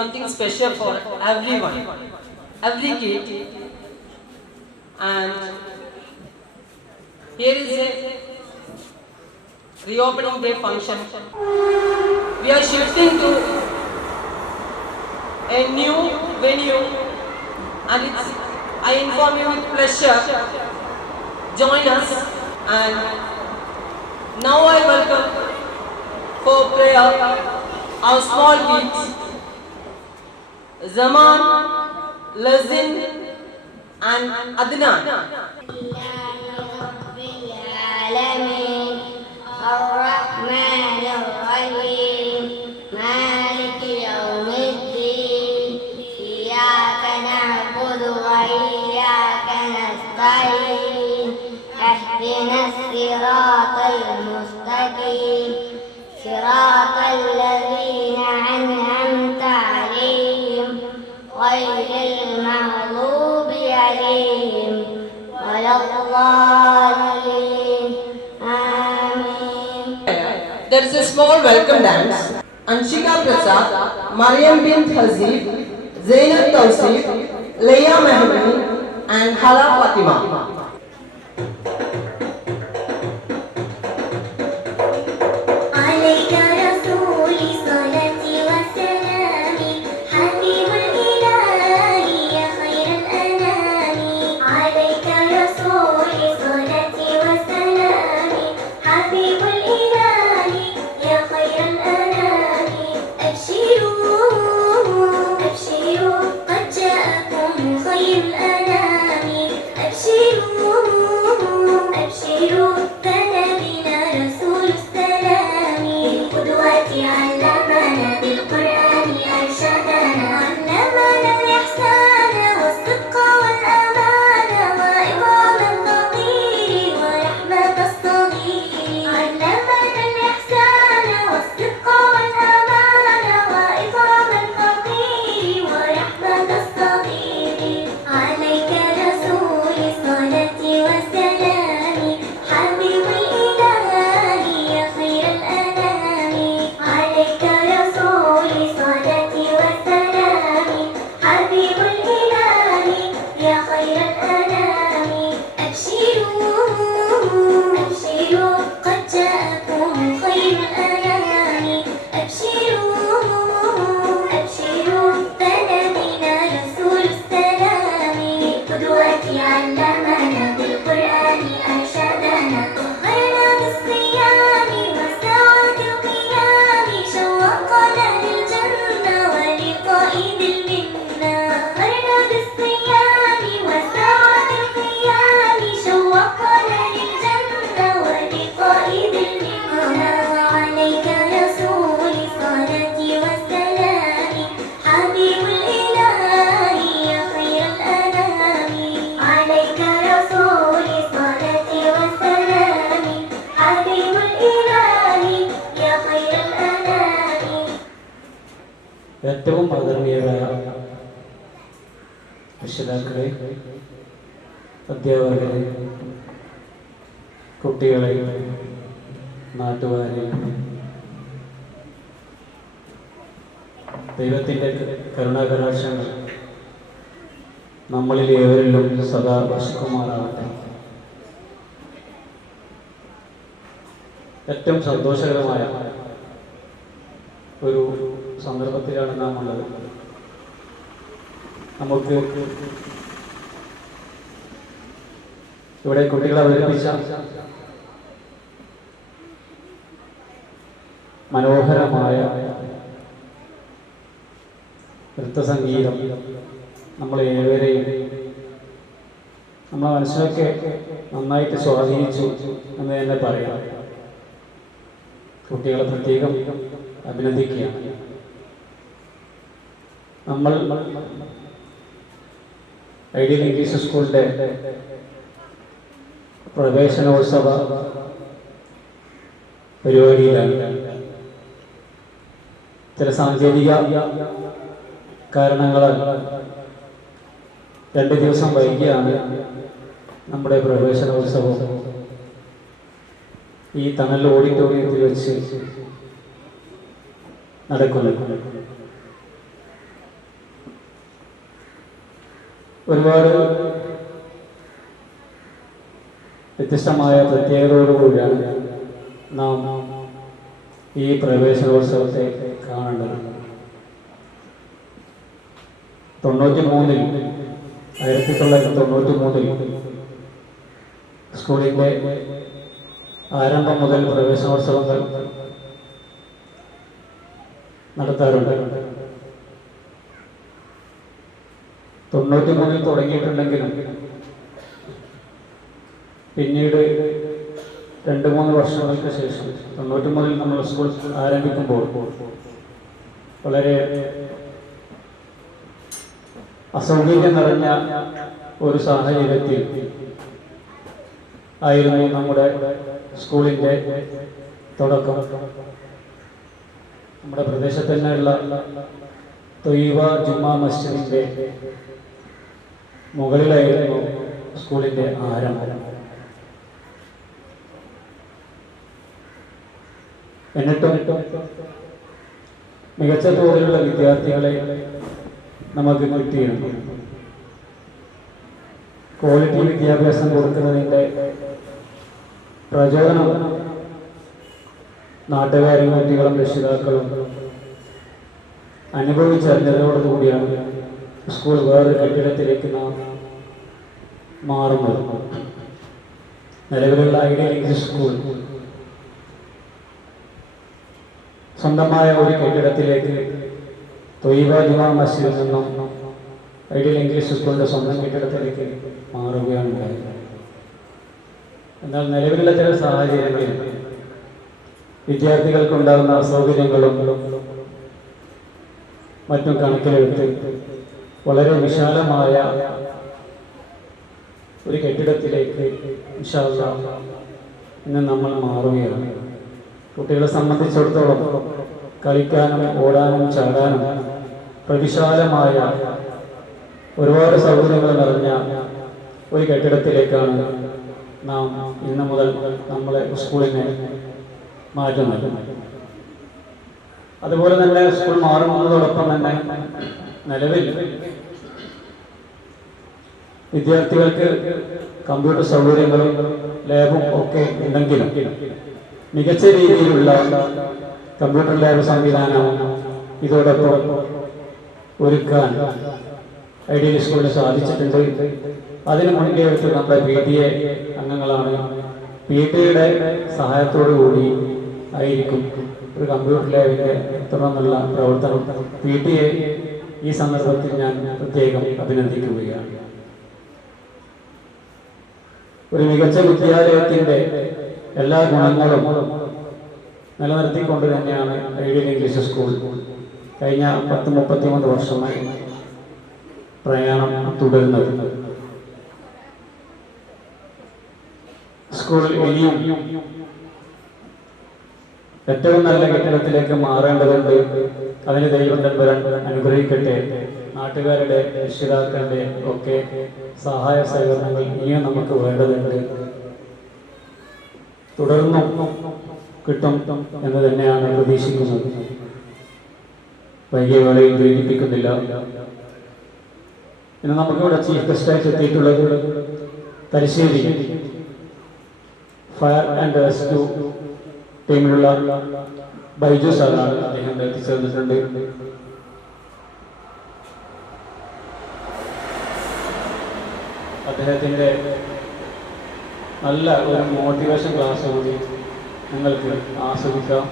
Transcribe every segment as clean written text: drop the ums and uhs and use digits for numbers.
something special for everyone, every kid. And here is a reopening day function. We are shifting to a new venue, and I inform you with pleasure, join us. And now I welcome for prayer our small kids, Zaman, Lazin and Adnan. اهدنا الصراط المستقيم صراط الذين أنعمت عليهم غير المغضوب عليهم ولا الضالين آمين. There is a small welcome dance. Anshika Prasad, Mariam bint Hazib, Zainab Tawsif, Leia Mehdi and Hala Fatima. ഏറ്റവും ആദരണീയരായ രക്ഷിതാക്കളെ, അധ്യാപകരെ, കുട്ടികളെ, നാട്ടുകാരെ, ദൈവത്തിൻ്റെ കരുണാകടാക്ഷങ്ങൾ നമ്മളിൽ ഏവരിലും സദാ വർഷിക്കുമാറാവട്ടെ. ഏറ്റവും സന്തോഷകരമായ ഒരു സന്ദർഭത്തിലാണ് നാം ഉള്ളത്. നമുക്ക് ഇവിടെ കുട്ടികളെ അവതരിപ്പിച്ച മനോഹരമായ നൃത്തസംഗീതം നമ്മളെ ഏവരെയും നമ്മളെ മനസ്സിലൊക്കെ നന്നായിട്ട് സ്വാധീനിച്ചു എന്ന് തന്നെ പറയാം. കുട്ടികളെ പ്രത്യേകം അഭിനന്ദിക്കുകയാണ്. നമ്മൾ ഐഡിയൽ ഇംഗ്ലീഷ് സ്കൂളിൻ്റെ പ്രവേശനോത്സവ പരിപാടിയിലാണ്. ചില സാങ്കേതിക കാരണങ്ങളാൽ 2 ദിവസം വൈകിയാണ് നമ്മുടെ പ്രവേശനോത്സവം ഈ തണൽ ഓഡിറ്റോറിയത്തിൽ വെച്ച് നടക്കുന്നത്. ഒരുപാട് വ്യത്യസ്തമായ പ്രത്യേകതയോടുകൂടിയാണ് നാം ഈ പ്രവേശനോത്സവത്തെ കാണേണ്ടത്. 1993 സ്കൂളിൻ്റെ ആരംഭം മുതൽ പ്രവേശനോത്സവങ്ങൾ നടത്താറുണ്ട്. 93 തുടങ്ങിയിട്ടുണ്ടെങ്കിലും പിന്നീട് 2-3 വർഷങ്ങൾക്ക് ശേഷം 93 നമ്മൾ സ്കൂൾ ആരംഭിക്കുമ്പോൾ വളരെ അസൗകര്യം നിറഞ്ഞ ഒരു സാഹചര്യത്തിൽ ആയിരുന്നു നമ്മുടെ സ്കൂളിൻ്റെ തുടക്കം. നമ്മുടെ പ്രദേശത്ത് തന്നെയുള്ള തൊയ്വ ജുമാ മസ്ജിദിൻ്റെ മുകളിലായിരുന്നു സ്കൂളിൻ്റെ ആരംഭം. എന്നിട്ടും മികച്ച തോതിലുള്ള വിദ്യാർത്ഥികളെ നമുക്ക് കിട്ടിയിരുന്നു. ക്വാളിറ്റി വിദ്യാഭ്യാസം കൊടുക്കുന്നതിൻ്റെ പ്രചോദനം നാട്ടുകാരും കുട്ടികളും രക്ഷിതാക്കളും അനുഭവിച്ചറിഞ്ഞതോടുകൂടിയാണ് സ്കൂൾ വേറൊരു കെട്ടിടത്തിലേക്ക് നാം മാറുന്നത്. നിലവിലുള്ള ഐഡിയൽ ഇംഗ്ലീഷ് സ്കൂൾ സ്വന്തമായ ഒരു കെട്ടിടത്തിലേക്ക് തൊയ്വ ജുമാ മസ്ജിദിൽ നിന്നും ഐഡിയൽ ഇംഗ്ലീഷ് സ്കൂളിൻ്റെ സ്വന്തം കെട്ടിടത്തിലേക്ക് മാറുകയാണ് ഉണ്ടായത്. എന്നാൽ നിലവിലുള്ള ചില സാഹചര്യങ്ങളിൽ വിദ്യാർത്ഥികൾക്കുണ്ടാകുന്ന അസൗകര്യങ്ങളും മറ്റും കണക്കിലെടുത്ത് വളരെ വിശാലമായ ഒരു കെട്ടിടത്തിലേക്ക് ഇൻഷാ അല്ലാഹ് ഇന്ന് നമ്മൾ മാറുകയാണ്. കുട്ടികളെ സംബന്ധിച്ചിടത്തോളം കളിക്കാനും ഓടാനും ചാടാനും പ്രതിശാലമായ ഒരുപാട് സൗകര്യങ്ങൾ നിറഞ്ഞ ഒരു കെട്ടിടത്തിലേക്കാണ് നാം ഇന്ന് മുതൽ നമ്മളെ സ്കൂളിനെ മാറ്റുന്നത്. അതുപോലെ തന്നെ സ്കൂൾ മാറുന്നതോടൊപ്പം തന്നെ നിലവിൽ വിദ്യാർത്ഥികൾക്ക് കമ്പ്യൂട്ടർ സൗകര്യങ്ങളും ലാബും ഒക്കെ ഉണ്ടെങ്കിലും മികച്ച രീതിയിലുള്ള കമ്പ്യൂട്ടർ ലാബ് സംവിധാനം ഇതോടൊപ്പം ഒരുക്കാൻ ഐഡിയൽ സ്കൂളിന് സാധിച്ചിട്ടുണ്ട്. അതിന് മുൻകൈ എടുത്ത് നമ്മുടെ PTA അംഗങ്ങളാണ്. PTA സഹായത്തോടു കൂടി ആയിരിക്കും ഒരു കമ്പ്യൂട്ടർ ലാബിൻ്റെ തുടർന്നുള്ള പ്രവർത്തനം. PTA ഈ സന്ദർഭത്തിൽ ഞാൻ പ്രത്യേകം അഭിനന്ദിക്കുകയാണ്. ഒരു മികച്ച വിദ്യാലയത്തിൻ്റെ എല്ലാ ഗുണങ്ങളും നിലനിർത്തിക്കൊണ്ട് തന്നെയാണ് ഐഡിയൽ ഇംഗ്ലീഷ് സ്കൂൾ കഴിഞ്ഞ 10-33 വർഷമായി പ്രയാണം തുടരുന്നത്. സ്കൂൾ ഇനിയും ഏറ്റവും നല്ല കെട്ടിടത്തിലേക്ക് മാറേണ്ടതുണ്ട്. അതിന് ദൈവം തമ്പുരാൻ അനുഗ്രഹിക്കട്ടെ. നാട്ടുകാരുടെ രക്ഷിതാക്കളുടെ ഒക്കെ സഹായ സഹകരണങ്ങൾ ഇനിയും നമുക്ക് വേണ്ടതുണ്ട്. തുടർന്നും കിട്ടും എന്ന് തന്നെയാണ് പ്രതീക്ഷിക്കുന്നത്. വൈകിയ വേളയിൽ ഗ്രഹിപ്പിക്കുന്നില്ല. ഇന്ന് നമുക്കിവിടെ ചീഫ് ഗസ്റ്റായിട്ട് എത്തിയിട്ടുള്ളത് തലശ്ശേരി ഫയർ ആൻഡ് റെസ്ക്യൂ ടീമിലുള്ള ബൈജു സാറാണ്. അദ്ദേഹം എത്തിച്ചേർന്നിട്ടുണ്ട്. അദ്ദേഹത്തിൻ്റെ നല്ല ഒരു മോട്ടിവേഷൻ ക്ലാസ് കൂടി നിങ്ങൾക്ക് ആസ്വദിക്കാം.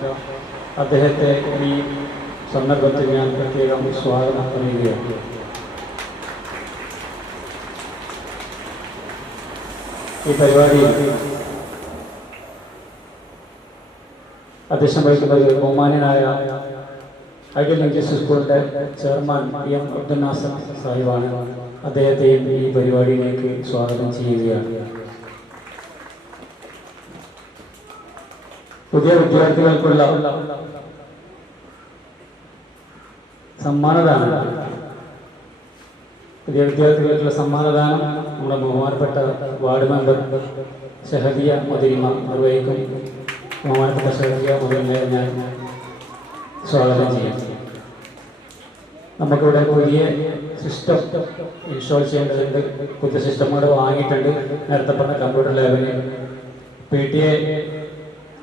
അദ്ദേഹത്തെ ഈ സന്ദർഭത്തിൽ ഞാൻ പ്രത്യേകം സ്വാഗതം ചെയ്യുകയാണ്. ഈ പരിപാടിയിൽ അധ്യക്ഷം വഹിക്കുന്നത് ബഹുമാന്യനായ ഐഡിയൽ ഇംഗ്ലീഷ് സ്കൂളിൻ്റെ ചെയർമാൻ PM അബ്ദുൽ നാസർ സാഹിബാണ്. അദ്ദേഹത്തെയും ഈ പരിപാടിയിലേക്ക് സ്വാഗതം ചെയ്യുകയാണ്. പുതിയ വിദ്യാർത്ഥികൾക്കുള്ള സമ്മാനദാനം നമ്മുടെ ബഹുമാനപ്പെട്ട വാർഡ് മെമ്പർ ഷഹദിയ മദീന നിർവഹിക്കും. ബഹുമാനപ്പെട്ട ഷഹദിയ മദീനയെ ഞാൻ സ്വാഗതം ചെയ്യാം. നമുക്കിവിടെ പുതിയ സിസ്റ്റം ഇൻസ്റ്റാൾ ചെയ്യേണ്ടതുണ്ട്. പുതിയ സിസ്റ്റം കൂടെ വാങ്ങിയിട്ടുണ്ട്. നേരത്തെ പറഞ്ഞ കമ്പ്യൂട്ടർ ലാബിന് PTA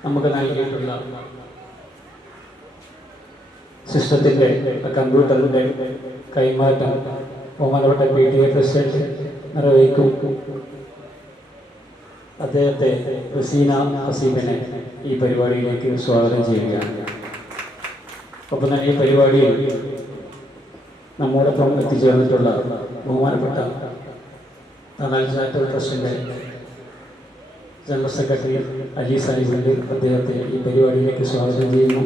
നമുക്ക് നൽകിയിട്ടുള്ള സിസ്റ്റത്തിൻ്റെ കമ്പ്യൂട്ടറിൻ്റെ കൈമാറ്റം ബഹുമാനപ്പെട്ട PTA പ്രസിഡന്റ് നിർവഹിക്കും. അദ്ദേഹത്തെ റസീന ഹസീബിനെ ഈ പരിപാടിയിലേക്ക് സ്വാഗതം ചെയ്യുകയാണ്. ഒപ്പം തന്നെ ഈ പരിപാടിയിൽ നമ്മോടൊപ്പം എത്തിച്ചേർന്നിട്ടുള്ള ബഹുമാനപ്പെട്ട തണൽ ചാരിറ്റബിൾ ട്രസ്റ്റിൻ്റെ ജനറൽ സെക്രട്ടറി അലി സാഹിബുണ്ട്. അദ്ദേഹത്തെ ഈ പരിപാടിയിലേക്ക് സ്വാഗതം ചെയ്യുന്നു.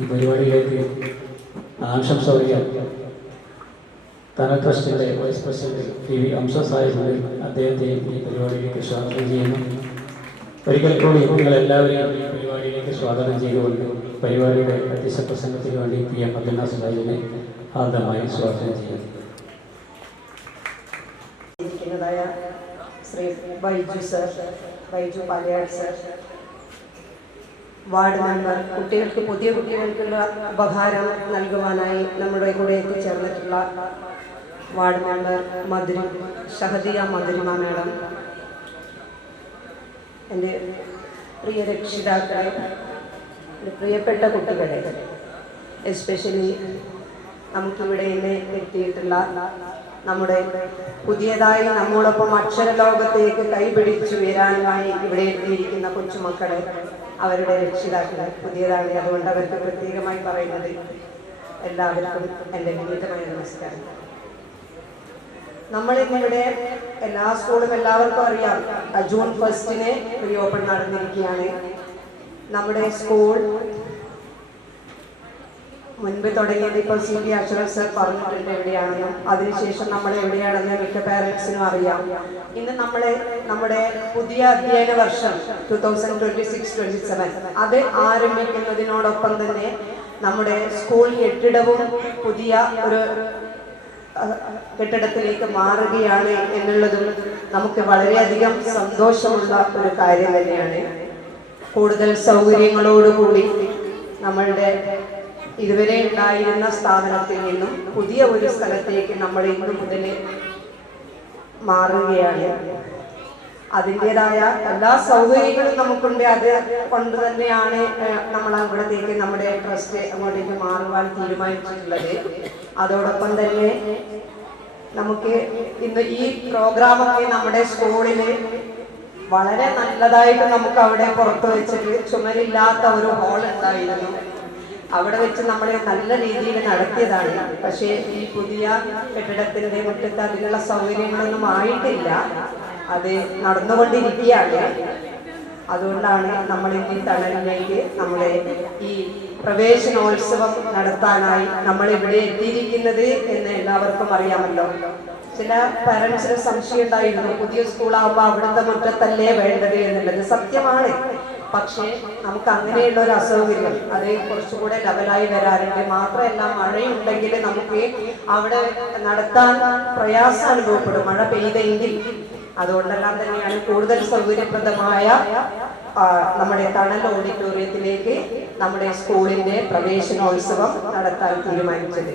ഈ പരിപാടിയിലേക്ക് ആശംസ പറയാൻ തണൽ ട്രസ്റ്റിൻ്റെ വൈസ് പ്രസിഡന്റ് PV അംസ സാഹിബുണ്ട്. അദ്ദേഹത്തെ ഈ പരിപാടിയിലേക്ക് സ്വാഗതം ചെയ്യുന്നു. ഒരിക്കൽ കൂടി നിങ്ങളെല്ലാവരെയും ഈ പരിപാടിയിലേക്ക് സ്വാഗതം ചെയ്തുകൊണ്ട് പരിപാടിയുടെ അധ്യക്ഷ പ്രസംഗത്തിന് വേണ്ടി PM അബ്ദുൽ നാസർ സാഹിബിനെ ആദ്യമായി സ്വാഗതം ചെയ്യുന്നു. Shri Baiju Palayad sir, ward member, കുട്ടികൾക്ക് പുതിയ കുട്ടികൾക്കുള്ള ഉപഹാരം നൽകുവാനായി നമ്മുടെ കൂടെ എത്തിച്ചേർന്നിട്ടുള്ള ward member Shahadiya Madhurima madam, എൻ്റെ പ്രിയ രക്ഷിതാക്കളെ, പ്രിയപ്പെട്ട കുട്ടികളെ, എസ്പെഷ്യലി നമുക്കിവിടെ ഇന്ന് എത്തിയിട്ടുള്ള നമ്മുടെ പുതിയതായി നമ്മോടൊപ്പം അക്ഷരലോകത്തേക്ക് കൈപിടിച്ചുയരാനുമായി ഇവിടെ എത്തിയിരിക്കുന്ന കൊച്ചുമക്കളെ, അവരുടെ രക്ഷിതാക്കളെ, പുതിയതാണ്, അതുകൊണ്ട് അവർക്ക് പ്രത്യേകമായി പറയുന്നത് എല്ലാവർക്കും എൻ്റെ വിനീതമായ നമസ്കാരം. നമ്മളിന്നിവിടെ എല്ലാ സ്കൂളും എല്ലാവർക്കും അറിയാം, ജൂൺ 1 പ്രീ ഓപ്പൺ നടന്നിരിക്കുകയാണ്. നമ്മുടെ സ്കൂൾ മുൻപ് തുടങ്ങിയത് ഇപ്പോൾ CP അക്ഷരൽ സർ പറഞ്ഞിട്ടുണ്ട് എവിടെയാണെന്നും, അതിനുശേഷം നമ്മൾ എവിടെയാണെന്ന് മിക്ക പാരൻസിനും അറിയാം. ഇന്ന് നമ്മുടെ പുതിയ അധ്യയന വർഷം 2026-27 അത് ആരംഭിക്കുന്നതിനോടൊപ്പം തന്നെ നമ്മുടെ സ്കൂൾ കെട്ടിടവും പുതിയ ഒരു കെട്ടിടത്തിലേക്ക് മാറുകയാണ് എന്നുള്ളതും നമുക്ക് വളരെയധികം സന്തോഷമുള്ള ഒരു കാര്യം തന്നെയാണ്. കൂടുതൽ സൗകര്യങ്ങളോടുകൂടി നമ്മളുടെ ഇതുവരെ ഉണ്ടായിരുന്ന സ്ഥാപനത്തിൽ നിന്നും പുതിയ ഒരു സ്ഥലത്തേക്ക് നമ്മൾ ഇന്നു മുതൽ മാറുകയാണ്. അതിൻ്റെതായ എല്ലാ സൗകര്യങ്ങളും നമുക്കുണ്ട്. അത് കൊണ്ട് തന്നെയാണ് നമ്മൾ അവിടത്തേക്ക് നമ്മുടെ ട്രസ്റ്റ് അങ്ങോട്ടേക്ക് മാറുവാൻ തീരുമാനിച്ചിട്ടുള്ളത്. അതോടൊപ്പം തന്നെ നമുക്ക് ഇന്ന് ഈ പ്രോഗ്രാമൊക്കെ നമ്മുടെ സ്കൂളിൽ വളരെ നല്ലതായിട്ട് നമുക്ക് അവിടെ പുറത്തു വെച്ചിട്ട് ചുമരില്ലാത്ത ഒരു ഹാൾ ഉണ്ടായിരുന്നു. അവിടെ വെച്ച് നമ്മൾ നല്ല രീതിയിൽ നടത്തിയതാണ്. പക്ഷേ ഈ പുതിയ കെട്ടിടത്തിന്റെ മുറ്റത്ത് അതിനുള്ള സൗകര്യങ്ങളൊന്നും ആയിട്ടില്ല, അത് നടന്നുകൊണ്ടിരിക്കുകയാണ്. അതുകൊണ്ടാണ് നമ്മൾ ഈ തണലിലേക്ക് നമ്മുടെ ഈ പ്രവേശനോത്സവം നടത്താനായി നമ്മൾ ഇവിടെ എത്തിയിരിക്കുന്നത് എന്ന് എല്ലാവർക്കും അറിയാമല്ലോ. ചില പാരൻസിന് സംശയം ഉണ്ടായിരുന്നു, പുതിയ സ്കൂളാകുമ്പോൾ അവിടുത്തെ മുറ്റത്തല്ലേ വേണ്ടത് എന്നുള്ളത്. സത്യമാണ്. പക്ഷേ നമുക്ക് അങ്ങനെയുള്ള ഒരു അസൗകര്യം അത് കുറച്ചുകൂടെ ലെവലായി വരാറുണ്ട്. മാത്രമല്ല, മഴയുണ്ടെങ്കിൽ നമുക്ക് അവിടെ നടത്താൻ പ്രയാസം അനുഭവപ്പെടും, മഴ പെയ്തെങ്കിൽ. അതുകൊണ്ടെല്ലാം തന്നെയാണ് കൂടുതൽ സൗകര്യപ്രദമായ നമ്മുടെ തണൽ ഓഡിറ്റോറിയത്തിലേക്ക് നമ്മുടെ സ്കൂളിന്റെ പ്രവേശനോത്സവം നടത്താൻ തീരുമാനിച്ചത്.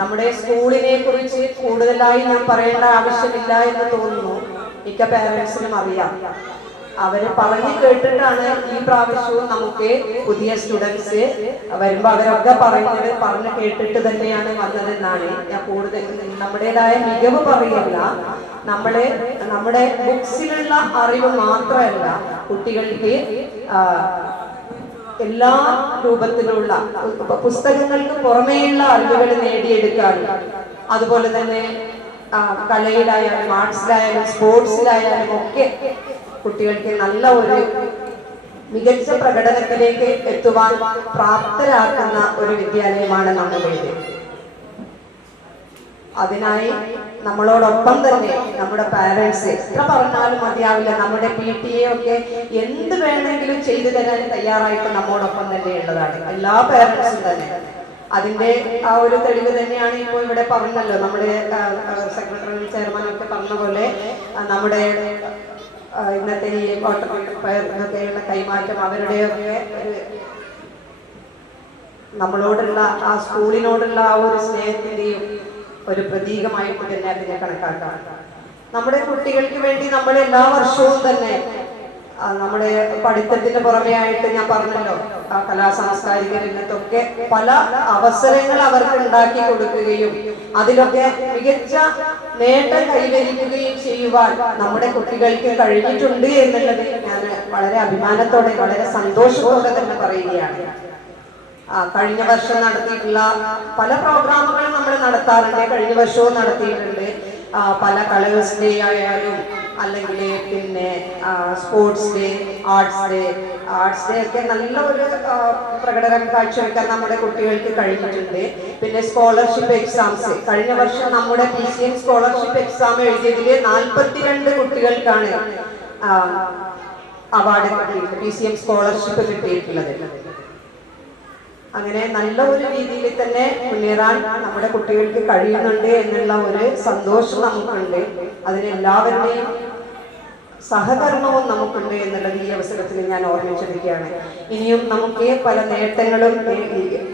നമ്മുടെ സ്കൂളിനെ കുറിച്ച് കൂടുതലായി ഞാൻ പറയേണ്ട ആവശ്യമില്ല എന്ന് തോന്നുന്നു. മിക്ക പാരൻസിനും അറിയാം. അവര് പറഞ്ഞു കേട്ടിട്ടാണ് ഈ പ്രാവശ്യവും നമുക്ക് പുതിയ സ്റ്റുഡൻസ് വരുമ്പോ അവരൊക്കെ പറഞ്ഞു കേട്ടിട്ട് തന്നെയാണ് വന്നതെന്നാണ്. ഞാൻ കൂടുതൽ നമ്മുടേതായ മികവ് പറയല്ല, നമ്മുടെ ബുക്സിലുള്ള അറിവ് മാത്രമല്ല, കുട്ടികൾക്ക് എല്ലാ രൂപത്തിലുള്ള പുസ്തകങ്ങൾക്ക് പുറമേയുള്ള അറിവുകൾ നേടിയെടുക്കാനും, അതുപോലെ തന്നെ കലയിലായാലും ആർട്സിലായാലും സ്പോർട്സിലായാലും ഒക്കെ കുട്ടികൾക്ക് നല്ല ഒരു മികച്ച പ്രകടനത്തിലേക്ക് എത്തുവാൻ പ്രാപ്തരാക്കുന്ന ഒരു വിദ്യാലയമാണ് നമ്മുടേത്. അതിനായി നമ്മളോടൊപ്പം തന്നെ നമ്മുടെ പാരന്റ്സ് എത്ര പറഞ്ഞാലും മതിയാവില്ല, നമ്മുടെ PTA ഒക്കെ എന്ത് വേണമെങ്കിലും ചെയ്തു തരാൻ തയ്യാറായിട്ട് നമ്മോടൊപ്പം തന്നെ ഉള്ളതാണ് എല്ലാ പാരന്റ്സും തന്നെ. അതിന്റെ ആ ഒരു തെളിവ് തന്നെയാണ് ഇപ്പോൾ ഇവിടെ പറഞ്ഞല്ലോ, നമ്മുടെ സെക്രട്ടറി ചെയർമാൻ ഒക്കെ പറഞ്ഞ പോലെ നമ്മുടെ ഇന്നത്തെ ഈ ഒക്കെയുള്ള കൈമാറ്റം അവരുടെയൊക്കെ നമ്മളോടുള്ള ആ സ്കൂളിനോടുള്ള ആ ഒരു സ്നേഹത്തിന്റെയും ഒരു പ്രതീകമായിട്ട് തന്നെ അതിനെ കണക്കാക്കാം. നമ്മുടെ കുട്ടികൾക്ക് വേണ്ടി നമ്മൾ എല്ലാ വർഷവും തന്നെ നമ്മുടെ പഠിത്തത്തിന് പുറമെ ആയിട്ട് ഞാൻ പറഞ്ഞല്ലോ കലാസാംസ്കാരിക രംഗത്തൊക്കെ പല അവസരങ്ങൾ അവർക്ക് ഉണ്ടാക്കി കൊടുക്കുകയും അതിലൊക്കെ മികച്ച നേട്ടം കൈവരിക്കുകയും ചെയ്യുവാൻ നമ്മുടെ കുട്ടികൾക്ക് കഴിഞ്ഞിട്ടുണ്ട് എന്നുള്ളത് ഞാൻ വളരെ അഭിമാനത്തോടെ വളരെ സന്തോഷത്തോടെ തന്നെ പറയുകയാണ്. കഴിഞ്ഞ വർഷം നടത്തിയിട്ടുള്ള പല പ്രോഗ്രാമുകളും നമ്മൾ നടത്താറുണ്ട്. കഴിഞ്ഞ വർഷവും നടത്തിയിട്ടുണ്ട്. പല കളേഴ്സ് ഡേ ആയാലും അല്ലെങ്കിൽ പിന്നെ സ്പോർട്സ് ഡേ, ആർട്സ് ഡേ ഒക്കെ നല്ല ഒരു പ്രകടനം കാഴ്ചവെക്കാൻ നമ്മുടെ കുട്ടികൾക്ക് കഴിഞ്ഞിട്ടുണ്ട്. പിന്നെ സ്കോളർഷിപ്പ് എക്സാംസ് കഴിഞ്ഞ വർഷം നമ്മുടെ PCM സ്കോളർഷിപ്പ് എക്സാം എഴുതിയതിൽ 42 കുട്ടികൾക്കാണ് അവാർഡ് കിട്ടിയിട്ടുള്ളത്, PCM സ്കോളർഷിപ്പ് കിട്ടിയിട്ടുള്ളത്. അങ്ങനെ നല്ല ഒരു രീതിയിൽ തന്നെ മുന്നേറാൻ നമ്മുടെ കുട്ടികൾക്ക് കഴിയുന്നുണ്ട് എന്നുള്ള ഒരു സന്തോഷം നമുക്കുണ്ട്. അതിനെല്ലാവരുടെയും സഹകരണവും നമുക്കുണ്ട് എന്നുള്ളത് ഈ അവസരത്തിൽ ഞാൻ ഓർമ്മിച്ചെടുക്കുകയാണ്. ഇനിയും നമുക്ക് പല നേട്ടങ്ങളും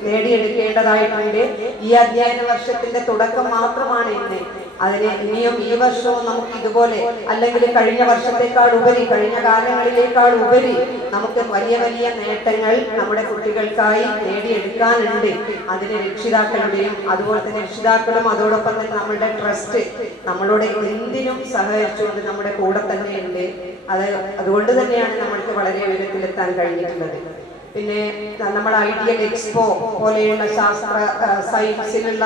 നേടിയെടുക്കേണ്ടതായിട്ടുണ്ട്. ഈ അധ്യയന വർഷത്തിന്റെ തുടക്കം മാത്രമാണ് ഇന്ന്. അതിന് ഇനിയും ഈ വർഷവും നമുക്ക് ഇതുപോലെ അല്ലെങ്കിൽ കഴിഞ്ഞ വർഷത്തേക്കാൾ ഉപരി, കഴിഞ്ഞ കാലങ്ങളിലേക്കാൾ ഉപരി നമുക്ക് വലിയ വലിയ നേട്ടങ്ങൾ നമ്മുടെ കുട്ടികൾക്കായി നേടിയെടുക്കാനുണ്ട്. അതിന് രക്ഷിതാക്കളുടെയും അതുപോലെ തന്നെ രക്ഷിതാക്കളും അതോടൊപ്പം തന്നെ നമ്മളുടെ ട്രസ്റ്റ് നമ്മളോട് എന്തിനും സഹകരിച്ചുകൊണ്ട് നമ്മുടെ കൂടെ തന്നെയുണ്ട്. അതുകൊണ്ട് തന്നെയാണ് നമ്മൾക്ക് വളരെ ഉയരത്തിലെത്താൻ കഴിഞ്ഞിട്ടുള്ളത്. പിന്നെ നമ്മൾ ഐഡിയൽ എക്സ്പോ പോലെയുള്ള ശാസ്ത്ര സയൻസിലുള്ള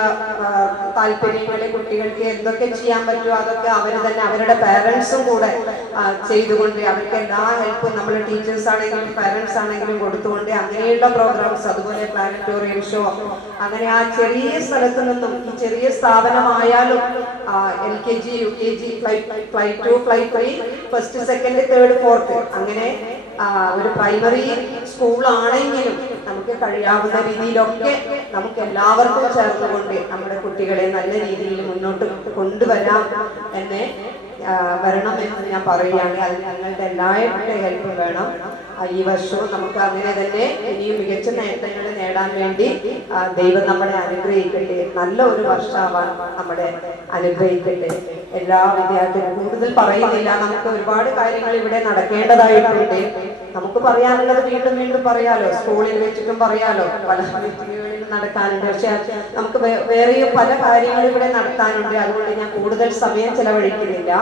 താല്പര്യങ്ങളെ കുട്ടികൾക്ക് എന്തൊക്കെ ചെയ്യാൻ പറ്റുമോ അതൊക്കെ അവർ തന്നെ അവരുടെ പാരൻസും കൂടെ ചെയ്തുകൊണ്ട് അവർക്ക് എല്ലാ ഹെൽപ്പും നമ്മൾ ടീച്ചേഴ്സ് ആണെങ്കിലും പാരൻസ് ആണെങ്കിലും കൊടുത്തുകൊണ്ട് അങ്ങനെയുള്ള പ്രോഗ്രാംസ്, അതുപോലെ പ്ലാനറ്റോറിയം ഷോ, അങ്ങനെ ആ ചെറിയ സ്ഥലത്ത് നിന്നും ഈ ചെറിയ സ്ഥാപനമായാലും LKG UKG flight 2 flight 3 first second third fourth അങ്ങനെ ഒരു പ്രൈമറി സ്കൂളാണെങ്കിലും നമുക്ക് കഴിയാവുന്ന രീതിയിലൊക്കെ നമുക്ക് എല്ലാവർക്കും ചേർന്നുകൊണ്ട് നമ്മുടെ കുട്ടികളെ നല്ല രീതിയിൽ മുന്നോട്ട് കൊണ്ടുവരാം എന്ന് വരണമെന്ന് ഞാൻ പറയുകയാണ്. അതിന് ഞങ്ങളുടെ എല്ലാവരുടെ ഹെൽപ്പ് വേണം. ഈ വർഷവും നമുക്ക് അങ്ങനെ തന്നെ ഇനിയും മികച്ച നേട്ടങ്ങൾ നേടാൻ വേണ്ടി ദൈവം നമ്മളെ അനുഗ്രഹിക്കട്ടെ. നല്ല ഒരു വർഷമാവാൻ നമ്മളെ അനുഗ്രഹിക്കട്ടെ. എല്ലാ വിദ്യാർത്ഥികളും കൂടുതൽ പറയുന്നില്ല, നമുക്ക് ഒരുപാട് കാര്യങ്ങൾ ഇവിടെ നടക്കേണ്ടതായിട്ടുണ്ട്. നമുക്ക് പറയാനുള്ളത് വീണ്ടും വീണ്ടും പറയാലോ, സ്കൂളിൽ വെച്ചിട്ടും പറയാലോ, പല മീറ്റിങ്ങുകളിലും നടക്കാനുണ്ട്. പക്ഷെ നമുക്ക് വേറെയും പല കാര്യങ്ങളും ഇവിടെ നടത്താനുണ്ട്. അതുകൊണ്ട് ഞാൻ കൂടുതൽ സമയം ചെലവഴിക്കുന്നില്ല.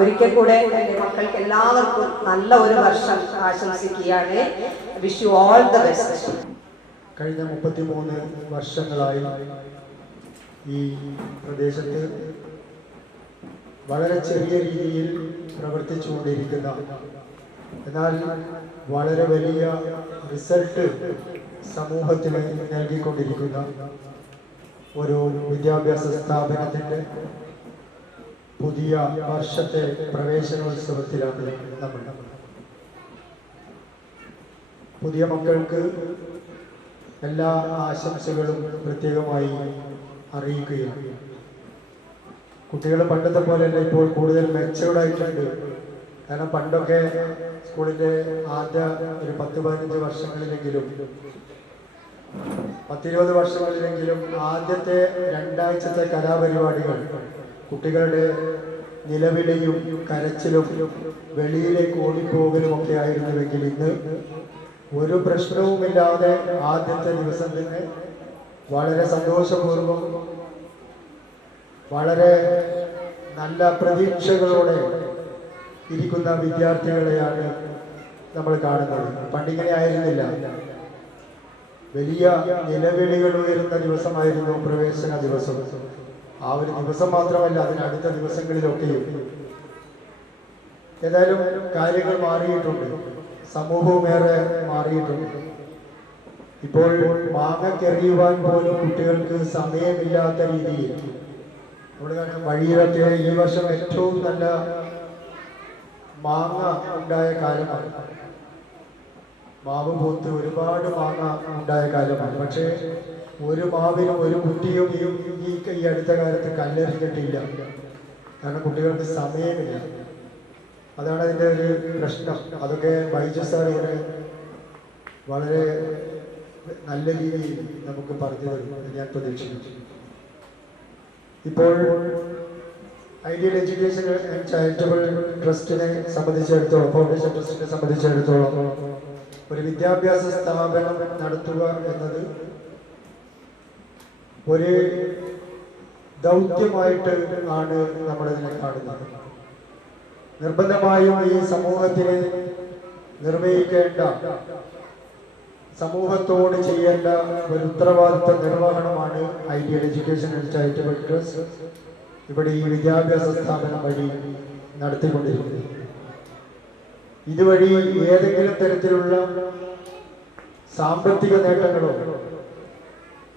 ഒരിക്കൽ കൂടെ എൻ്റെ മക്കൾക്ക് എല്ലാവർക്കും നല്ല ഒരു വർഷം ആശംസിക്കുകയാണ്. Wish you all the best. കഴിഞ്ഞ 33 വർഷങ്ങളായി ഈ പ്രദേശത്ത് വളരെ ചെറിയ രീതിയിൽ പ്രവർത്തിച്ചുകൊണ്ടിരിക്കുന്ന എന്നാൽ വളരെ വലിയ റിസൾട്ട് സമൂഹത്തിന് നൽകിക്കൊണ്ടിരിക്കുന്ന ഒരു വിദ്യാഭ്യാസ സ്ഥാപനത്തിൻ്റെ പുതിയ വർഷത്തെ പ്രവേശനോത്സവത്തിലാണ് നമ്മൾ. പുതിയ മക്കൾക്ക് എല്ലാ ആശംസകളും പ്രത്യേകമായി അറിയിക്കുകയാണ്. കുട്ടികൾ പണ്ടത്തെ പോലെയല്ല, ഇപ്പോൾ കൂടുതൽ മെച്ചൂർഡായിട്ടുണ്ട്. കാരണം പണ്ടൊക്കെ സ്കൂളിൻ്റെ ആദ്യ ഒരു 10-15 വർഷങ്ങളിലെങ്കിലും 10-20 വർഷങ്ങളിലെങ്കിലും ആദ്യത്തെ 2 ആഴ്ചത്തെ കലാപരിപാടികൾ കുട്ടികളുടെ നിലവിളിയും കരച്ചിലും വെളിയിലേക്ക് ഓടിപ്പോകലും ഒക്കെ ആയിരുന്നുവെങ്കിൽ ഇന്ന് ഒരു പ്രശ്നവുമില്ലാതെ ആദ്യത്തെ ദിവസം തന്നെ വളരെ സന്തോഷപൂർവ്വം വളരെ നല്ല പ്രതീക്ഷകളോടെ ഇരിക്കുന്ന വിദ്യാർത്ഥികളെയാണ് നമ്മൾ കാണുന്നത്. പണ്ടിങ്ങനെ ആയിരുന്നില്ല. വലിയ നിലവിളികൾ ഉയരുന്ന ദിവസമായിരുന്നു പ്രവേശന ദിവസം. ആ ഒരു ദിവസം മാത്രമല്ല, അതിനടുത്ത ദിവസങ്ങളിലൊക്കെയും. ഏതായാലും കാര്യങ്ങൾ മാറിയിട്ടുണ്ട്, സമൂഹവും ഏറെ മാറിയിട്ടുണ്ട്. ഇപ്പോൾ മാങ്ങക്കെറിയുവാൻ പോലും കുട്ടികൾക്ക് സമയമില്ലാത്ത രീതിയിൽ നമ്മുടെ വഴിയിലൊക്കെ ഈ വർഷം ഏറ്റവും നല്ല മാങ്ങ ഉണ്ടായ കാലമാണ്. മാവ് പൂത്ത് ഒരുപാട് മാങ്ങ ഉണ്ടായ കാലമാണ്. പക്ഷേ ഒരു മാവിനും ഒരു കുട്ടിയും ഈ അടുത്ത കാലത്ത് കല്ലെറിഞ്ഞിട്ടില്ല. കാരണം കുട്ടികൾക്ക് സമയമില്ല. അതാണ് അതിൻ്റെ ഒരു പ്രശ്നം. അതൊക്കെ ബൈജു സാർ ഇവിടെ വളരെ നല്ല രീതിയിൽ നമുക്ക് പറഞ്ഞു തരും ഞാൻ പ്രതീക്ഷിക്കുന്നു. ഇപ്പോൾ ഐഡിയൽ എഡ്യൂക്കേഷൻ ആൻഡ് ചാരിറ്റബിൾ ട്രസ്റ്റിനെ സംബന്ധിച്ചിടത്തോളം, ഫൗണ്ടേഷൻ ട്രസ്റ്റിനെ സംബന്ധിച്ചിടത്തോളം ഒരു വിദ്യാഭ്യാസ സ്ഥാപനം നടത്തുക എന്നത് ഒരു ദൗത്യമായിട്ട് ആണ് നമ്മളിതിനെ കാണുന്നത്. നിർബന്ധമായും ഈ സമൂഹത്തിന് നിർവഹിക്കേണ്ട, സമൂഹത്തോട് ചെയ്യേണ്ട ഒരു ഉത്തരവാദിത്വ നിർവഹണമാണ് ideal education and charitable trust ഇവിടെ ഈ വിദ്യാഭ്യാസ സ്ഥാപനം വഴി നടത്തിക്കൊണ്ടിരിക്കുന്നത്. ഇതുവഴി ഏതെങ്കിലും തരത്തിലുള്ള സാമ്പത്തിക നേട്ടങ്ങളോ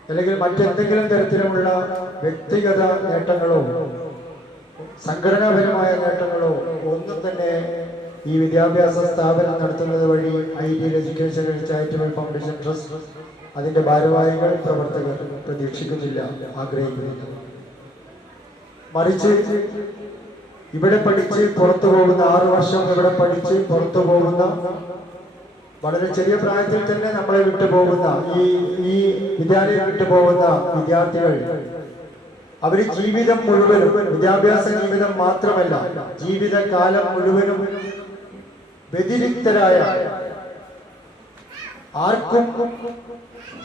അല്ലെങ്കിൽ മറ്റെന്തെങ്കിലും തരത്തിലുള്ള വ്യക്തിഗത നേട്ടങ്ങളോ സംഘടനാപരമായ നേട്ടങ്ങളോ ഒന്നും തന്നെ ഈ വിദ്യാഭ്യാസ സ്ഥാപനം നടത്തുന്നത് വഴി ideal education and charitable foundation trust അതിന്റെ ഭാരവാഹികൾ, പ്രവർത്തകർ പ്രതീക്ഷിക്കുന്നില്ല, ആഗ്രഹിക്കുന്നില്ല. മറിച്ച് ഇവിടെ പഠിച്ച് പുറത്തു പോകുന്ന, 6 വർഷം ഇവിടെ പഠിച്ച് പുറത്തു പോകുന്ന, വളരെ ചെറിയ പ്രായത്തിൽ തന്നെ നമ്മളെ വിട്ടുപോകുന്ന ഈ വിദ്യാലയം വിട്ടുപോകുന്ന വിദ്യാർത്ഥികൾ അവര് ജീവിതം മുഴുവനും, വിദ്യാഭ്യാസ ജീവിതം മാത്രമല്ല ജീവിതകാലം മുഴുവനും വ്യതിരിക്തരായ, ആർക്കും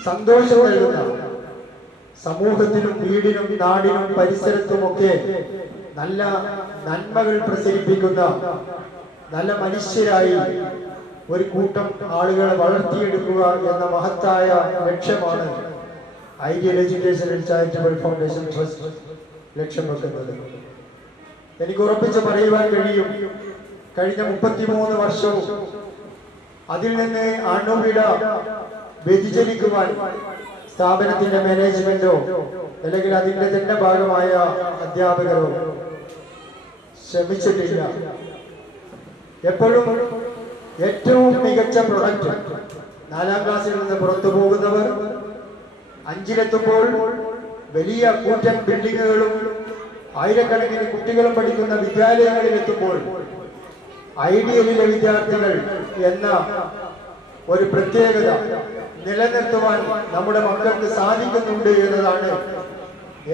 സന്തോഷം നൽകുന്ന, സമൂഹത്തിനും വീടിനും നാടിനും പരിസരത്തുമൊക്കെ നല്ല നന്മകൾ പ്രസരിപ്പിക്കുന്ന നല്ല മനുഷ്യരായി ഒരു കൂട്ടം ആളുകളെ വളർത്തിയെടുക്കുക എന്ന മഹത്തായ ലക്ഷ്യമാണ് ideal education and charitable foundation trust ലക്ഷ്യം വെക്കുന്നത്. എനിക്ക് ഉറപ്പിച്ച് പറയുവാൻ കഴിയും, കഴിഞ്ഞ 33 വർഷവും അതിൽ നിന്ന് അണുവിട വ്യതിചലിക്കുവാൻ സ്ഥാപനത്തിന്റെ മാനേജ്മെന്റോ അല്ലെങ്കിൽ അതിന്റെ തന്നെ ഭാഗമായ അധ്യാപകരോ ശ്രമിച്ചിട്ടില്ല. എപ്പോഴും ഏറ്റവും മികച്ച പ്രൊഡക്റ്റ്, 4ാം ക്ലാസ്സിൽ നിന്ന് പുറത്തു പോകുന്നവർ 5-ലെത്തുമ്പോൾ വലിയ കൂറ്റൻ ബിൽഡിങ്ങുകളും ആയിരക്കണക്കിന് കുട്ടികളും പഠിക്കുന്ന വിദ്യാലയങ്ങളിൽ എത്തുമ്പോൾ ഐഡിയലിലെ വിദ്യാർത്ഥികൾ എന്ന ഒരു പ്രത്യേകത നിലനിർത്തുവാൻ നമ്മുടെ മക്കൾക്ക് സാധിക്കുന്നുണ്ട് എന്നതാണ്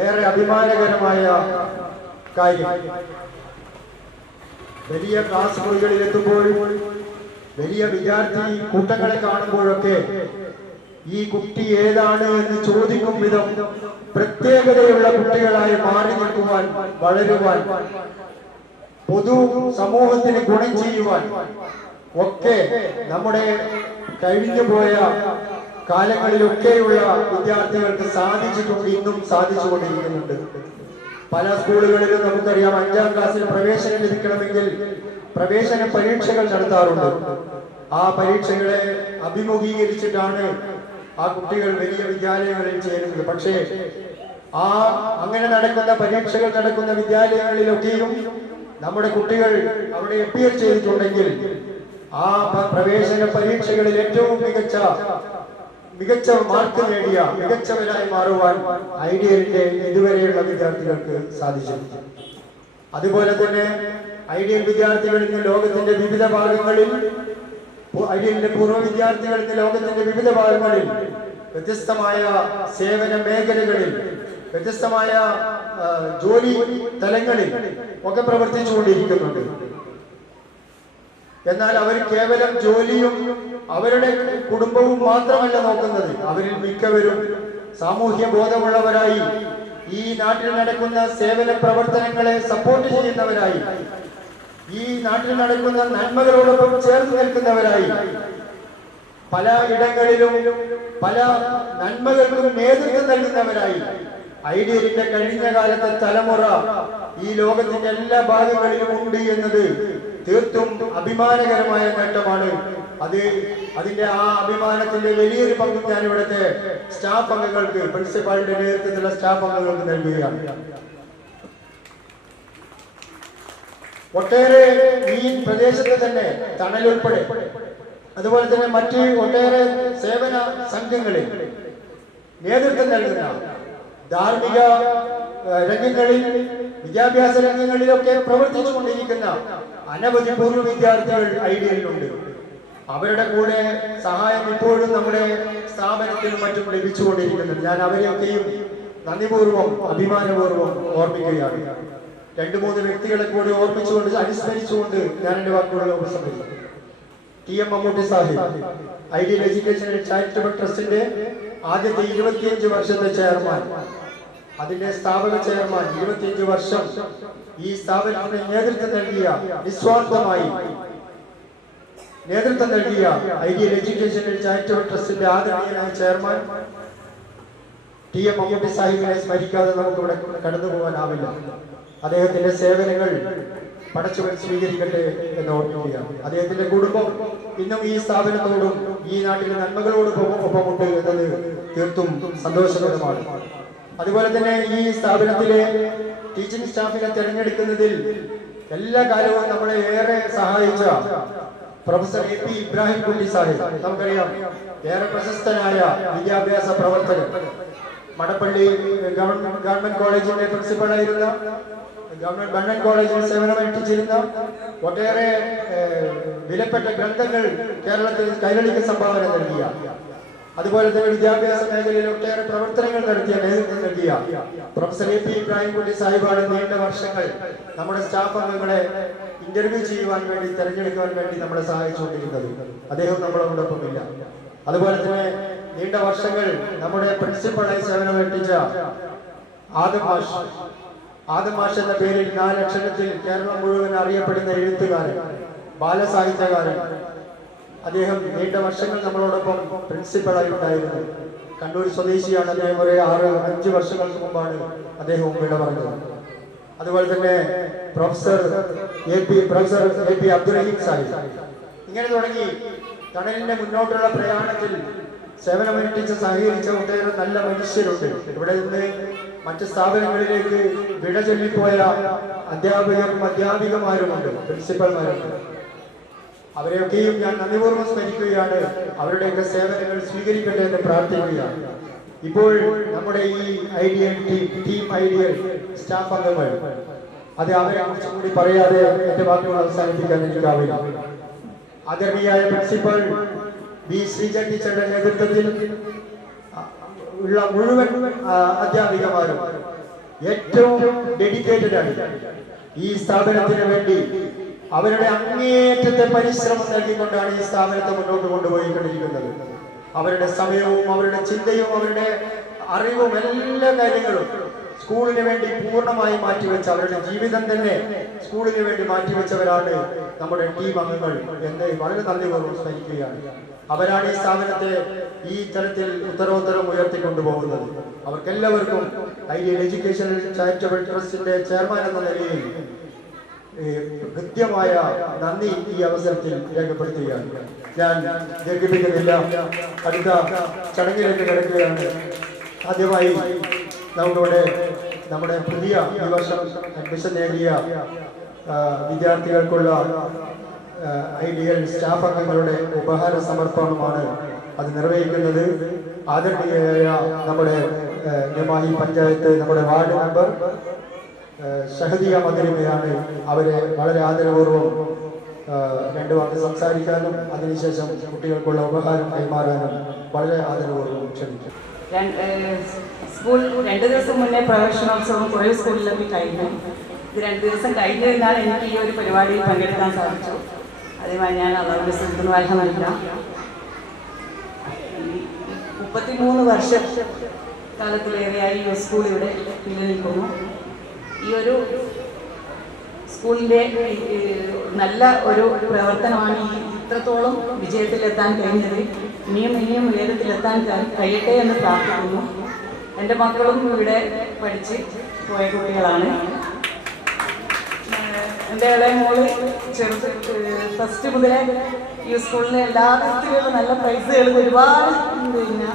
ഏറെ അഭിമാനകരമായ കാര്യം. വലിയ ക്ലാസ് മുറികളിൽ എത്തുമ്പോൾ, വലിയ വിദ്യാർത്ഥി കൂട്ടങ്ങളെ കാണുമ്പോഴൊക്കെ ഈ കുട്ടി ഏതാണ് എന്ന് ചോദിക്കും വിധം പ്രത്യേകതയുള്ള കുട്ടികളായി മാറി നിൽക്കുവാൻ, വളരുവാൻ, പൊതു സമൂഹത്തിന് ഗുണം ചെയ്യുവാൻ ഒക്കെ നമ്മുടെ കഴിഞ്ഞുപോയ കാലങ്ങളിലൊക്കെയുള്ള വിദ്യാർത്ഥികൾക്ക് സാധിച്ചിട്ടുണ്ട്, ഇന്നും സാധിച്ചുകൊണ്ടിരിക്കുന്നുണ്ട്. പല സ്കൂളുകളിലും നമുക്കറിയാം, 5ാം ക്ലാസ്സിൽ പ്രവേശനം ലഭിക്കണമെങ്കിൽ പ്രവേശന പരീക്ഷകൾ നടത്താറുണ്ട്. ആ പരീക്ഷകളെ അഭിമുഖീകരിച്ചിട്ടാണ് ആ കുട്ടികൾ വലിയ വിദ്യാലയങ്ങളിൽ ചേരുന്നത്. പക്ഷേ അങ്ങനെ നടക്കുന്ന പരീക്ഷകൾ നടക്കുന്ന വിദ്യാലയങ്ങളിലൊക്കെയും നമ്മുടെ കുട്ടികൾ അവിടെ അപ്പിയർ ചെയ്തിട്ടുണ്ടെങ്കിൽ ആ പ്രവേശന പരീക്ഷകളിൽ ഏറ്റവും മികച്ച മാർക്ക് നേടിയ മികച്ചവരായി മാറുവാൻ ഐഡിയലിന്റെ ഇതുവരെയുള്ള വിദ്യാർത്ഥികൾക്ക് സാധിച്ചു. അതുപോലെ തന്നെ ഐഡിയൽ വിദ്യാർത്ഥികൾ ഇന്ന് ലോകത്തിന്റെ വിവിധ ഭാഗങ്ങളിൽ, ഐഡിയലിന്റെ പൂർവ്വ വിദ്യാർത്ഥികൾ ഇന്ന് ലോകത്തിന്റെ വിവിധ ഭാഗങ്ങളിൽ വ്യത്യസ്തമായ സേവന മേഖലകളിൽ, വ്യത്യസ്തമായ ജോലി തലങ്ങളിൽ ഒക്കെ പ്രവർത്തിച്ചുകൊണ്ടിരിക്കുന്നുണ്ട്. എന്നാൽ അവർ കേവലം ജോലിയും അവരുടെ കുടുംബവും മാത്രമല്ല നോക്കുന്നത്. അവരിൽ മിക്കവരും സാമൂഹ്യ ബോധമുള്ളവരായി, ഈ നാട്ടിൽ നടക്കുന്ന സേവന പ്രവർത്തനങ്ങളെ സപ്പോർട്ട് ചെയ്യുന്നവരായി, ഈ നാട്ടിൽ നടക്കുന്ന നന്മകളോടൊപ്പം ചേർന്ന് നിൽക്കുന്നവരായി, പല ഇടങ്ങളിലും പല നന്മകൾക്കും നേതൃത്വം നൽകുന്നവരായി ഐഡിയലിന്റെ കഴിഞ്ഞ കാലത്തെ തലമുറ ഈ ലോകത്തിന്റെ എല്ലാ ഭാഗങ്ങളിലും ഉണ്ട് എന്നത് തീർത്തും അഭിമാനകരമായ നേട്ടമാണ്. അതിന്റെ ആ അഭിമാനത്തിന്റെ വലിയൊരു പങ്കും ഞാൻ ഇവിടുത്തെ സ്റ്റാഫ് അംഗങ്ങൾക്ക്, പ്രിൻസിപ്പാളിന്റെ നേതൃത്വത്തിലുള്ള സ്റ്റാഫ് അംഗങ്ങൾക്ക് നൽകുകയാണ്. ഒട്ടേറെ ഈ പ്രദേശത്ത് തന്നെ തണലുൾപ്പെടെ, അതുപോലെ തന്നെ മറ്റ് ഒട്ടേറെ സേവന സംഘങ്ങളിൽ നേതൃത്വം നൽകുന്ന, ധാർമ്മിക രംഗങ്ങളിൽ, വിദ്യാഭ്യാസ രംഗങ്ങളിലൊക്കെ പ്രവർത്തിച്ചുകൊണ്ടിരിക്കുന്ന അനവധി പൂർവ്വ വിദ്യാർത്ഥികൾ ഐഡിയലിലുണ്ട്. അവരുടെ കൂടെ സഹായം ഇപ്പോഴും നമ്മുടെ സ്ഥാപനത്തിലും മറ്റും ലഭിച്ചുകൊണ്ടിരിക്കുന്നുണ്ട്. ഞാൻ അവരെയൊക്കെയും നന്ദിപൂർവ്വം അഭിമാനപൂർവ്വം ഓർമ്മിക്കുകയാണ്. 2-3 വ്യക്തികളെ കൂടി ഓർമ്മിച്ചുകൊണ്ട് അനുസ്മരിച്ചുകൊണ്ട് ഞാൻ എൻ്റെ വാക്കുകൾ ഉപസംഹരിക്കും. TM Mammootty Sahib, ideal educational charitable ട്രസ്റ്റിന്റെ ആദ്യത്തെ 25 വർഷത്തെ ചെയർമാൻ, അതിന്റെ സ്ഥാപക ചെയർമാൻ, 25 വർഷം ഈ സ്ഥാപനത്തിന് നേതൃത്വം നൽകിയ, നിസ്വാർത്ഥമായി നേതൃത്വം നൽകിയ ഐഡിയൽ എഡ്യൂക്കേഷണൽ ചാരിറ്റബിൾ ട്രസ്റ്റിന്റെ ആദരണീയനായ ചെയർമാൻ TM മമ്മൂട്ടി സാഹിബിനെ സ്മരിക്കാതെ നമുക്കിവിടെ കടന്നു പോകാനാവില്ല. അദ്ദേഹത്തിന്റെ സേവനങ്ങൾ പടച്ചവൻ സ്വീകരിക്കട്ടെ എന്ന് ഓർമ്മിക്കുകയാണ്. അദ്ദേഹത്തിന്റെ കുടുംബം ഇന്നും ഈ സ്ഥാപനത്തോടും ഈ നാട്ടിലെ നന്മകളോടും ഒപ്പമുണ്ട് എന്നത് തീർത്തും സന്തോഷകരമാണ്. അതുപോലെ തന്നെ ഈ സ്ഥാപനത്തിലെ ടീച്ചിങ് സ്റ്റാഫിനെ തിരഞ്ഞെടുക്കുന്നതിൽ എല്ലാ കാലവും നമ്മളെ ഏറെ സഹായിച്ച പ്രൊഫസർ AP ഇബ്രാഹിം കുട്ടി സാഹിബ്, നമുക്കറിയാം, ഏറെ പ്രശസ്തനായ വിദ്യാഭ്യാസ പ്രവർത്തകൻ, മടപ്പള്ളി ഗവൺമെന്റ് കോളേജിന്റെ പ്രിൻസിപ്പളായിരുന്ന, ഗവൺമെന്റ് കോളേജിൽ സേവനമനുഷ്ഠിച്ചിരുന്ന, ഒട്ടേറെ വിലപ്പെട്ട ഗ്രന്ഥങ്ങൾ കേരളത്തിൽ കൈരളിക്ക് സംഭാവന നൽകിയ, അതുപോലെ തന്നെ വിദ്യാഭ്യാസ മേഖലയിൽ ഒട്ടേറെ പ്രവർത്തനങ്ങൾ നടത്തിയ, നേതൃത്വം നൽകിയ പ്രൊഫസർ AP ഇബ്രാഹിം കുട്ടി സാഹിബാണ് നീണ്ട വർഷങ്ങൾ നമ്മുടെ സ്റ്റാഫ് അംഗങ്ങളെ ഇന്റർവ്യൂ ചെയ്യുവാൻ വേണ്ടി, തെരഞ്ഞെടുക്കുവാൻ വേണ്ടി നമ്മളെ സഹായിച്ചുകൊണ്ടിരുന്നത്. അദ്ദേഹം നമ്മളോടൊപ്പമില്ല. അതുപോലെ തന്നെ നീണ്ട വർഷങ്ങൾ നമ്മുടെ പ്രിൻസിപ്പളായി സേവനമനുഷ്ഠിച്ച ആദം മാഷ് എന്ന പേരിൽ 4 അക്ഷരത്തിൽ കേരളം മുഴുവൻ അറിയപ്പെടുന്ന എഴുത്തുകാരൻ, ബാലസാഹിത്യകാരൻ, അദ്ദേഹം നീണ്ട വർഷങ്ങൾ നമ്മളോടൊപ്പം പ്രിൻസിപ്പളായി ഉണ്ടായിരുന്നു. കണ്ണൂർ സ്വദേശിയാണ് അദ്ദേഹം. ഒരു 5 വർഷങ്ങൾക്ക് മുമ്പാണ് അദ്ദേഹം വിട പറഞ്ഞത്. അതുപോലെ തന്നെ പ്രൊഫസർ AP അബ്ദുറഹീം സാഹിബ്, ഇങ്ങനെ തുടങ്ങി തണലിന്റെ മുന്നോട്ടുള്ള പ്രയാണത്തിൽ സേവനമനുഷ്ഠിച്ച, സഹകരിച്ച ഒട്ടേറെ നല്ല മനുഷ്യരുണ്ട്. ഇവിടെ നിന്ന് മറ്റ് സ്ഥാപനങ്ങളിലേക്ക് വിട ചൊല്ലിപ്പോയ അധ്യാപകരും അധ്യാപികമാരുമുണ്ട്, പ്രിൻസിപ്പൽമാരുണ്ട്. അവരെയൊക്കെയും ഞാൻ നന്ദിപൂർവ്വം സ്മരിക്കുകയാണ്. അവരുടെയൊക്കെ സേവനങ്ങൾ സ്വീകരിക്കട്ടെ എന്ന് പ്രാർത്ഥിക്കുകയാണ്. ഇപ്പോൾ നമ്മുടെ ഈ ടീം ഐഡിയൽ സ്റ്റാഫ് അംഗങ്ങൾ, അത് അവരെ കുറിച്ച് കൂടി പറയാതെ എന്റെ വാക്കുകൾ അവസാനിപ്പിക്കാൻ എനിക്കാവില്ല. ആദരണീയായ പ്രിൻസിപ്പൽ B ശ്രീജൻ ടീച്ചറുടെ നേതൃത്വത്തിൽ ഉള്ള മുഴുവൻ അധ്യാപികമാരും ഏറ്റവും ഡെഡിക്കേറ്റഡ് ആണ് ഈ സ്ഥാപനത്തിന് വേണ്ടി. അവരുടെ അങ്ങേയറ്റത്തെ പരിശ്രമം നൽകിക്കൊണ്ടാണ് ഈ സ്ഥാപനത്തെ മുന്നോട്ട് കൊണ്ടുപോയിക്കൊണ്ടിരിക്കുന്നത്. അവരുടെ സമയവും അവരുടെ ചിന്തയും അവരുടെ അറിവും എല്ലാ കാര്യങ്ങളും സ്കൂളിന് വേണ്ടി പൂർണ്ണമായി മാറ്റിവെച്ച, അവരുടെ ജീവിതം തന്നെ സ്കൂളിന് വേണ്ടി മാറ്റിവെച്ചവരാണ് നമ്മുടെ ടീം അംഗങ്ങൾ എന്ന് വളരെ നന്ദിപൂർവ്വം സ്മരിക്കുകയാണ്. അവരാണ് ഈ സ്ഥാപനത്തെ ഈ തരത്തിൽ ഉത്തരോത്തരം ഉയർത്തിക്കൊണ്ടുപോകുന്നത്. അവർക്കെല്ലാവർക്കും ഐഡിയൽ എഡ്യൂക്കേഷണൽ ചാരിറ്റബിൾ ട്രസ്റ്റിന്റെ ചെയർമാൻ എന്ന നിലയിൽ കൃത്യമായ നന്ദി ഈ അവസരത്തിൽ രേഖപ്പെടുത്തുകയാണ്. ഞാൻ ദീർഘിപ്പിക്കുന്നില്ല, അടുത്ത ചടങ്ങിലേക്ക് കിടക്കുകയാണ്. ആദ്യമായി നമ്മുടെ പുതിയ ഈ വർഷം അഡ്മിഷൻ നേടിയ വിദ്യാർത്ഥികൾക്കുള്ള ഐഡിയൽ സ്റ്റാഫ് അംഗങ്ങളുടെ ഉപഹാര സമർപ്പണമാണ് അത് നിർവഹിക്കുന്നത്. ആദരണീയരായ നമ്മുടെ നെമാഹി പഞ്ചായത്ത് നമ്മുടെ വാർഡ് മെമ്പർ ഷഹദിയ മദരിമയാണ്. അവരെ വളരെ ആദരപൂർവ്വം 2 വാക്ക് സംസാരിക്കാനും അതിനുശേഷം കുട്ടികൾക്കുള്ള ഉപഹാരം കൈമാറാനും വളരെ ആദരപൂർവ്വം ക്ഷണിക്കും. സ്കൂൾ 2 ദിവസം മുന്നേ പ്രവേശനോത്സവം കുറേ സ്കൂളിലൊക്കെ കഴിഞ്ഞു. ഇത് 2 ദിവസം കഴിഞ്ഞതിനാൽ എനിക്ക് ഈ ഒരു പരിപാടിയിൽ പങ്കെടുക്കാൻ സാധിച്ചു. അതുമായി ഞാൻ അള്ളാഹുവിന്റെ സ്തുതിക്കുന്നു, അൽഹംദുലില്ലാഹ്. 33 വർഷ കാലത്തിലേറെയായി ഈ സ്കൂൾ ഇവിടെ നിലനിൽക്കുന്നു. ഈ ഒരു സ്കൂളിൻ്റെ നല്ല ഒരു പ്രവർത്തനമാണ് ഈ ഇത്രത്തോളം വിജയത്തിലെത്താൻ കഴിഞ്ഞത്. ഇനിയും ഉയരത്തിലെത്താൻ കഴിയട്ടെ എന്ന് പ്രാർത്ഥിക്കുന്നു. എൻ്റെ മക്കളും ഇവിടെ പഠിച്ച് പോയ കുട്ടികളാണ്. എൻ്റെ ഇളയ മോള് ഫസ്റ്റ് മുതലേ ഈ സ്കൂളിലെ എല്ലാ തരത്തിലുള്ള നല്ല പ്രൈസുകളും ഒരുപാട്, പിന്നെ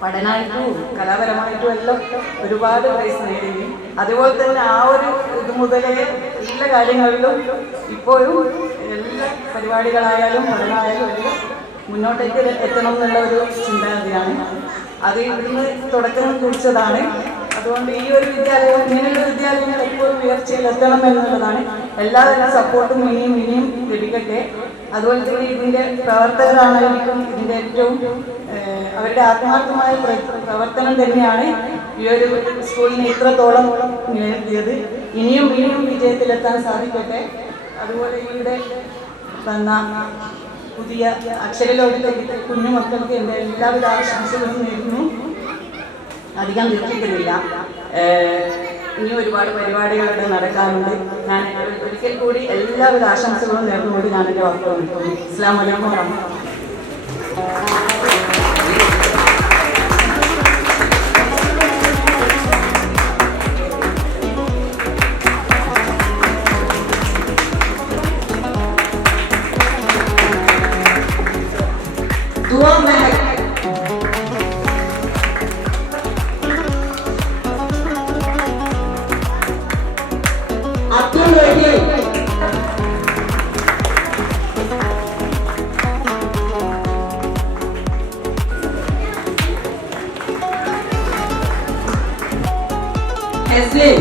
പഠനമായിട്ടും കലാപരമായിട്ടും എല്ലാം ഒരുപാട് പ്രൈസ് നേടി. അതുപോലെ തന്നെ ആ ഒരു ഇത് മുതലേ എല്ലാ കാര്യങ്ങളിലും ഇപ്പോഴും എല്ലാ പരിപാടികളായാലും പഠനമായാലും എല്ലാം മുന്നോട്ടേക്ക് എത്തണം എന്നുള്ള ഒരു ചിന്താഗതിയാണ്. അത് ഇവിടുന്ന് തുടക്കം കുറിച്ചതാണ്. അതുകൊണ്ട് ഈ ഒരു വിദ്യാലയം, ഇങ്ങനെയുള്ള വിദ്യാലയങ്ങൾ എപ്പോഴും ഉയർച്ചയിലെത്തണം എന്നുള്ളതാണ്. എല്ലാവരും സപ്പോർട്ടും ഇനിയും ലഭിക്കട്ടെ. അതുപോലെ തന്നെ ഇതിൻ്റെ പ്രവർത്തകരാണെങ്കിലും ഇതിൻ്റെ ഏറ്റവും അവരുടെ ആത്മാർത്ഥമായ പ്രവർത്തനം തന്നെയാണ് ഈ ഈ ഒരു സ്കൂളിനെ ഇത്രത്തോളം ഉയർത്തിയത്. ഇനിയും വിജയത്തിലെത്താൻ സാധിക്കട്ടെ. അതുപോലെ ഇവിടെ തന്ന പുതിയ അക്ഷരലോകത്തേക്ക് കുഞ്ഞുമക്കൾക്ക് എൻ്റെ എല്ലാവിധ ആശംസകളും നേരുന്നു. അധികം ദീർഘിക്കുന്നില്ല. ഇനി ഒരുപാട് പരിപാടികളുടെ നടക്കാറുണ്ട്. ഞാൻ ഒരിക്കൽ കൂടി എല്ലാവിധ ആശംസകളും നേർന്നുകൊണ്ട് ഞാൻ എൻ്റെ വാക്കുകൾ നിൽക്കുന്നു. അസ്സലാമു അലൈക്കും വറഹ്മത്തുള്ളാഹി. Dua Mehak, Abdul Rahim, Hazlin,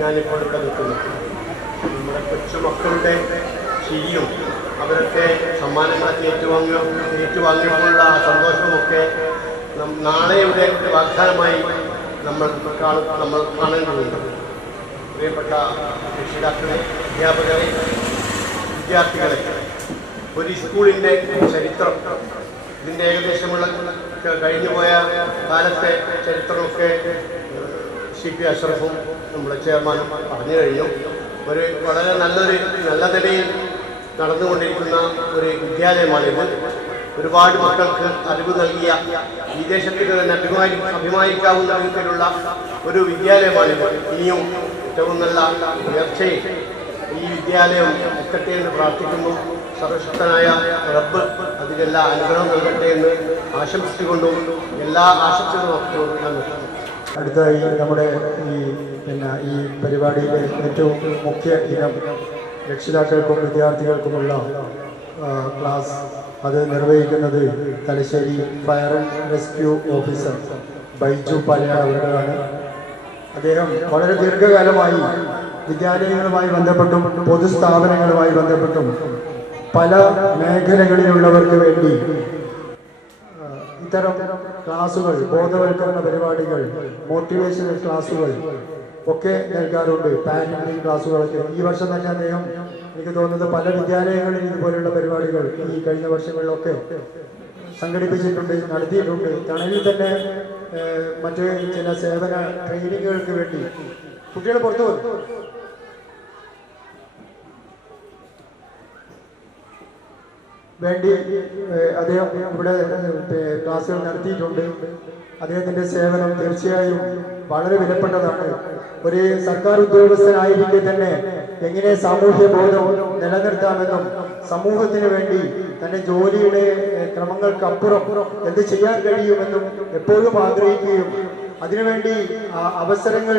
ഞാനിപ്പോൾ ഇവിടെ നിൽക്കുന്നത് നമ്മുടെ കൊച്ചുമക്കളുടെ ചിരിയും അവരൊക്കെ സമ്മാനങ്ങളൊക്കെ ഏറ്റുവാങ്ങിയപ്പോഴുള്ള ആ സന്തോഷമൊക്കെ നാളെയുടെ വാഗ്ദാനമായി നമ്മൾ കാണേണ്ടതുണ്ട്. പ്രിയപ്പെട്ട രക്ഷിതാക്കളെ, അധ്യാപകരെ, വിദ്യാർത്ഥികളെ, ഒരു സ്കൂളിൻ്റെ ചരിത്രം, ഇതിൻ്റെ ഏകദേശമുള്ള കഴിഞ്ഞുപോയ കാലത്തെ ചരിത്രമൊക്കെ CP അഷ്റഫും നമ്മുടെ ചെയർമാനും പറഞ്ഞു കഴിഞ്ഞു. വളരെ നല്ല നിലയിൽ നടന്നുകൊണ്ടിരിക്കുന്ന ഒരു വിദ്യാലയമാണിത്. ഒരുപാട് മക്കൾക്ക് അറിവ് നൽകിയ, വിദേശത്തിൽ തന്നെ അഭിമാനിക്കാവുന്ന വിധത്തിലുള്ള ഒരു വിദ്യാലയമാണിത്. ഇനിയും ഏറ്റവും നല്ല ഉയർച്ചയിൽ ഈ വിദ്യാലയം എത്തട്ടെ എന്ന് പ്രാർത്ഥിക്കുന്നു. സർവശക്തനായ റബ്ബ് അതിനെല്ലാ അനുഗ്രഹം നൽകട്ടെ എന്ന് ആശംസിച്ചുകൊണ്ടും എല്ലാ ആശംസകളും നിർത്തുന്നു. അടുത്തതായി നമ്മുടെ ഈ പരിപാടിയിലെ ഏറ്റവും മുഖ്യ ഇനം രക്ഷിതാക്കൾക്കും വിദ്യാർത്ഥികൾക്കുമുള്ള ക്ലാസ് അത് നിർവഹിക്കുന്നത് Thalassery fire and rescue officer Baiju Palayad അവരുടെയാണ്. അദ്ദേഹം വളരെ ദീർഘകാലമായി വിദ്യാലയങ്ങളുമായി ബന്ധപ്പെട്ടും പൊതുസ്ഥാപനങ്ങളുമായി ബന്ധപ്പെട്ടും പല മേഖലകളിലുള്ളവർക്ക് വേണ്ടി ഇത്തരം ക്ലാസുകൾ, ബോധവൽക്കരണ പരിപാടികൾ, മോട്ടിവേഷണൽ ക്ലാസുകൾ ഒക്കെ നൽകാറുണ്ട്. പാരന്റിംഗ് ക്ലാസുകളൊക്കെ ഈ വർഷം തന്നെ അദ്ദേഹം, എനിക്ക് തോന്നുന്നത് പല വിദ്യാലയങ്ങളിൽ ഇതുപോലുള്ള പരിപാടികൾ ഈ കഴിഞ്ഞ വർഷങ്ങളിലൊക്കെ സംഘടിപ്പിച്ചിട്ടുണ്ട്, നടത്തിയിട്ടുണ്ട്. തണലിൽ തന്നെ മറ്റ് ചില സേവന ട്രെയിനിങ്ങുകൾക്ക് വേണ്ടി കുട്ടികൾ പുറത്തു വന്നു. വേണ്ടി അദ്ദേഹം ഇവിടെ ക്ലാസ്സുകൾ നടത്തിയിട്ടുണ്ട്. അദ്ദേഹത്തിൻ്റെ സേവനം തീർച്ചയായും വളരെ വിലപ്പെട്ടതാണ്. ഒരു സർക്കാർ ഉദ്യോഗസ്ഥനായിരിക്കെ തന്നെ എങ്ങനെ സാമൂഹ്യ ബോധം നിലനിർത്താമെന്നും സമൂഹത്തിന് വേണ്ടി തൻ്റെ ജോലിയുടെ ക്രമങ്ങൾക്കപ്പുറം എന്ത് ചെയ്യാൻ കഴിയുമെന്നും എപ്പോഴും ആഗ്രഹിക്കുകയും അതിനുവേണ്ടി അവസരങ്ങൾ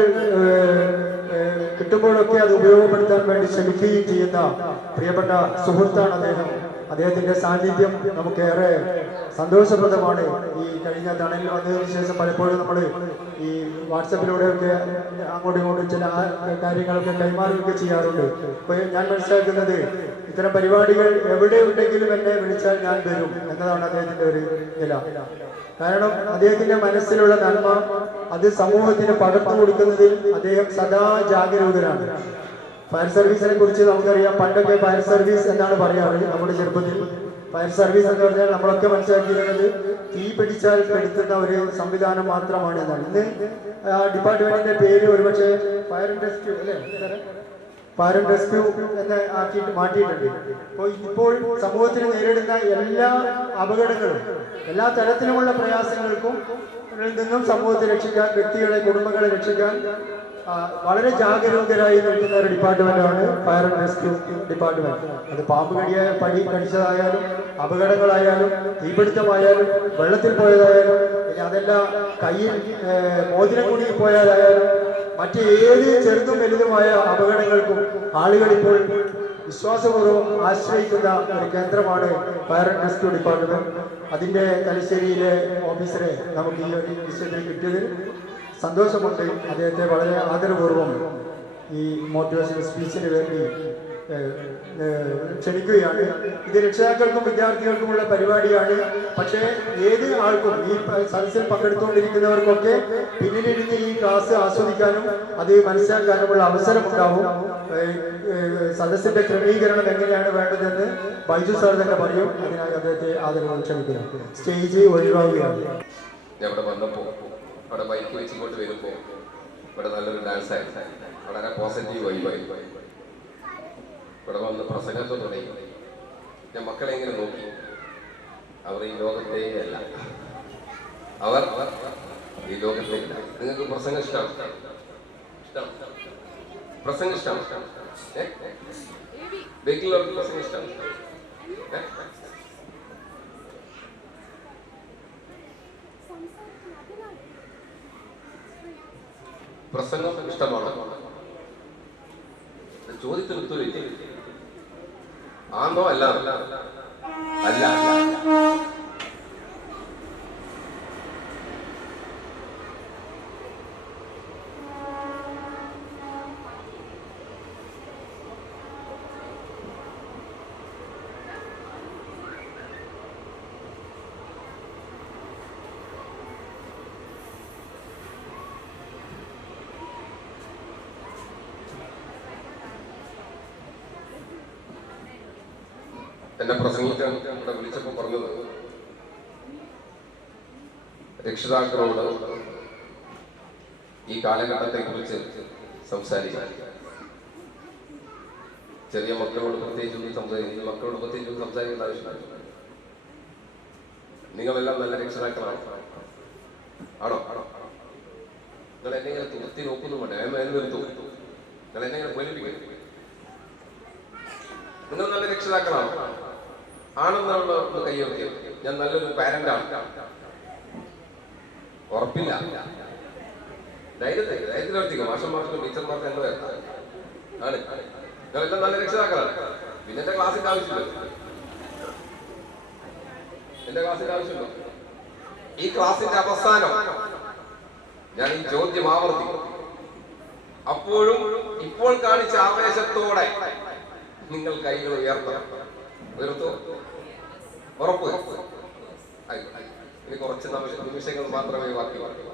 കിട്ടുമ്പോഴൊക്കെ അത് ഉപയോഗപ്പെടുത്താൻ വേണ്ടി ശ്രമിക്കുകയും ചെയ്യുന്ന പ്രിയപ്പെട്ട സുഹൃത്താണ് അദ്ദേഹം. അദ്ദേഹത്തിൻ്റെ സാന്നിധ്യം നമുക്കേറെ സന്തോഷപ്രദമാണ്. ഈ കഴിഞ്ഞ തണലിൽ വന്നതിന് ശേഷം പലപ്പോഴും നമ്മൾ ഈ വാട്സപ്പിലൂടെയൊക്കെ അങ്ങോട്ടും ഇങ്ങോട്ടും ചില കാര്യങ്ങളൊക്കെ കൈമാറുകയൊക്കെ ചെയ്യാറുണ്ട്. അപ്പോൾ ഞാൻ മനസ്സിലാക്കുന്നത് ഇത്തരം പരിപാടികൾ എവിടെ ഉണ്ടെങ്കിലും എന്നെ വിളിച്ചാൽ ഞാൻ വരും എന്നതാണ് അദ്ദേഹത്തിൻ്റെ ഒരു നില. കാരണം അദ്ദേഹത്തിൻ്റെ മനസ്സിലുള്ള നന്മ അത് സമൂഹത്തിന് പകർന്നു കൊടുക്കുന്നതിൽ അദ്ദേഹം സദാ ജാഗരൂകനാണ്. ഫയർ സർവീസിനെ കുറിച്ച് നമുക്കറിയാം. പണ്ടൊക്കെ ഫയർ സർവീസ് എന്നാണ് പറയാറ്. നമ്മുടെ ചെറുപ്പത്തിൽ ഫയർ സർവീസ് എന്ന് പറഞ്ഞാൽ നമ്മളൊക്കെ മനസ്സിലാക്കിയിരുന്നത് തീ പിടിച്ചാൽ കെടുത്തുന്ന ഒരു സംവിധാനം മാത്രമാണ് എന്നാണ്. ഇന്ന് ഡിപ്പാർട്ട്മെന്റിന്റെ പേര് ഒരുപക്ഷെ ഫയർ ആൻഡ് റെസ്ക്യൂ അല്ലേ, ഫയർ ആൻഡ് റെസ്ക്യൂ എന്ന് മാറ്റിയിട്ടുണ്ട്. ഇപ്പോൾ സമൂഹത്തിന് നേരിടുന്ന എല്ലാ അപകടങ്ങളും, എല്ലാ തരത്തിലുമുള്ള പ്രയാസങ്ങൾക്കും നിന്നും സമൂഹത്തെ രക്ഷിക്കാൻ, വ്യക്തികളെ, കുടുംബങ്ങളെ രക്ഷിക്കാൻ വളരെ ജാഗരൂകരായി നിൽക്കുന്ന ഒരു ഡിപ്പാർട്ട്മെന്റാണ് ഫയർ ആൻഡ് റെസ്ക്യൂ ഡിപ്പാർട്ട്മെന്റ്. അത് പാമ്പ് കടിച്ചതായാലും അപകടങ്ങളായാലും തീപിടുത്തമായാലും വെള്ളത്തിൽ പോയതായാലും ഇനി അതല്ല കയ്യിൽ മോതിരം കുടുങ്ങി പോയതായാലും മറ്റ് ഏത് ചെറുതും വലുതുമായ അപകടങ്ങൾക്കും ആളുകൾ ഇപ്പോൾ വിശ്വാസപൂർവ്വം ആശ്രയിക്കുന്ന ഒരു കേന്ദ്രമാണ് ഫയർ ആൻഡ് റെസ്ക്യൂ ഡിപ്പാർട്ട്മെന്റ്. അതിൻ്റെ തലശ്ശേരിയിലെ ഓഫീസറെ നമുക്ക് ഈ ഒരു വിഷയത്തിൽ കിട്ടിയതിൽ സന്തോഷമുണ്ട്. അദ്ദേഹത്തെ വളരെ ആദരപൂർവ്വം ഈ മോട്ടിവേഷണൽ സ്പീച്ചിന് വേണ്ടി ക്ഷണിക്കുകയാണ്. ഇത് രക്ഷിതാക്കൾക്കും വിദ്യാർത്ഥികൾക്കുമുള്ള പരിപാടിയാണ്. പക്ഷേ ഏത് ആൾക്കും ഈ സദസ്സിൽ പങ്കെടുത്തുകൊണ്ടിരിക്കുന്നവർക്കൊക്കെ പിന്നിലിരുന്ന് ഈ ക്ലാസ് ആസ്വദിക്കാനും അത് മനസ്സിലാക്കാനുമുള്ള അവസരമുണ്ടാവും. സദസ്സിന്റെ ക്രമീകരണം എങ്ങനെയാണ് വേണ്ടതെന്ന് ബൈജു സാർ തന്നെ പറയും. അതിനായി അദ്ദേഹത്തെ ആദരവ് ക്ഷണിക്കുന്നു. സ്റ്റേജ് ഒഴിവാകുകയാണ്. ഞാൻ ഇവിടെ വന്നപ്പോൾ അവിടെ ബൈക്ക് വെച്ചിങ്ങോട്ട് വരുമ്പോൾ ഇവിടെ നല്ലൊരു ഡാൻസ് ആയിരുന്നു, വളരെ പോസിറ്റീവ് വൈബായി. ഇവിടെ വന്ന് പ്രസംഗത്തെ തുടങ്ങി. ഞാൻ മക്കളെ ഇങ്ങനെ നോക്കി, അവർ ഈ ലോകത്തേ അല്ല, അവർ ഈ ലോകത്തേ ഇല്ല. നിങ്ങൾക്ക് പ്രസംഗം ഇഷ്ടമാണ്? പ്രസംഗം ഇഷ്ടമാണ്? വീട്ടിലുള്ളവർക്ക് പ്രസംഗം ഇഷ്ടമാണ്? പ്രസംഗം ഇഷ്ടമാണ്? ചോദ്യത്തിന് ഉത്തരവില്ലേ? ആണോ അല്ല? അല്ല. എന്നെ പ്രസംഗിക്കാൻ ഇവിടെ വിളിച്ചപ്പോൾ പറഞ്ഞത്, രക്ഷിതാക്കളോട് ഈ കാലഘട്ടത്തെ കുറിച്ച് സംസാരിക്കാൻ. ചെറിയ മക്കളോട് പ്രത്യേകിച്ച് സംസാരിക്കും, മക്കളോട് പ്രത്യേകിച്ച് സംസാരിക്കേണ്ട ആവശ്യമില്ല. നിങ്ങളെല്ലാം നല്ല രക്ഷിതാക്കളാണ്. ആണോ? നിങ്ങൾ എന്നെ ഇങ്ങനെ തുറത്തി നോക്കുന്നുമുണ്ട്. നിർത്തും. നിങ്ങൾ എന്നെ ഇങ്ങനെ പേടിപ്പിക്കരുത്. നിങ്ങൾ നല്ല രക്ഷിതാക്കളാണ്. ആണെന്നുള്ള ഒന്ന് കൈയ്യോർത്തി. ഞാൻ നല്ലൊരു പാരന്റാണ്. ഉറപ്പില്ല. ധൈര്യത്തിലെത്തിക്കോ. മാഷന്മാർക്കും ടീച്ചർമാർക്കും എന്തോ ആണ്. നിങ്ങളെല്ലാം നല്ല രക്ഷിതാക്കളാണ്. പിന്നെ എന്റെ ക്ലാസ്സിന്റെ ആവശ്യമില്ല. എന്റെ ക്ലാസ്സിന്റെ ആവശ്യമില്ല. ഈ ക്ലാസ്സിന്റെ അവസാനം ഞാൻ ഈ ചോദ്യം ആവർത്തിക്കും. അപ്പോഴും ഇപ്പോൾ കാണിച്ച ആവേശത്തോടെ നിങ്ങൾ കൈകൾ ഉയർത്തണം. ഉയർത്തോ? ഉറപ്പ്? ഇനി കുറച്ച് നിമിഷങ്ങൾ മാത്രമേ ബാക്കി പറയൂ.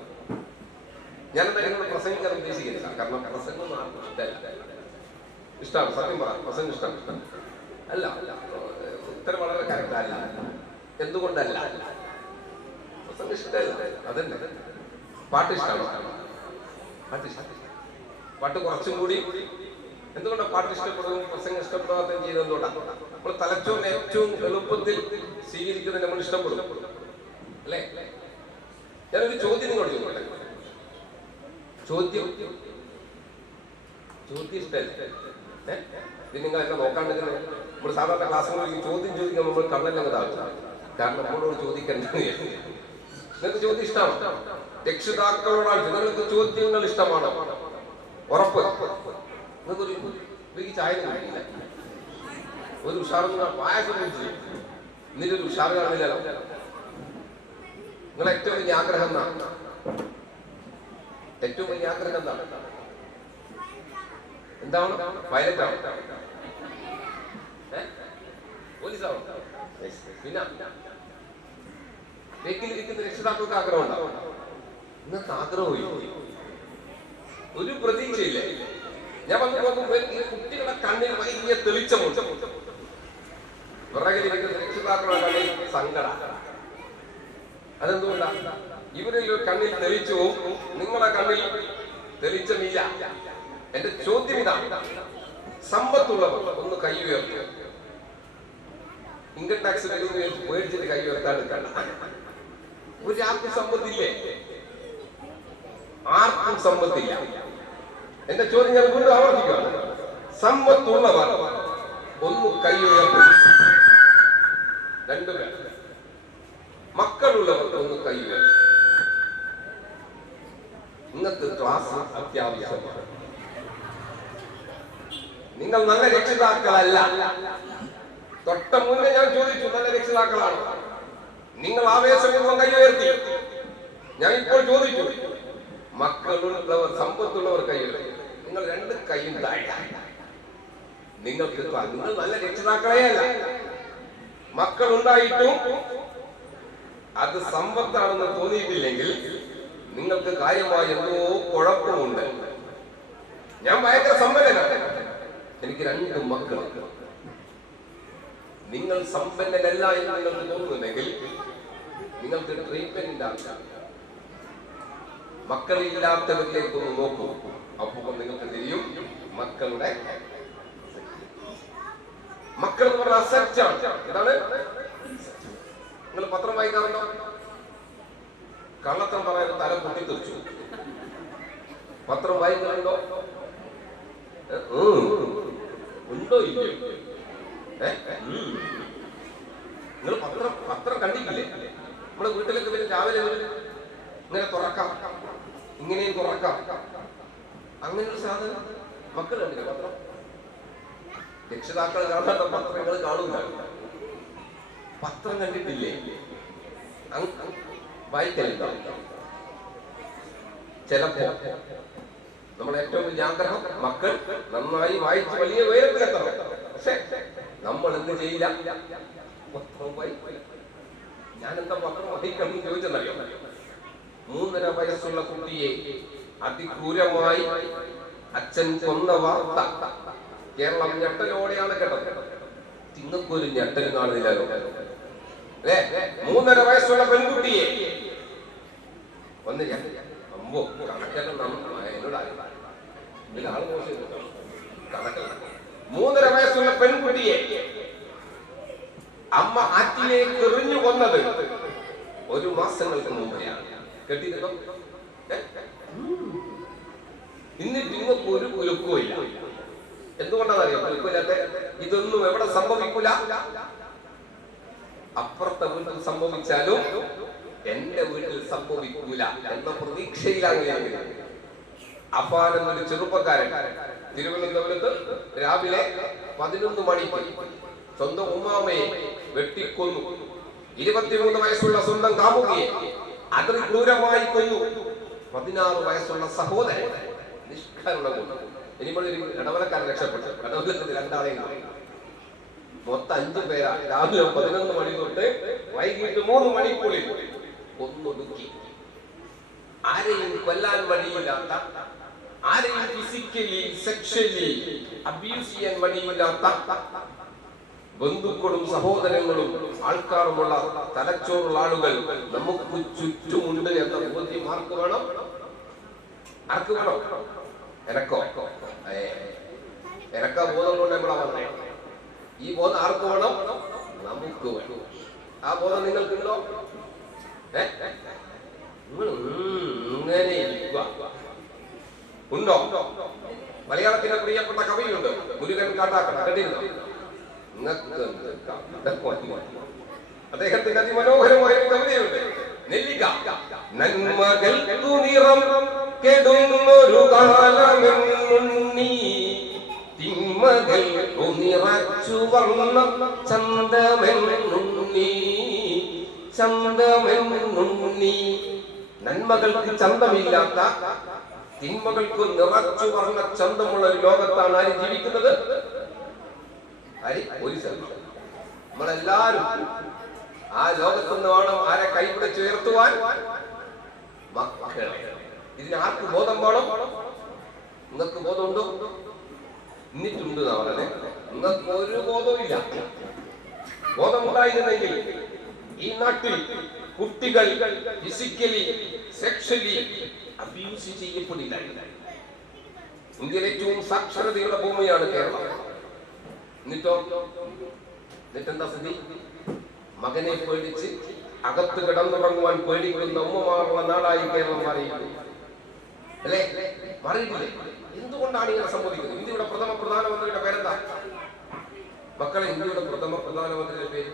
ഞാൻ എന്തായാലും പ്രസംഗിക്കാൻ ഉദ്ദേശിക്കുന്നില്ല. കാരണം പ്രസംഗം ആർക്കും ഇഷ്ടമല്ല. ഇഷ്ടമാണ്, സത്യം പറ, പ്രസംഗം ഇഷ്ടമാണ്. അല്ല, ഉത്തരം വളരെ കറക്റ്റ് അല്ല. എന്തുകൊണ്ടല്ല? പ്രസംഗം ഇഷ്ടമല്ല. അതന്നെ. പാട്ട് ഇഷ്ടമാണ്. പാട്ട് കുറച്ചും കൂടി. എന്തുകൊണ്ടാണ് പാട്ട് ഇഷ്ടപ്പെടുകയും പ്രസംഗം ഇഷ്ടപ്പെടാത്തതും ചെയ്തെന്തുകൊണ്ടാണ്? നമ്മൾ തലച്ചോറിന് ഏറ്റവും എളുപ്പത്തിൽ സ്വീകരിക്കുന്നത് നമ്മൾ ഇഷ്ടപ്പെടും അല്ലേ? ഞാനൊരു ചോദ്യം നിങ്ങളോട് ചോദിക്കട്ടെ. ചോദ്യം ഇഷ്ടമല്ലേ? ഇത് നിങ്ങൾ എന്നെ നോക്കാണ്ടിരിക്കുന്നത്? നമ്മൾ സാധാരണ ക്ലാസ്സുകളിൽ ചോദ്യം ചോദിക്കാൻ നമ്മൾ കണ്ണല്ലങ്ങ് താഴ്ത്താം. കാരണം നമ്മളോട് ചോദിക്കേണ്ടത് നിങ്ങൾക്ക് ചോദ്യം ഇഷ്ടമാണ്. രക്ഷിതാക്കളോടാണ്. നിങ്ങൾക്ക് ചോദ്യങ്ങൾ ഇഷ്ടമാണ്. ഉറപ്പ്? നിങ്ങൾക്കൊരു ചായ കാണില്ല, ഒരു ഉഷാറൊന്നും പായസം കുടിച്ചു, എന്നിട്ട് ഒരു ഉഷാറ് കാണില്ലല്ലോ. നിങ്ങളെ ഏറ്റവും വലിയ ആഗ്രഹം എന്താണ്? ഏറ്റവും വലിയ ആഗ്രഹം എന്താണ്? എന്താണ്? പൈലറ്റാണ്? പോലീസാണ്? പിന്നെ വീട്ടിലിരിക്കുന്ന രക്ഷിതാക്കൾക്ക് ആഗ്രഹം ഉണ്ടാവും. നിങ്ങൾക്ക് ആഗ്രഹമില്ല, ഒരു പ്രതീക്ഷയില്ലേ? ഞാൻ വന്ന് നോക്കുമ്പോൾ ഈ കുട്ടികളുടെ കണ്ണിൽ വലിയ തെളിച്ചമുണ്ട്. വിറകിലിരിക്കുന്ന രക്ഷിതാക്കളുടെ കണ്ണിൽ സങ്കട. അതെന്തുകൊണ്ടാണ്? ഇവരിൽ കണ്ണിൽ തെളിച്ചവും നിങ്ങളുടെ കണ്ണിൽ തെളിച്ചമില്ല. എന്റെ ചോദ്യം ഇതാണ്, സമ്പത്തുള്ളവർ ഒന്ന് കൈ ഉയർത്തുക. ഇൻകം ടാക്സ് പേടിച്ചിട്ട് കൈ ഉയർത്താൻ നിൽക്കണ്ട. ഒരാൾക്കും സമ്പത്തില്ലേ? ആർക്കും സമ്പത്തില്ല. എന്റെ ചോദ്യം ഞാൻ വീണ്ടും ആവർത്തിക്കുകയാണ്. സമ്പത്തുള്ളവർ ഒന്ന് കൈ ഉയർത്തും. രണ്ടുപേർ. മക്കളുള്ളവർ ഒന്ന് കൈ ഉയർത്തും. നിങ്ങൾക്ക് ക്ലാസ് അത്യാവശ്യമാണ്. നിങ്ങൾ നല്ല രക്ഷിതാക്കളല്ല. തൊട്ട മുന്നേ ഞാൻ ചോദിച്ചു, നല്ല രക്ഷിതാക്കളാണ്. നിങ്ങൾ ആവേശപൂർവ്വം കൈ ഉയർത്തി. ഞാൻ ഇപ്പോൾ ചോദിച്ചു, മക്കളുള്ളവർ സമ്പത്തുള്ളവർ കൈ ഉയർത്തി. നിങ്ങൾ രണ്ട് കൈയും താഴെ. നിങ്ങൾക്ക് നിങ്ങൾ നല്ല രക്ഷിതാക്കളെയല്ല. മക്കളുണ്ടായിട്ടും അത് സമ്പത്താണെന്ന് തോന്നിയിട്ടില്ലെങ്കിൽ നിങ്ങൾക്ക് കാര്യമായി എന്തോ കുഴപ്പമുണ്ട്. ഞാൻ ഭയങ്കര സമ്പന്നനാണ്, എനിക്ക് 2 മക്കൾ. നിങ്ങൾ സമ്പന്നനല്ല എന്ന് നിങ്ങൾക്ക് തോന്നുന്നുണ്ടെങ്കിൽ നിങ്ങൾക്ക് ട്രീറ്റ്മെന്റ് ആവശ്യം. മക്കളില്ലാത്തവരിലേക്ക് ഒന്ന് നോക്കൂ. അപ്പോൾ നിങ്ങൾക്ക് തിരിയും മക്കൾ എന്ന് പറഞ്ഞ അസറ്റാണ്. എന്താണ്? നിങ്ങൾ പത്രം വായിക്കാറുണ്ടോ? കള്ളത്തരം പറയാൻ തല പൊട്ടിത്തെറിച്ചു. പത്രം വായിക്കാറുണ്ടോ? ഉണ്ടോ ഇല്ലയോ? നിങ്ങൾ പത്രം കണ്ടിട്ടില്ലേ? നമ്മുടെ വീട്ടിലൊക്കെ വരും, രാവിലെ വരും, ഇങ്ങനെ തുറക്കാം, ഇങ്ങനെയും തുറക്കാം. അങ്ങനെ ഒരു സാധനം മക്കൾ കണ്ടില്ല. പത്രം രക്ഷിതാക്കൾ കാണാത്ത പത്രങ്ങൾ കാണുക. പത്രം കണ്ടിട്ടില്ലേ? വായിക്കലുണ്ടോ? ചിലപ്പോ നമ്മുടെ ഏറ്റവും വലിയ ആഗ്രഹം മക്കൾ നന്നായി വായിച്ച് വലിയ ഉയരത്തിലെത്തണം. പക്ഷെ നമ്മൾ എന്ത് ചെയ്യില്ല? പത്രം വായിക്കില്ല. ഞാനെന്താ പത്രം വായിക്കണം ചോദിച്ചെന്നറിയോ? 3.5 വയസ്സുള്ള കുട്ടിയെ അതിക്രൂരമായി അച്ഛൻ കൊന്ന വാർത്ത കേരളം ഞെട്ടലോടെയാണ് കേട്ടത്. നിങ്ങൾക്കൊരു ഞെട്ടൽ കാണുന്നില്ലല്ലോ അല്ലേ? 3.5 വയസ്സുള്ള പെൺകുട്ടിയെ ഒന്ന് അമ്പോ കണക്കെല്ലാം എന്നോട് ഇതിലാള് മോശം കണക്കല്ല. 3.5 വയസ്സുള്ള പെൺകുട്ടിയെ അമ്മ ആറ്റിലേക്ക് എറിഞ്ഞു കൊന്നത് 1 മാസങ്ങൾക്ക് മുമ്പെയാണ്. കേട്ടിരുന്നോ? എന്നിട്ട് നിങ്ങൾക്ക് ഒരു കുലുക്കവും ഇല്ല. എന്തുകൊണ്ടാണെന്നറിയോ കുലുക്കില്ലാത്ത? ഇതൊന്നും എവിടെ സംഭവിക്കൂല. അപ്പുറത്തെ വീട്ടിൽ സംഭവിച്ചാലും എന്റെ വീട്ടിൽ സംഭവിക്കൂല എന്ന പ്രതീക്ഷയിലാണ്. അഫാൻ എന്നൊരു ചെറുപ്പക്കാരൻ തിരുവനന്തപുരത്ത് രാവിലെ 11 മണിക്ക് സ്വന്തം ഉമ്മാമയെ വെട്ടിക്കൊന്നു. 23 വയസ്സുള്ള സ്വന്തം കാമുകിയെ അതിക്രൂരമായി കൊന്നു. 16 വയസ്സുള്ള സഹോദരൻ നിഷ്കരണം കൊന്നു. ഇനിമൊരു ഇടവലക്കാരൻ രക്ഷപ്പെട്ടു. ഇടവലത്തിൽ 2 ആളെയും മൊത്തം 5 പേരാ. രാവിലെ 11 മണി തൊട്ട് വൈകിട്ട് 3 മണിക്കുള്ളിൽ കൊന്നൊടുക്കി. ആരെയും കൊല്ലാൻ വഴിയില്ലാത്ത, ആരെയും ഫിസിക്കലി സെക്ഷലി അബ്യൂസ് ചെയ്യാൻ വഴിയില്ലാത്ത ബന്ധുക്കളും സഹോദരങ്ങളും ആൾക്കാരുമുള്ള തലച്ചോറുള്ള ആളുകൾ നമുക്ക് ചുറ്റുമുണ്ട് എന്ന ബോധ്യം ആർക്ക് വേണം? ആർക്ക് വേണം? എനക്കോ? എനക്കാ ബോധം കൊണ്ട് നമ്മളാ പറഞ്ഞേ. ഈ ബോധം ആർക്ക് വേണം? നമുക്ക് വേണം. ആ ബോധം നിങ്ങൾക്കുണ്ടോ? ഇങ്ങനെ ഉണ്ടോ? മലയാളത്തിലെ പ്രിയപ്പെട്ട കവിയുണ്ട് മുരുകൻ കാട്ടാക്കട. കേട്ടിരുന്നോ? അദ്ദേഹത്തിന്റെ അതിമനോഹരമായ കവിതയുണ്ട് നെല്ലിക്ക. നന്മകൾക്കു നിറം കെടുന്നൊരു കാലമെന്നുണ്ണി, തിന്മകൾക്കു നിറച്ചു വന്ന ചന്തമെന്നുണ്ണി, ചന്തമെന്നുണ്ണി. നന്മകൾക്ക് ചന്തമില്ലാത്ത, തിന്മകൾക്ക് നിറച്ചു പറഞ്ഞ ചന്തമുള്ള ഒരു ലോകത്താണ് ആര് ജീവിക്കുന്നത്? നമ്മളെല്ലാരും ആ ലോകത്തുനിന്ന് വേണം ആരെ കൈപിടിച്ചുയർത്തുവാൻ? മക്കളെ. ഇതിന് ആർക്ക് ബോധം വേണം? നിങ്ങൾക്ക് ബോധമുണ്ടോ? എന്നിട്ടുണ്ട് പറഞ്ഞേ. നിങ്ങൾക്ക് ഒരു ബോധവും ഇല്ല. ബോധമുണ്ടായിരുന്നെങ്കിൽ ഈ നാട്ടിൽ കുട്ടികൾ ഫിസിക്കലി സെക്ഷലി അബ്യൂസ് ചെയ്യപ്പെടില്ല. ഇന്ത്യയിലെ ഏറ്റവും സാക്ഷരതയുള്ള ഭൂമിയാണ് കേരളം. എന്നിട്ടെന്താ സ്ഥിതി? മകനെ പേടിച്ച് അകത്ത് കിടന്നുറങ്ങുവാൻ പേടിക്കുന്ന ഉമ്മമാറുള്ള നാടായി കേരളം മാറിയിരിക്കുന്നു അല്ലേ? മാറിയിട്ടില്ലേ? എന്തുകൊണ്ടാണ് ഇങ്ങനെ സംഭവിക്കുന്നത്? ഇന്ത്യയുടെ പ്രഥമ പ്രധാനമന്ത്രിയുടെ പേരെന്താ? മക്കളെ, ഇന്ത്യയുടെ പ്രഥമ പ്രധാനമന്ത്രിയുടെ പേര്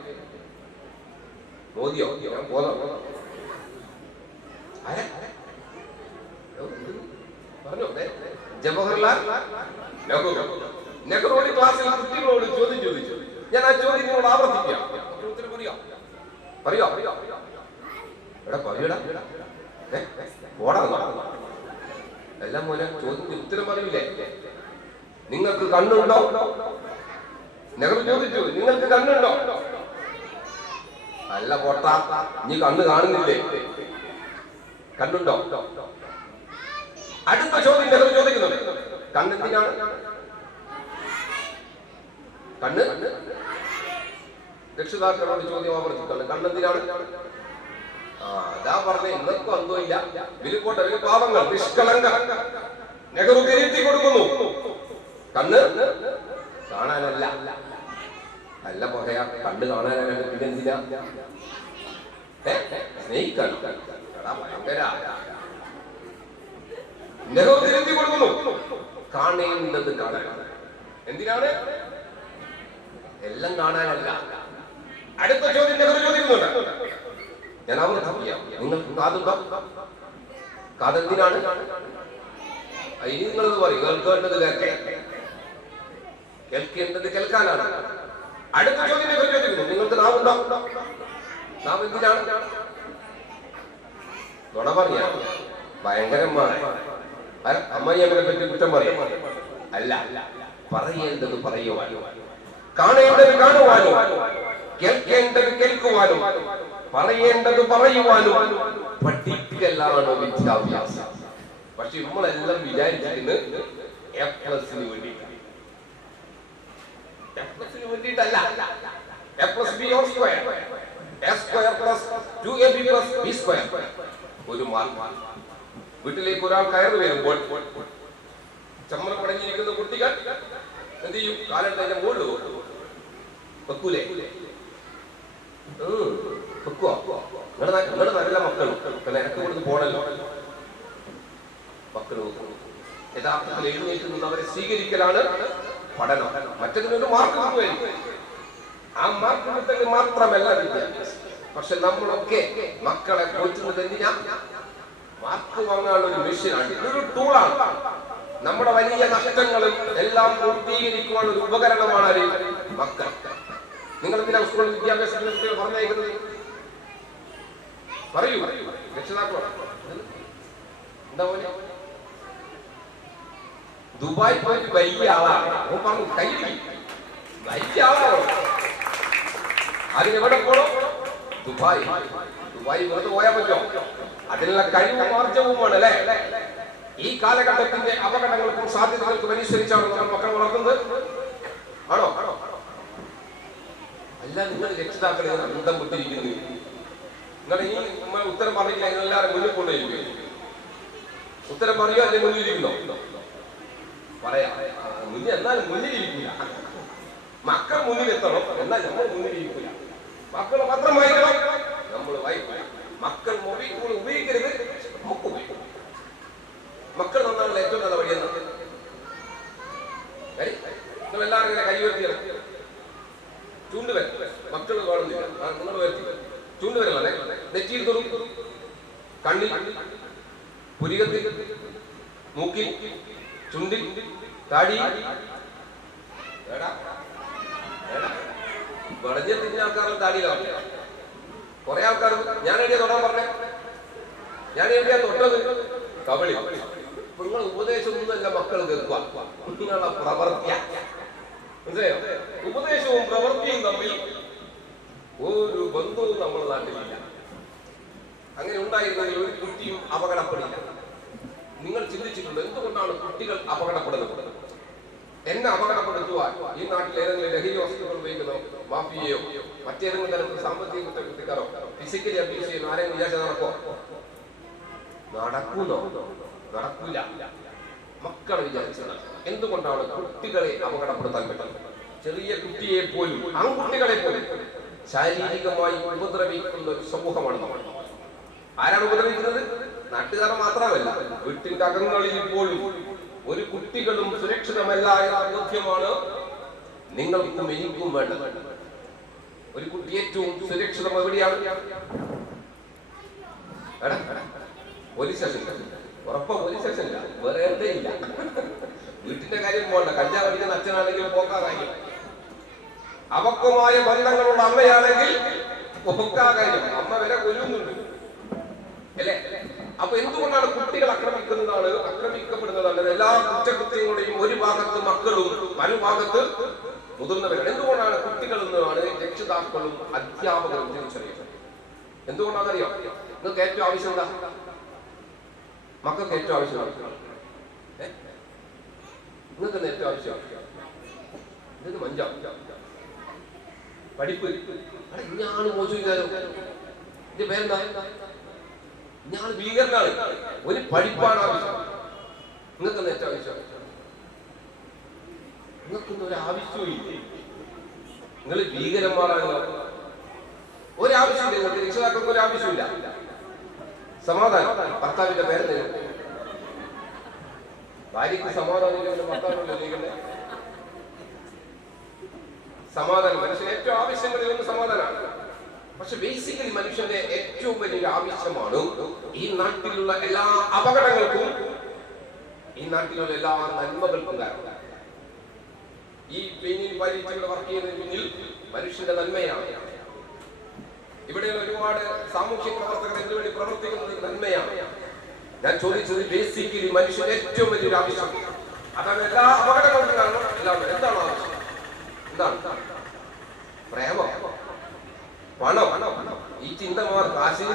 മോദിയോ? ഞാൻ പറഞ്ഞോ? ജവഹർലാൽ നെഹ്റു. നെഹ്റുവിന്റെ ക്ലാസ്സിൽ കുട്ടികളോട് ചോദ്യം ചോദിച്ചു. ഞാൻ ആ ചോദ്യം നിങ്ങളോട് ആവർത്തിക്കാം. പറയോ? എടാ പറയടാ, എല്ലാം പോലെ ചോദ്യത്തിന് ഉത്തരം പറയില്ലേ? നിങ്ങൾക്ക് കണ്ണുണ്ടോ? നെഹ്റു ചോദിച്ചു, നിങ്ങൾക്ക് കണ്ണുണ്ടോ? അല്ല പൊട്ട, നീ കണ്ണ് കാണുന്നില്ലേ? കണ്ണുണ്ടോ? അടുത്ത ചോദ്യം നെഹ്റു ചോദിക്കുന്നുണ്ട്, കണ്ണെന്തിനാണ്? കണ്ണ് രക്ഷിതാക്കളോട് ചോദ്യം ആവർത്തിക്കുന്നു, കണ്ണെന്തിനാണ്? അതാ പറഞ്ഞ ഇന്നൊക്കെ ഒന്നുമില്ല. വിലുപോട്ടെ, വില പാവങ്ങൾ, നിഷ്കളങ്ക. നെഹ്റു തിരുത്തി കൊടുക്കുന്നു, കണ്ണ് കാണാനല്ല. അല്ല പറയാ, കണ്ണ് കാണാനല്ല, പിന്നെന്തിനാ? സ്നേഹിക്കണം. ഭയങ്കര. നെഹ്റു തിരുത്തി കൊടുക്കുന്നു, കാണേണ്ടത് കാണാനാണ്. എന്തിനാണ്? എല്ലാം കാണാനല്ല. അടുത്ത ചോദ്യം നെഹ്റു ചോദിക്കുന്നുണ്ട്, ഞാൻ ആവർത്തിക്കാം, നിങ്ങൾക്ക് കാതുണ്ടോ? കാതെന്തിനാണ്? ഇനി നിങ്ങളത് പറയും, കേൾക്കേണ്ടത് കേൾക്കേണ്ടത് കേൾക്കാനാണ്. അടുത്ത ചോദ്യം നെഹ്റു ചോദിക്കുന്നു, നിങ്ങൾക്ക് നാവുണ്ടോ? നാവ് എന്തിനാണ്? നുണ പറയാ, ഭയങ്കരമായ അമ്മയെ പറ്റി കുറ്റം പറയാം. അല്ല, പറയേണ്ടത് പറയുവാനും, കാണേണ്ടത് കാണുവാനും, കേൾക്കേണ്ടത് കേൾക്കുവാനും, പറയേണ്ടത് പറയുവാനും പഠിക്കലാണ് വിദ്യാഭ്യാസം. പക്ഷെ നമ്മളെല്ലാം വിചാരിച്ചിരുന്നത് A+ വേണ്ടിയിട്ടാണ്. A+ വേണ്ടിയിട്ടല്ല. A+B whole square, A² + 2AB + B². ഒരു മാർക്ക്. വീട്ടിലേക്ക് ഒരാൾ കയറി വരുമ്പോൾ ചമ്മൽ പടഞ്ഞിരിക്കുന്ന കുട്ടികൾ എന്ത് ചെയ്യും? കാലെടുത്തതിന്റെ മുകളിൽ വെക്കൂലേ? വെക്കുവോ? നിങ്ങളുടെ നല്ല മക്കളും നിനക്ക് കൊടുത്ത് പോണല്ലോ. മക്കൾ യഥാർത്ഥത്തിൽ എഴുന്നേറ്റ് നിന്ന് അവരെ സ്വീകരിക്കലാണ് പഠനം. മറ്റതിനൊരു മാർക്ക് കിട്ടുമായിരിക്കും. ആ മാർക്ക് കിട്ടൽ മാത്രമല്ല വിദ്യാഭ്യാസം. പക്ഷെ നമ്മളൊക്കെ മക്കളെ കോച്ചുന്നത് എന്തിനാ? മാർക്ക് വാങ്ങാനുള്ള ഒരു മെഷീനാണ്, ഇതൊരു ടൂളാണ്. നമ്മുടെ വലിയ നഷ്ടങ്ങളും എല്ലാം പൂർത്തീകരിക്കുവാൻ ഒരു ഉപകരണമാണ് മക്കൾ. നിങ്ങൾ എന്തിനാ സ്കൂളിൽ വിദ്യാഭ്യാസത്തിന് കുട്ടികൾ പറഞ്ഞയക്കുന്നത്? പറയൂ, രക്ഷിതാക്കളോ? എന്താ പോലെ ദുബായ് പോയിട്ട് വലിയ ആളാണ് പറഞ്ഞു, കൈ വലിയ ആളാണോ? അതിനെവിടെ പോണോ? ദുബായ്. ദുബായ് വെറുതെ പോയാൽ പറ്റുമോ? അതിനുള്ള കഴിവും മാർജവുമാണ് അല്ലേ? ഈ കാലഘട്ടത്തിന്റെ അപകടങ്ങൾക്കും സാധ്യതകൾക്കും അനുസരിച്ചാണ് നമ്മൾ മക്കളെ വളർത്തുന്നത്. ആണോ? അല്ല, നിങ്ങൾ രക്ഷിതാക്കളെ അന്തം വിട്ടിരിക്കുന്നു. നിങ്ങൾ ഈ ഉത്തരം പറഞ്ഞില്ല, എല്ലാവരും മുന്നിൽ കൊണ്ടുപോയിരിക്കും. ഉത്തരം പറയോ അല്ലെ മുന്നിലിരിക്കുന്നോ? പറയാ, മുന്നിൽ എന്നാലും മുന്നിലിരിക്കില്ല. മക്കൾ മുന്നിലെത്തണം, എന്നാൽ നമ്മൾ മുന്നിലിരിക്കില്ല. മക്കൾ പത്രം വായിക്കണം, നമ്മൾ വായിക്കില്ല. മക്കൾ മൊബൈൽ ഫോൺ ഉപയോഗിക്കരുത്, നമുക്ക് ഉപയോഗിക്കും. മക്കൾ നന്നാണല്ലോ ഏറ്റവും നല്ല വഴിയെന്ന്. നിങ്ങൾ എല്ലാവരും ഇങ്ങനെ കൈ ഉയർത്തിയാണ് ചൂണ്ടുവര. മക്കൾ കാണുന്നില്ല, നിങ്ങൾ ഉയർത്തി ചൂണ്ടുവരല്ലേ? നെറ്റിയിൽ തൊടും, കണ്ണിൽ, പുരികത്തിൽ, മൂക്കിൽ, ചുണ്ടിൽ, താടി. വളഞ്ഞ തിരിഞ്ഞ ആൾക്കാരുടെ താടിയിലാണ്. കുറെ ആൾക്കാർ ഞാൻ എവിടെയാ തൊടാൻ പറഞ്ഞേ? ഞാൻ എവിടെയാ തൊട്ടത്? കബളി. നിങ്ങൾ ഉപദേശമൊന്നുമല്ല മക്കൾ കേൾക്കുക, നിങ്ങളുടെ പ്രവർത്തിയ. മനസ്സിലായോ? ഉപദേശവും പ്രവൃത്തിയും തമ്മിൽ ഒരു ബന്ധവും നമ്മുടെ നാട്ടിലില്ല. അങ്ങനെ ഉണ്ടായിരുന്നെങ്കിൽ ഒരു കുട്ടിയും അപകടപ്പെടില്ല. നിങ്ങൾ ചിന്തിച്ചിട്ടുണ്ട് എന്തുകൊണ്ടാണ് കുട്ടികൾ അപകടപ്പെടുന്നത്? എന്നെ അപകടപ്പെടുത്തുവാൻ ഈ നാട്ടിൽ ഏതെങ്കിലും ലഹരി വസ്തുക്കൾ ഉപയോഗിക്കുന്നോ, മാഫിയയോ മറ്റേതെങ്കിലും തരത്തിൽ സാമ്പത്തിക കുറ്റക്കാരോ ഫിസിക്കലി അബ്യൂസ് ചെയ്യുന്ന ആരെങ്കിലും വിചാരിച്ചാൽ നടക്കുമോ? നടക്കൂന്നോ? നടക്കൂല. മക്കളെ വിചാരിച്ചത്. എന്തുകൊണ്ടാണ് കുട്ടികളെ അപകടപ്പെടുത്താൻ പറ്റുന്നത്? ചെറിയ കുട്ടിയെ പോലും, ആൺകുട്ടികളെ പോലും ശാരീരികമായി ഉപദ്രവിക്കുന്ന ഒരു സമൂഹമാണ് നമ്മൾ. ആരാണ് ഉപദ്രവിക്കുന്നത്? നാട്ടുകാർ മാത്രമല്ല, വീട്ടിന്റെ അകങ്ങളിൽ ഇപ്പോഴും ഒരു കുട്ടികളും സുരക്ഷിതമല്ല എന്ന ബോധ്യമാണ് നിങ്ങൾക്കും എനിക്കും വേണ്ടത്. ഒരു കുട്ടി ഏറ്റവും സുരക്ഷിതം എവിടെയാണ്? Police station. ഉറപ്പം പോലീസ് സ്റ്റേഷനില്ല, വേറെ എവിടെയില്ല. വീട്ടിന്റെ കാര്യം പോകണ്ട, കഞ്ചാവ് അടിക്കുന്ന അച്ഛനാണെങ്കിൽ പോക്കാകാര്യം, അവക്കമായ ബന്ധങ്ങളുള്ള അമ്മയാണെങ്കിൽ പോക്കാകാര്യം, അമ്മ വരെ കൊല്ലുന്നുണ്ട് അല്ലേ? അപ്പൊ എന്തുകൊണ്ടാണ് കുട്ടികൾ ആക്രമിക്കപ്പെടുന്നതാണ്? എല്ലാ കുറ്റകൃത്യങ്ങളുടെയും ഒരു ഭാഗത്ത് മക്കളും മറുഭാഗത്ത് മുതിർന്നവരും. എന്തുകൊണ്ടാണ് കുട്ടികൾ എന്നാണ് രക്ഷിതാക്കളും അധ്യാപകരും തിരിച്ചറിയുന്നത്? എന്തുകൊണ്ടാണെന്നറിയാം? നിങ്ങൾക്ക് ഏറ്റവും ആവശ്യം എന്താ? മക്കൾക്ക് ഏറ്റവും ആവശ്യം നിങ്ങൾക്ക് ഏറ്റവും ആവശ്യം ഇത് മഞ്ചാ പഠിപ്പ്. ഞാൻ മോശിക്കാരോ എന്റെ പേരെന്താ? ഞാൻ ഭീകരനാണ്. ഒരു പഠിപ്പാണ് ആവശ്യം. നിങ്ങൾക്ക് ഏറ്റവും ആവശ്യം. നിങ്ങൾക്കൊന്നും ഒരു ആവശ്യവും ഇല്ല. നിങ്ങൾ ഭീകരന്മാരാണല്ലോ. ഒരാവശ്യമില്ല നിങ്ങൾക്ക്. രക്ഷിതാക്കൾക്ക് ഒരു ആവശ്യമില്ല. സമാധാനം. ഭർത്താവിന്റെ പേര് ഭാര്യക്ക് സമാധാനം ഭർത്താവിനല്ലോ ജീവിക്കുന്നത്. സമാധാനം മനുഷ്യന് ഏറ്റവും ആവശ്യങ്ങളിൽ ഒന്ന് സമാധാനമാണ്. പക്ഷെ ബേസിക്കലി മനുഷ്യന്റെ ഏറ്റവും വലിയൊരു ആവശ്യമാണ് ഈ നാട്ടിലുള്ള എല്ലാ അപകടങ്ങൾക്കും ഈ നാട്ടിലുള്ള എല്ലാ നന്മകൾക്കും കാരണം. ഈ പെയിനിൽ പാലിച്ചുകൊണ്ട് വർക്ക് ചെയ്യുന്നതിന് പിന്നിൽ മനുഷ്യന്റെ നന്മയാണ്. ഇവിടെയുള്ള ഒരുപാട് സാമൂഹ്യ പ്രവർത്തകർ എന്തുവേണ്ടി പ്രവർത്തിക്കുന്നത് നന്മയാണ്. ഞാൻ ചോദിച്ചത് ബേസിക്കലി മനുഷ്യന്റെ ഏറ്റവും വലിയൊരു ആവശ്യം അതാണ്. എല്ലാ അപകടങ്ങൾക്കും കാരണം എല്ലാം എന്താണ് ആവശ്യം? എന്താണ്? പ്രേമം, പണം. ഈ ചിന്ത കാശ്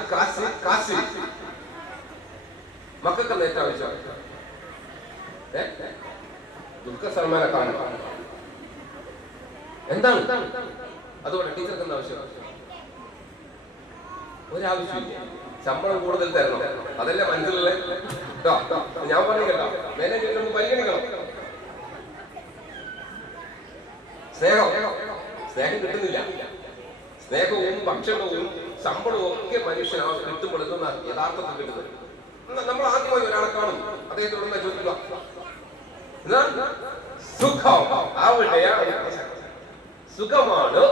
മക്കൾക്ക് ഏറ്റവും ആവശ്യം. ദുൽഖർ സൽമാനെ കാണുക എന്താണ്? അതുകൊണ്ട് ടീച്ചർക്ക് എന്താ ആവശ്യം? ഒരാവശ്യമില്ല. ശമ്പളം കൂടുതൽ തരണം, അതല്ലേ മനസ്സിലല്ലേ? ഞാൻ പറയുകട്ടോ, മാനേജ്മെന്റ് പരിഗണിക്കണം. സ്നേഹം കിട്ടുന്നില്ല. സ്നേഹവും ഭക്ഷണവും ശമ്പളവും ഒക്കെ മനുഷ്യൻ കിട്ടുമ്പോൾ യഥാർത്ഥത്തിൽ കിട്ടുന്നത്. നമ്മൾ ആദ്യമായി ഒരാളെ കാണും, അദ്ദേഹത്തോട് എന്താ ചോദിക്കുക? സുഖം. അവിടെയാണ് സുഖമാണ്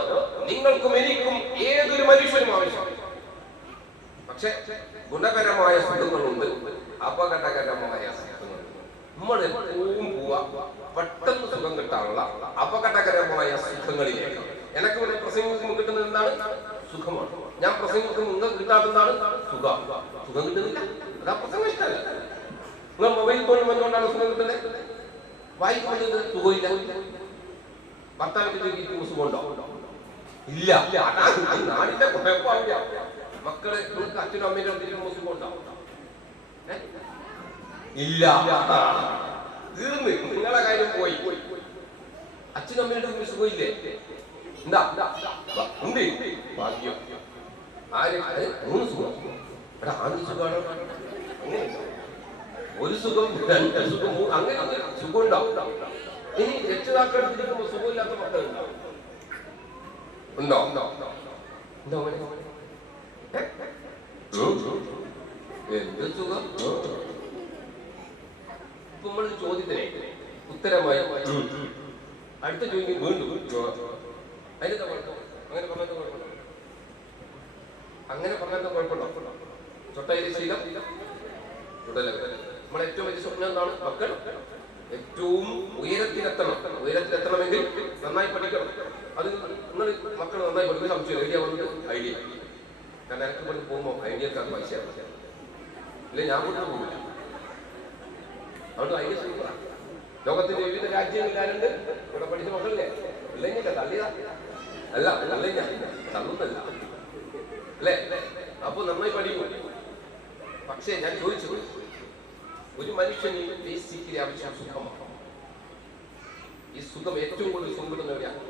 നിങ്ങൾക്കും എനിക്കും ഏതൊരു മനുഷ്യനും ആവശ്യം. പക്ഷെ ഗുണകരമായ സുഖങ്ങളുണ്ട്, അപകടകരമായ സുഖങ്ങളുണ്ട്. നമ്മൾ എപ്പോഴും പോവാ പെട്ടെന്ന് സുഖം കിട്ടാനുള്ള അപകടകരമായ സുഖങ്ങളിലേക്ക്. എനിക്ക് ഇവിടെ പ്രസംഗിക്കുമ്പോൾ കിട്ടുന്നത് എന്താണ്? സുഖമാണ്. ഞാൻ പ്രസംഗിക്കുമ്പോൾ നിങ്ങൾക്ക് കിട്ടാത്തതാണ് സുഖം കിട്ടുന്നില്ല. അതാ പ്രസംഗം ഇഷ്ടമല്ല. നിങ്ങൾ മൊബൈൽ ഫോൺ വന്നുകൊണ്ടാണ് സുഖം കിട്ടുന്നത്. വായിക്കുന്നത് സുഖമില്ല. ഭർത്താവിന്റെ ജോലിക്ക് സുഖമുണ്ടോ? ഇല്ല. നാടിന്റെ കുഴപ്പമില്ല. മക്കളെ നിങ്ങൾക്ക് അച്ഛനും അമ്മയുടെ അടുത്ത് സുഖമുണ്ടോ? ഇല്ല. തീർന്ന് നിങ്ങളെ കാര്യം പോയി. അച്ഛനും അമ്മയുടെ അടുത്ത് സുഖമില്ലേ? എന്താ ഉണ്ട്? ഭാഗ്യം. ആര്? 3 സുഖം. ഇവിടെ 6 സുഖമാണ്. അങ്ങനെയുണ്ടോ? 1 സുഖം, 2 സുഖം, അങ്ങനെ സുഖം ഉണ്ടാവും. ഇനി രക്ഷിതാക്കളെടുത്തിരിക്കുമ്പോ സുഖമില്ലാത്ത മക്കളുണ്ടാവും. ഉണ്ടോ? എന്തോ എന്ത് സുഖം? ഇപ്പൊ നമ്മൾ ചോദ്യത്തിനെ ഉത്തരമായി അടുത്ത ചോദ്യം വീണ്ടും അതിനെന്താ കുഴപ്പം? അങ്ങനെ പറഞ്ഞാൽ കുഴപ്പമുണ്ടോ? ചൊട്ടയിലെ ശീലം നമ്മുടെ ഏറ്റവും വലിയ സ്വപ്നം എന്താണ്? മക്കൾ ഏറ്റവും ഉയരത്തിലെത്തണമെങ്കിൽ നന്നായി പഠിക്കണം. അത് നിങ്ങൾ മക്കൾ നന്നായി പഠിക്കുന്ന സംശയം ഐഡിയ വന്നിട്ട് ഐഡിയ. കാരണം എനിക്ക് ഇവിടെ പോകുമ്പോൾ ഐഡിയക്കാർക്ക് പൈസ ഇല്ല, ഞാൻ കൊണ്ട് പോകില്ല. അതുകൊണ്ട് ഐഡിയ സൂപ്പറാ. ലോകത്തിന്റെ വിവിധ രാജ്യങ്ങളിലാരുണ്ട് ഇവിടെ പഠിച്ച മക്കളില്ലേ? ഇല്ലെങ്കിൽ തള്ളിയതാ അല്ല, അല്ലെങ്കിൽ തള്ളുന്നല്ല അല്ലേ? അപ്പൊ നന്നായി പഠിക്കും. പക്ഷേ ഞാൻ ചോദിച്ചു, ഒരു മനുഷ്യന് ബേസിക്കലി ആവശ്യം സുഖമാണ്. ഈ സുഖം ഏറ്റവും കൂടുതൽ സുഖം കിട്ടുന്ന എവിടെയാണ്?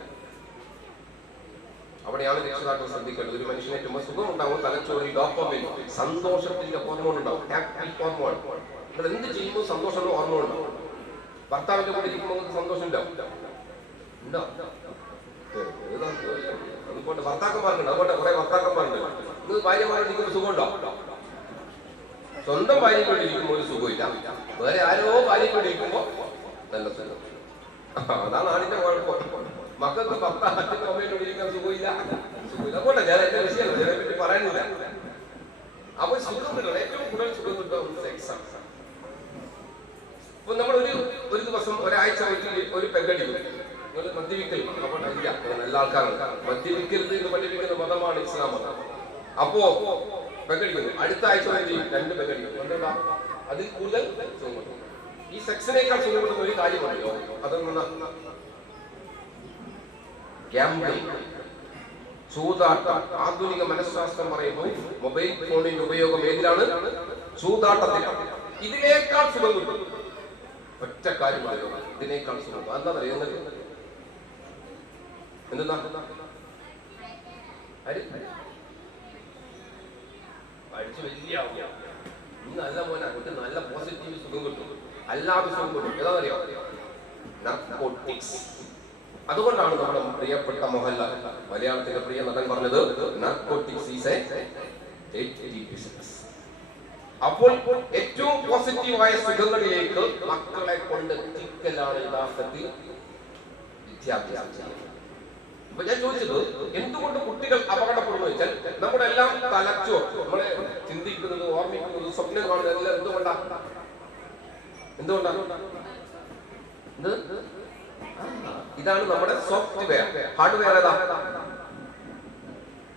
അവിടെയാണ് രക്ഷിതാക്കൾ ശ്രദ്ധിക്കേണ്ടത്. ഒരു മനുഷ്യന് ഏറ്റവും സുഖം ഉണ്ടാവും തലച്ചോറിൽ ഡോപാമിൻ, സന്തോഷത്തിന്റെ ഹോർമോൺ ഉണ്ടാവും, ഹാപ്പി ഹോർമോൺ. നിങ്ങൾ എന്ത് ചെയ്യുമ്പോൾ സന്തോഷം ഹോർമോൺ ഉണ്ടാവും. ഭർത്താവിന്റെ കൂടെ ഇരിക്കുമ്പോൾ സന്തോഷം ഉണ്ടാവും. അതുകൊണ്ട് ഭർത്താക്കന്മാരുണ്ട്, അതുകൊണ്ട് കുറെ ഭർത്താക്കന്മാരുണ്ട്. നിങ്ങൾ ഭാര്യമാരിരിക്കുമ്പോൾ സുഖം ഉണ്ടാവും. സ്വന്തം ഭാര്യയും കൊണ്ടിരിക്കുമ്പോൾ ഒരു സുഖമില്ല, വേറെ ആരോ ഭാര്യയും കൊണ്ടിരിക്കുമ്പോൾ നല്ല സുഖം. അതാണ് ആടിന്റെ കുഴപ്പം. മക്കൾക്ക് ഭർത്താവിന്റെ അമ്മയോടിരിക്കാൻ സുഖമില്ല. അതുകൊണ്ടാ ഞാൻ എന്റെ വിഷയം പറ്റി പറയാനില്ല. അപ്പൊ സുഖം കിട്ടണം, ഏറ്റവും കൂടുതൽ സുഖം കിട്ടുന്ന സെക്സാണ്. അപ്പൊ നമ്മൾ ഒരു ദിവസം ഒരാഴ്ച ഒരു പെഗടിക്കും. നിങ്ങൾ മദ്യപിക്കൽ അപ്പോൾ ഇല്ല, നല്ല ആൾക്കാരുണ്ട്. മദ്യപിക്കരുത് എന്ന് പഠിപ്പിക്കുന്ന മതമാണ് ഇസ്ലാം മതം. അപ്പോ പെഗടിക്കുന്നു, അടുത്ത ആഴ്ച 2 പെഗടിക്കും. എന്താ അതിൽ കൂടുതൽ സുഖം കിട്ടും. ഈ സെക്സിനേക്കാൾ സുഖം കിട്ടുന്ന ഒരു കാര്യമല്ലോ, അതൊന്നും ഗാംബ്ലിംഗ്, ചൂതാട്ടം. ആധുനിക മനഃശാസ്ത്രം പറയുന്നു മൊബൈൽ ഫോണിന്റെ ഉപയോഗം ഏതിലാണ്? ചൂതാട്ടത്തിലാണ്. ഇതിനേക്കാൾ സുഖം കിട്ടും. ഒറ്റ കാര്യം പറയുക, ഇതിനേക്കാൾ സുഖം. എന്താ പറയുന്നത്? എന്തെന്നാ പഠിച്ച് വലിയ നല്ല മോനാ, നല്ല പോസിറ്റീവ് സുഖം കിട്ടും, അല്ലാതെ സുഖം കിട്ടും. ഏതാ അറിയോ? നാർക്കോട്ടിക്സ്. അതുകൊണ്ടാണ് നമ്മുടെ പ്രിയപ്പെട്ട മോഹൻലാൽ, മലയാളത്തിലെ പ്രിയ നടൻ, പറഞ്ഞത് നാർക്കോട്ടിക്സ് ഈസ് എ ബിസിനസ്. അപ്പോൾ ഏറ്റവും പോസിറ്റീവായ സുഖങ്ങളിലേക്ക് മക്കളെ കൊണ്ട് എത്തിക്കലാണ് യഥാർത്ഥത്തിൽ വിദ്യാഭ്യാസം ചെയ്യുന്നത്. അപ്പൊ ഞാൻ ചോദിച്ചത്, എന്തുകൊണ്ട് കുട്ടികൾ അപകടപ്പെടുന്നു വെച്ചാൽ, നമ്മുടെ എല്ലാം തലച്ചോർ, നമ്മളെ ചിന്തിക്കുന്നത്, ഓർമ്മിക്കുന്നത്, സ്വപ്നം കാണുന്നത് എല്ലാം എന്തുകൊണ്ടാണ്? ഇതാണ് നമ്മുടെ സോഫ്റ്റ്വെയർ. ഹാർഡ്വെയർ ഏതാ?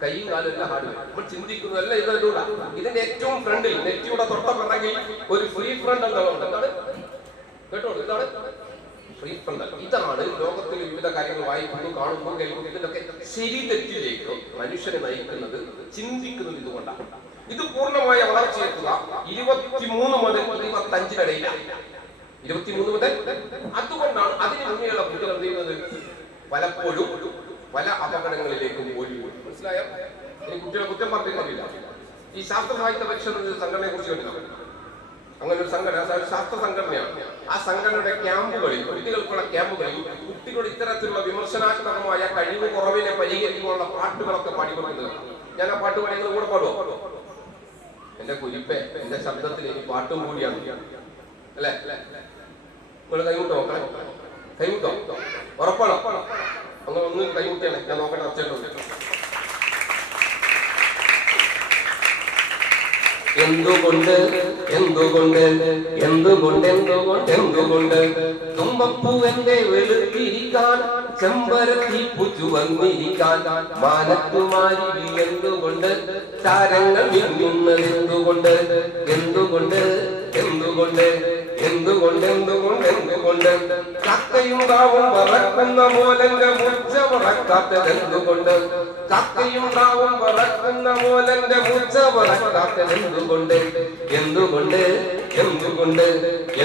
കൈയും കാലും എല്ലാം ഹാർഡ്വെയർ. നമ്മൾ ചിന്തിക്കുന്നതല്ല ഇതിലൂടെ. ഇതിന്റെ ഏറ്റവും ഫ്രണ്ടിൽ നെറ്റിയുടെ തൊട്ടപ്പിറകിൽ ഒരു ഫ്രീ ഫ്രണ്ട് എന്താണ്? കേട്ടോ, ഇതാണ് ഫ്രീ ഫ്രണ്ട്. ഇതാണ് ലോകത്തിലെ വിവിധ കാര്യങ്ങൾ വായിക്കുന്നു, കാണുന്നു, കേൾക്കുന്നു. ഇതിലൊക്കെ ശരി തെറ്റിലേക്ക് മനുഷ്യനെ നയിക്കുന്നത്, ചിന്തിക്കുന്നത് ഇതുകൊണ്ടാണ്. ഇത് പൂർണ്ണമായ വളർച്ചയെത്തുക 23 മുതൽ 25 23 മുതൽ. അതുകൊണ്ടാണ് അതിന് മുന്നേയുള്ള കുട്ടികൾ എന്ത് ചെയ്യുന്നത്? പലപ്പോഴും പല അപകടങ്ങളിലേക്കും പോയി. മനസ്സിലായോ? ഇനി കുട്ടികളെ കുറ്റം പറഞ്ഞില്ല. ഈ ശാസ്ത്ര സാഹിത്യ പരിഷത്ത് സംഘടനയെ കുറിച്ച് കേട്ടില്ല? അങ്ങനെ ഒരു സംഘടന, ശാസ്ത്ര സംഘടനയാണ്. ആ സംഘടനയുടെ ക്യാമ്പുകളിൽ, കുട്ടികൾക്കുള്ള ക്യാമ്പുകളിൽ കുട്ടികളുടെ ഇത്തരത്തിലുള്ള വിമർശനാത്മകമായ കഴിവ് കുറവിനെ പരിഹരിക്കാനുള്ള പാട്ടുകളൊക്കെ പാടിക്കൊടുക്കുന്നത്. ഞാൻ ആ പാട്ട് പാടിയത് കൂടെ പാടുവോ? എന്റെ കുരിപ്പെ, എന്റെ ശബ്ദത്തിൽ ഇനി പാട്ടും കൂടിയാണ് അല്ലേ? നിങ്ങൾ കൈമുട്ടോ മക്കളെ? കൈമുട്ടോ? ഉറപ്പാണോ? അങ്ങനെ ഒന്ന് കൈമുട്ടിയാണ്. ഞാൻ നോക്കട്ടെ, അച്ഛനുണ്ട്. എന്തുകൊണ്ട് എന്തുകൊണ്ട് എന്തുകൊണ്ട് എന്തുകൊണ്ട് എന്തുകൊണ്ട് തുമ്പപ്പൂവന്റെ വെളുത്തിരിക്കാൻ ചെമ്പരത്തി പുച്ചു വന്നിരിക്കാൻ മാനത്തുമാരി എന്തുകൊണ്ട് താരങ്ങൾ മിന്നുന്നത് എന്തുകൊണ്ട് എന്തുകൊണ്ട് എന്തുകൊണ്ട് എന്തുകൊണ്ട് എന്തുകൊണ്ട് എന്തുകൊണ്ട് കക്കയും കാവും പറക്കുന്ന മോലന്റെ മുച്ച പറക്കാത്തത് എന്തുകൊണ്ട് കക്കയും കാവും പറക്കുന്ന മോലന്റെ മുച്ച പറക്കാത്തത് എന്തുകൊണ്ട് എന്തുകൊണ്ട് എന്തുകൊണ്ട്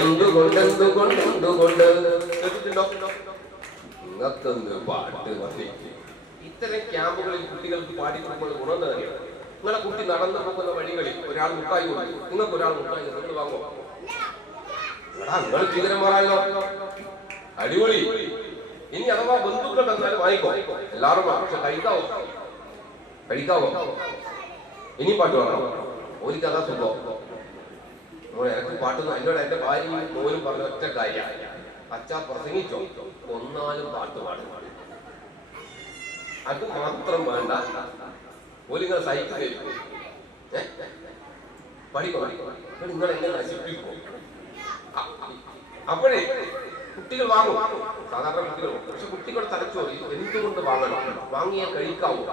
എന്തുകൊണ്ട് എന്തുകൊണ്ട് എന്തുകൊണ്ട് നിങ്ങൾക്കൊന്ന് പാട്ട് വന്നിട്ട് ഇത്തരം ക്യാമ്പുകളിൽ കുട്ടികൾക്ക് പാടിക്കൊടുക്കുമ്പോൾ ഗുണം തന്നെയാണ്. നിങ്ങളെ കുട്ടി നടന്നു പോകുന്ന വഴികളിൽ ഒരാൾ മുട്ടായി കൊടുക്കും, നിങ്ങൾക്ക് ഒരാൾ മുട്ടായി നിങ്ങൾ വാങ്ങോ? നിങ്ങൾ ഭീകരന്മാരായല്ലോ, അടിപൊളി. ഇനി അഥവാ ബന്ധുക്കൾ തന്നാലും വാങ്ങിക്കോ, എല്ലാവരും. പക്ഷെ കഴിക്കാവോ? ഇനി പാട്ട് വേണം. ഒരു കഥ സുഖം. എനിക്ക് പാട്ടൊന്നും എന്നോട് എന്റെ ഭാര്യയും മോനും പറഞ്ഞ ഒറ്റ കാര്യമാണ്, അച്ഛാ പ്രസംഗിച്ചോ, ഒന്നാലും പാട്ട് പാടും. അത് മാത്രം വേണ്ട, ഓലിങ്ങനെ സഹിക്കുകയും പഠിക്കോ. നിങ്ങൾ എങ്ങനെ നശിപ്പിക്കും? അപ്പോഴേ കുട്ടികൾ വാങ്ങും, സാധാരണ കുട്ടികൾ. പക്ഷെ കുട്ടികളുടെ തലച്ചോറി എന്തുകൊണ്ട് വാങ്ങണം? വാങ്ങിയാൽ കഴിക്കാവൂ.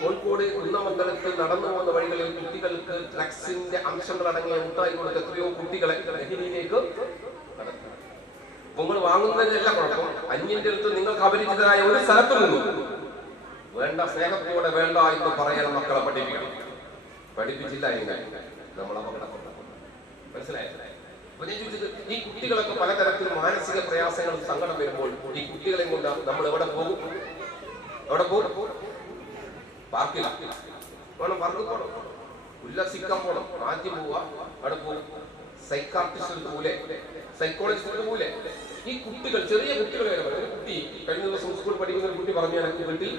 കോഴിക്കോട് കുന്നമംഗലത്ത് നടന്നു പോകുന്ന വഴികളിൽ കുട്ടികൾക്ക് ഡ്രഗ്സിന്റെ അംശങ്ങൾ അടങ്ങിയ മുട്ടായി കൊടുത്ത് എത്രയോ കുട്ടികളെ ലഹരിയിലേക്ക് നടത്തും. നിങ്ങൾ വാങ്ങുന്നതിനെല്ലാം കുഴപ്പം. അന്യന്റെ അടുത്ത് നിങ്ങൾക്ക് അപരിചിതരായ ഒരു സ്ഥലത്ത് നിന്നു വേണ്ട, സ്നേഹത്തോടെ വേണ്ട എന്ന് പറയാൻ മക്കളെ പഠിപ്പിക്കണം. പഠിപ്പിച്ചില്ല എങ്കിൽ നമ്മൾ അപകടപ്പെട്ടു. മനസ്സിലായോ? അപ്പൊ ഞാൻ ചോദിച്ചത്, ഈ കുട്ടികളൊക്കെ പലതരത്തിലും മാനസിക പ്രയാസങ്ങളും സങ്കടം വരുമ്പോൾ ഈ കുട്ടികളെ കൊണ്ട് നമ്മൾ എവിടെ പോകും? എവിടെ പോകും? പാർക്കിൽ വേണം, പാർക്കിൽ പോകണം, ഉല്ലസിക്കാൻ പോകണം. ആദ്യം പോവാ, അവിടെ പോകും. സൈക്കാട്രിസ്റ്റ് പോലെ, സൈക്കോളജിസ്റ്റ് പോലെ. ഈ കുട്ടികൾ, ചെറിയ കുട്ടികളെ ഒരു കുട്ടി കഴിഞ്ഞ ദിവസം സ്കൂളിൽ പഠിക്കുന്ന ഒരു കുട്ടി പറഞ്ഞു, എനിക്ക് വീട്ടിൽ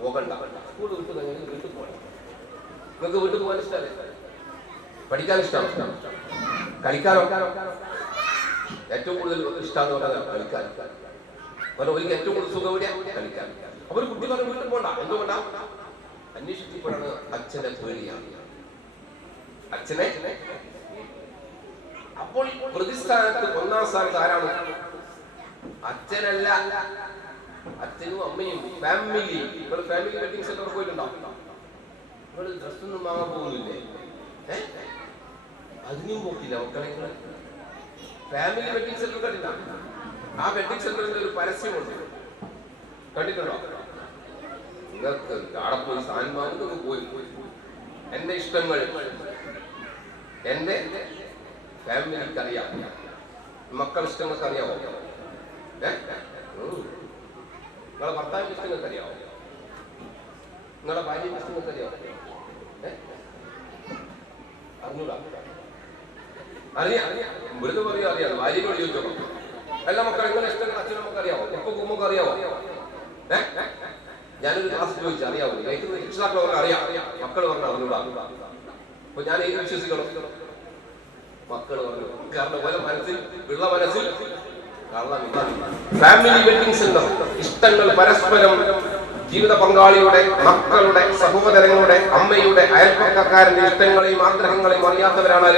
പോകണ്ട, സ്കൂൾ വിട്ട് വീട്ടിൽ പോകണം. നിങ്ങൾക്ക് വീട്ടിൽ പോകാൻ ഇഷ്ടമല്ലേ? പഠിക്കാൻ ഇഷ്ടമാണ്, കളിക്കാനോ ഏറ്റവും കൂടുതൽ ഇഷ്ടമെന്ന് പറഞ്ഞാൽ കളിക്കാൻ. ഒരിക്കലും ഏറ്റവും കൂടുതൽ സുഖം എവിടെയാണ്? കളിക്കാൻ. അപ്പൊ ഒരു കുട്ടി പറഞ്ഞ വീട്ടിൽ പോണ്ട. എന്തുകൊണ്ടാ? അന്വേഷിച്ചപ്പോഴാണ് അച്ഛനെ പേടിയാണ്. അച്ഛനെ അപ്പോൾ പ്രതിസ്ഥാനത്ത് ഒന്നാം സ്ഥാനത്ത് ആരാണ്? അച്ഛനല്ല, അച്ഛനും അമ്മയും ഫാമിലി. നിങ്ങൾ ഫാമിലി വെഡിങ് സെന്റർ പോയിട്ടുണ്ടോ? നിങ്ങൾ ഡ്രസ്സൊന്നും വാങ്ങാൻ പോകുന്നില്ലേ? അതിനും പോക്കില്ല മക്കളെ. ഫാമിലി വെഡിങ് സെന്റർ കണ്ടില്ല? ആ വെഡിങ് സെന്ററിന്റെ ഒരു പരസ്യമുണ്ട്, കണ്ടിട്ടുണ്ടോ? നിങ്ങൾക്ക് അവിടെ പോയി സാധനം വാങ്ങുന്നത് പോയി എന്റെ ഇഷ്ടങ്ങൾ എന്റെ ഫാമിലിക്ക് അറിയാം, മക്കളുടെ ഇഷ്ടങ്ങൾക്ക് അറിയാമോ? നിങ്ങളെ ഭർത്താവിന്റെ ഇഷ്ടങ്ങൾക്ക് അറിയാമോ? നിങ്ങളെ ഭാര്യയുടെ ഇഷ്ടങ്ങൾക്ക് അറിയാമോ? അറിഞ്ഞൂടാ? അറിയാം. ഇവിടുന്ന് പറയാ അറിയാം. ഭാര്യയോട് ചോദിച്ചോ. എല്ലാ മക്കളും നിങ്ങളുടെ ഇഷ്ടങ്ങൾ അച്ഛനും നമുക്ക് അറിയാമോ? ഇപ്പൊ കുമ്മക്ക് അറിയാമോ? ഞാനൊരു ക്ലാസ് ചോദിച്ചു അറിയാമോ? രക്ഷിതാക്കൾ പറഞ്ഞാൽ അറിയാം, മക്കൾ പറഞ്ഞാൽ അറിഞ്ഞൂടാ. അപ്പൊ ഞാൻ ഏത് വിശ്വസിക്കണം? മക്കൾ പറഞ്ഞു. കാരണം പോലെ മനസ്സിൽ ഉള്ള മനസ്സിൽ ഫാമിലി വെഡിങ് സെന്റർ. ഇഷ്ടങ്ങൾ പരസ്പരം ജീവിത പങ്കാളിയുടെ, മക്കളുടെ, സഹോദരങ്ങളുടെ, അമ്മയുടെ, അയൽപ്പക്കക്കാരന്റെ ഇഷ്ടങ്ങളെയും ആഗ്രഹങ്ങളെയും അറിയാത്തവരാണ്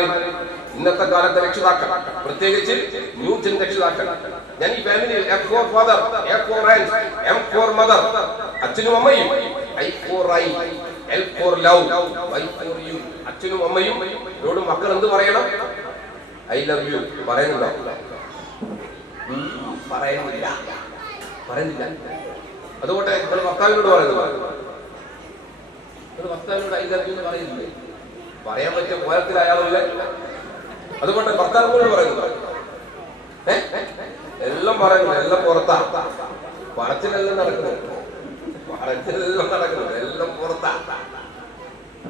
ഇന്നത്തെ കാലത്തെ രക്ഷിതാക്കൾ, പ്രത്യേകിച്ച് ന്യൂ ജൻ രക്ഷിതാക്കൾ. ഞാൻ ഈ ഫാമിലിയിൽ F for father, A for aunt, M for mother, അച്ഛനും അമ്മയും, I for I, L for love, Y for you. അച്ഛനും അമ്മയും ഇവരോട് മക്കൾ എന്ത് പറയണം? ഐ ലവ് യു പറയുന്നുണ്ടോ? പറയുന്നില്ല. അതുകൊണ്ട് നിങ്ങൾ ഭർത്താവിനോട് പറയുന്നത്, ഭർത്താവിനോട് ഐ ലവ് യു എന്ന് പറയുന്നില്ലേ? പറയാൻ പറ്റിയ കോലത്തിലായാലല്ലേ? അതുകൊണ്ട് ഭർത്താവിനോട് പറയുന്നത് എല്ലാം പറയുന്നത്, എല്ലാം പുറത്താ. പറച്ചിലെല്ലാം നടക്കുന്നത്, എല്ലാം പുറത്താ.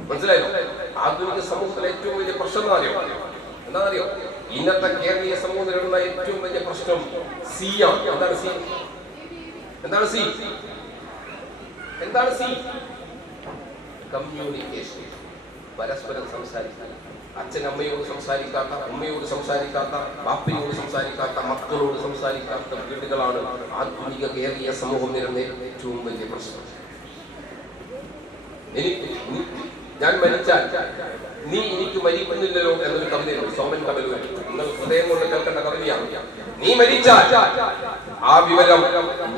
മനസ്സിലായോ? ആധുനിക സമൂഹത്തിലെ ഏറ്റവും വലിയ പ്രശ്നം എന്താണെന്നറിയോ? ഇന്നത്തെ കേരളീയ സമൂഹത്തിലുള്ള ഏറ്റവും വലിയ പ്രശ്നം സിയാണ്. എന്താണ് സി? എന്താണ് സി? എന്താണ് സി? കമ്മ്യൂണിക്കേഷൻ. പരസ്പരം സംസാരിക്കുക. അച്ഛനമ്മയോട് സംസാരിക്കാത്ത, ഉമ്മയോട് സംസാരിക്കാത്ത, ബാപ്പയോട് സംസാരിക്കാത്ത, മക്കളോട് സംസാരിക്കാത്ത വീടുകളാണ് ആധുനിക കേരളീയ സമൂഹം നേരിടുന്ന ഏറ്റവും വലിയ പ്രശ്നം. ഞാൻ മരിച്ചാൽ നീ എനിക്ക് മരിക്കുന്നില്ലല്ലോ എന്നൊരു കവിതയുണ്ട്, സോമൻ കവിതകൾ. നിങ്ങൾ ഹൃദയം കൊണ്ട് കേൾക്കേണ്ട കവിതയാണ്. നീ മരിച്ചാൽ ആ വിവരം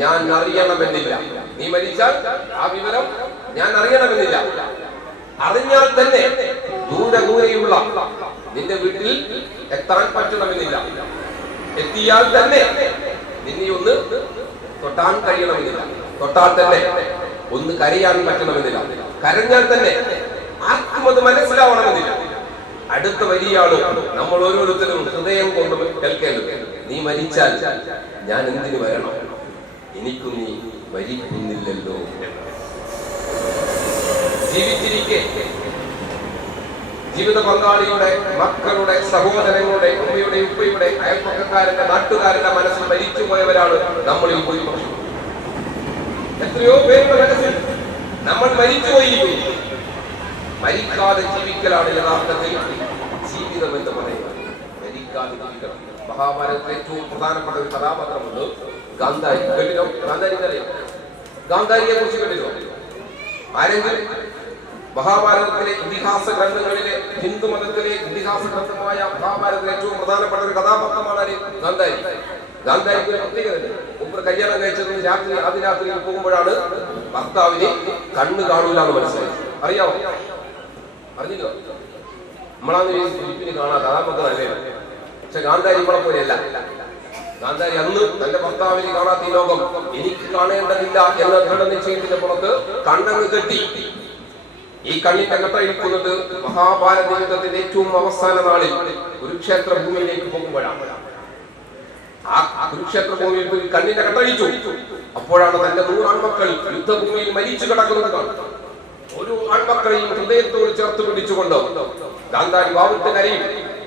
ഞാൻ അറിയണമെന്നില്ല. നീ മരിച്ചാൽ ആ വിവരം ഞാൻ അറിയണമെന്നില്ല. അറിഞ്ഞാൽ തന്നെ ദൂരെയുള്ള നിന്റെ വീട്ടിൽ എത്താൻ പറ്റണമെന്നില്ല. എത്തിയാൽ തന്നെ നിന്നെ ഒന്ന് തൊട്ടാൻ കഴിയണമെന്നില്ല. തൊട്ടാൽ തന്നെ ഒന്ന് കരയാൻ പറ്റണമെന്നില്ല. കരഞ്ഞാൽ തന്നെ ആർക്കും അത് മനസ്സിലാവണമെന്നില്ല. അടുത്ത വരിയാണ് നമ്മൾ ഓരോരുത്തരും ഹൃദയം കൊണ്ട് കേൾക്കേണ്ടത്. നീ മരിച്ചാൽ ഞാൻ എന്തിനു വരണം? എനിക്കും നീ മരിക്കുന്നില്ലല്ലോ. ജീവിച്ചിരിക്കെ ജീവിത പങ്കാളിയുടെ, മക്കളുടെ, സഹോദരങ്ങളുടെ, ഉമ്മയുടെ, ഉപ്പയുടെ, അയൽപ്പക്കക്കാരന്റെ, നാട്ടുകാരുടെ മനസ്സിൽ മരിച്ചു പോയവരാണ് നമ്മളിൽ ഭൂരിപക്ഷം. എത്രയോ പേരുടെ മനസ്സിൽ നമ്മൾ മരിച്ചുപോയിരിക്കുന്നു. മരിക്കാതെ ജീവിക്കലാണ് യഥാർത്ഥത്തിൽ ജീവിതം എന്ന് പറയുന്നത്. മരിക്കാതെ ജീവിക്കണം. മഹാഭാരതത്തിലെ ഏറ്റവും പ്രധാനപ്പെട്ട ഒരു കഥാപാത്രമുണ്ട്, ഗാന്ധാരി. കേട്ടിട്ടോ? ഗാന്ധാരി അറിയാം? ഗാന്ധാരിയെ കുറിച്ച് കേട്ടിട്ടോ? ആരെങ്കിലും? മഹാഭാരതത്തിലെ ഇതിഹാസ ഗ്രന്ഥങ്ങളിലെ, ഹിന്ദു മതത്തിലെ ഇതിഹാസ ഗ്രന്ഥമായ മഹാഭാരതത്തിലെ ഏറ്റവും പ്രധാനപ്പെട്ട ഒരു കഥാപാത്രമാണ് ഗാന്ധാരി. ഗാന്ധാരിക്ക് ഒരു പ്രത്യേകത. മുമ്പ് കല്യാണം കഴിച്ചതിന് രാത്രി അതിരാത്രിയിൽ പോകുമ്പോഴാണ് ഭർത്താവിന് കണ്ണ് കാണൂല എന്ന് മനസ്സിലായി. അറിയാമോ? അറിഞ്ഞില്ലോ? നമ്മളാണ് ഫിലിപ്പിന് കാണാതെ, അതാ നമുക്ക് നല്ലതാണ്. പക്ഷെ ഗാന്ധാരി നമ്മളെ പോലെയല്ല. ഗാന്ധാരി അന്ന് തന്റെ ഭർത്താവിന് കാണാത്ത ഈ ലോകം എനിക്ക് കാണേണ്ടതില്ല എന്ന ദൃഢനിശ്ചയത്തിന്റെ പുറത്ത് കണ്ണങ്ങ് കെട്ടി. ഈ കണ്ണിന്റെ കെട്ടഴിക്കുന്നത് മഹാഭാരത യുദ്ധത്തിന്റെ ഏറ്റവും അവസാന നാളിൽ കുരുക്ഷേത്ര ഭൂമിയിലേക്ക് പോകുമ്പോഴാണ്. ആ കുരുക്ഷേത്ര ഭൂമിയിൽ കണ്ണിന്റെ കെട്ടഴിച്ചു. അപ്പോഴാണ് തന്റെ 100 ആൺമക്കൾ യുദ്ധഭൂമിയിൽ മരിച്ചു കിടക്കുന്നത് കാണുന്നത്. ഒരു ആൺമക്കളെയും ഹൃദയത്തോട് ചേർത്ത് പിടിച്ചുകൊണ്ട് ഗാന്ധാരി വാവിട്ട് കരയും.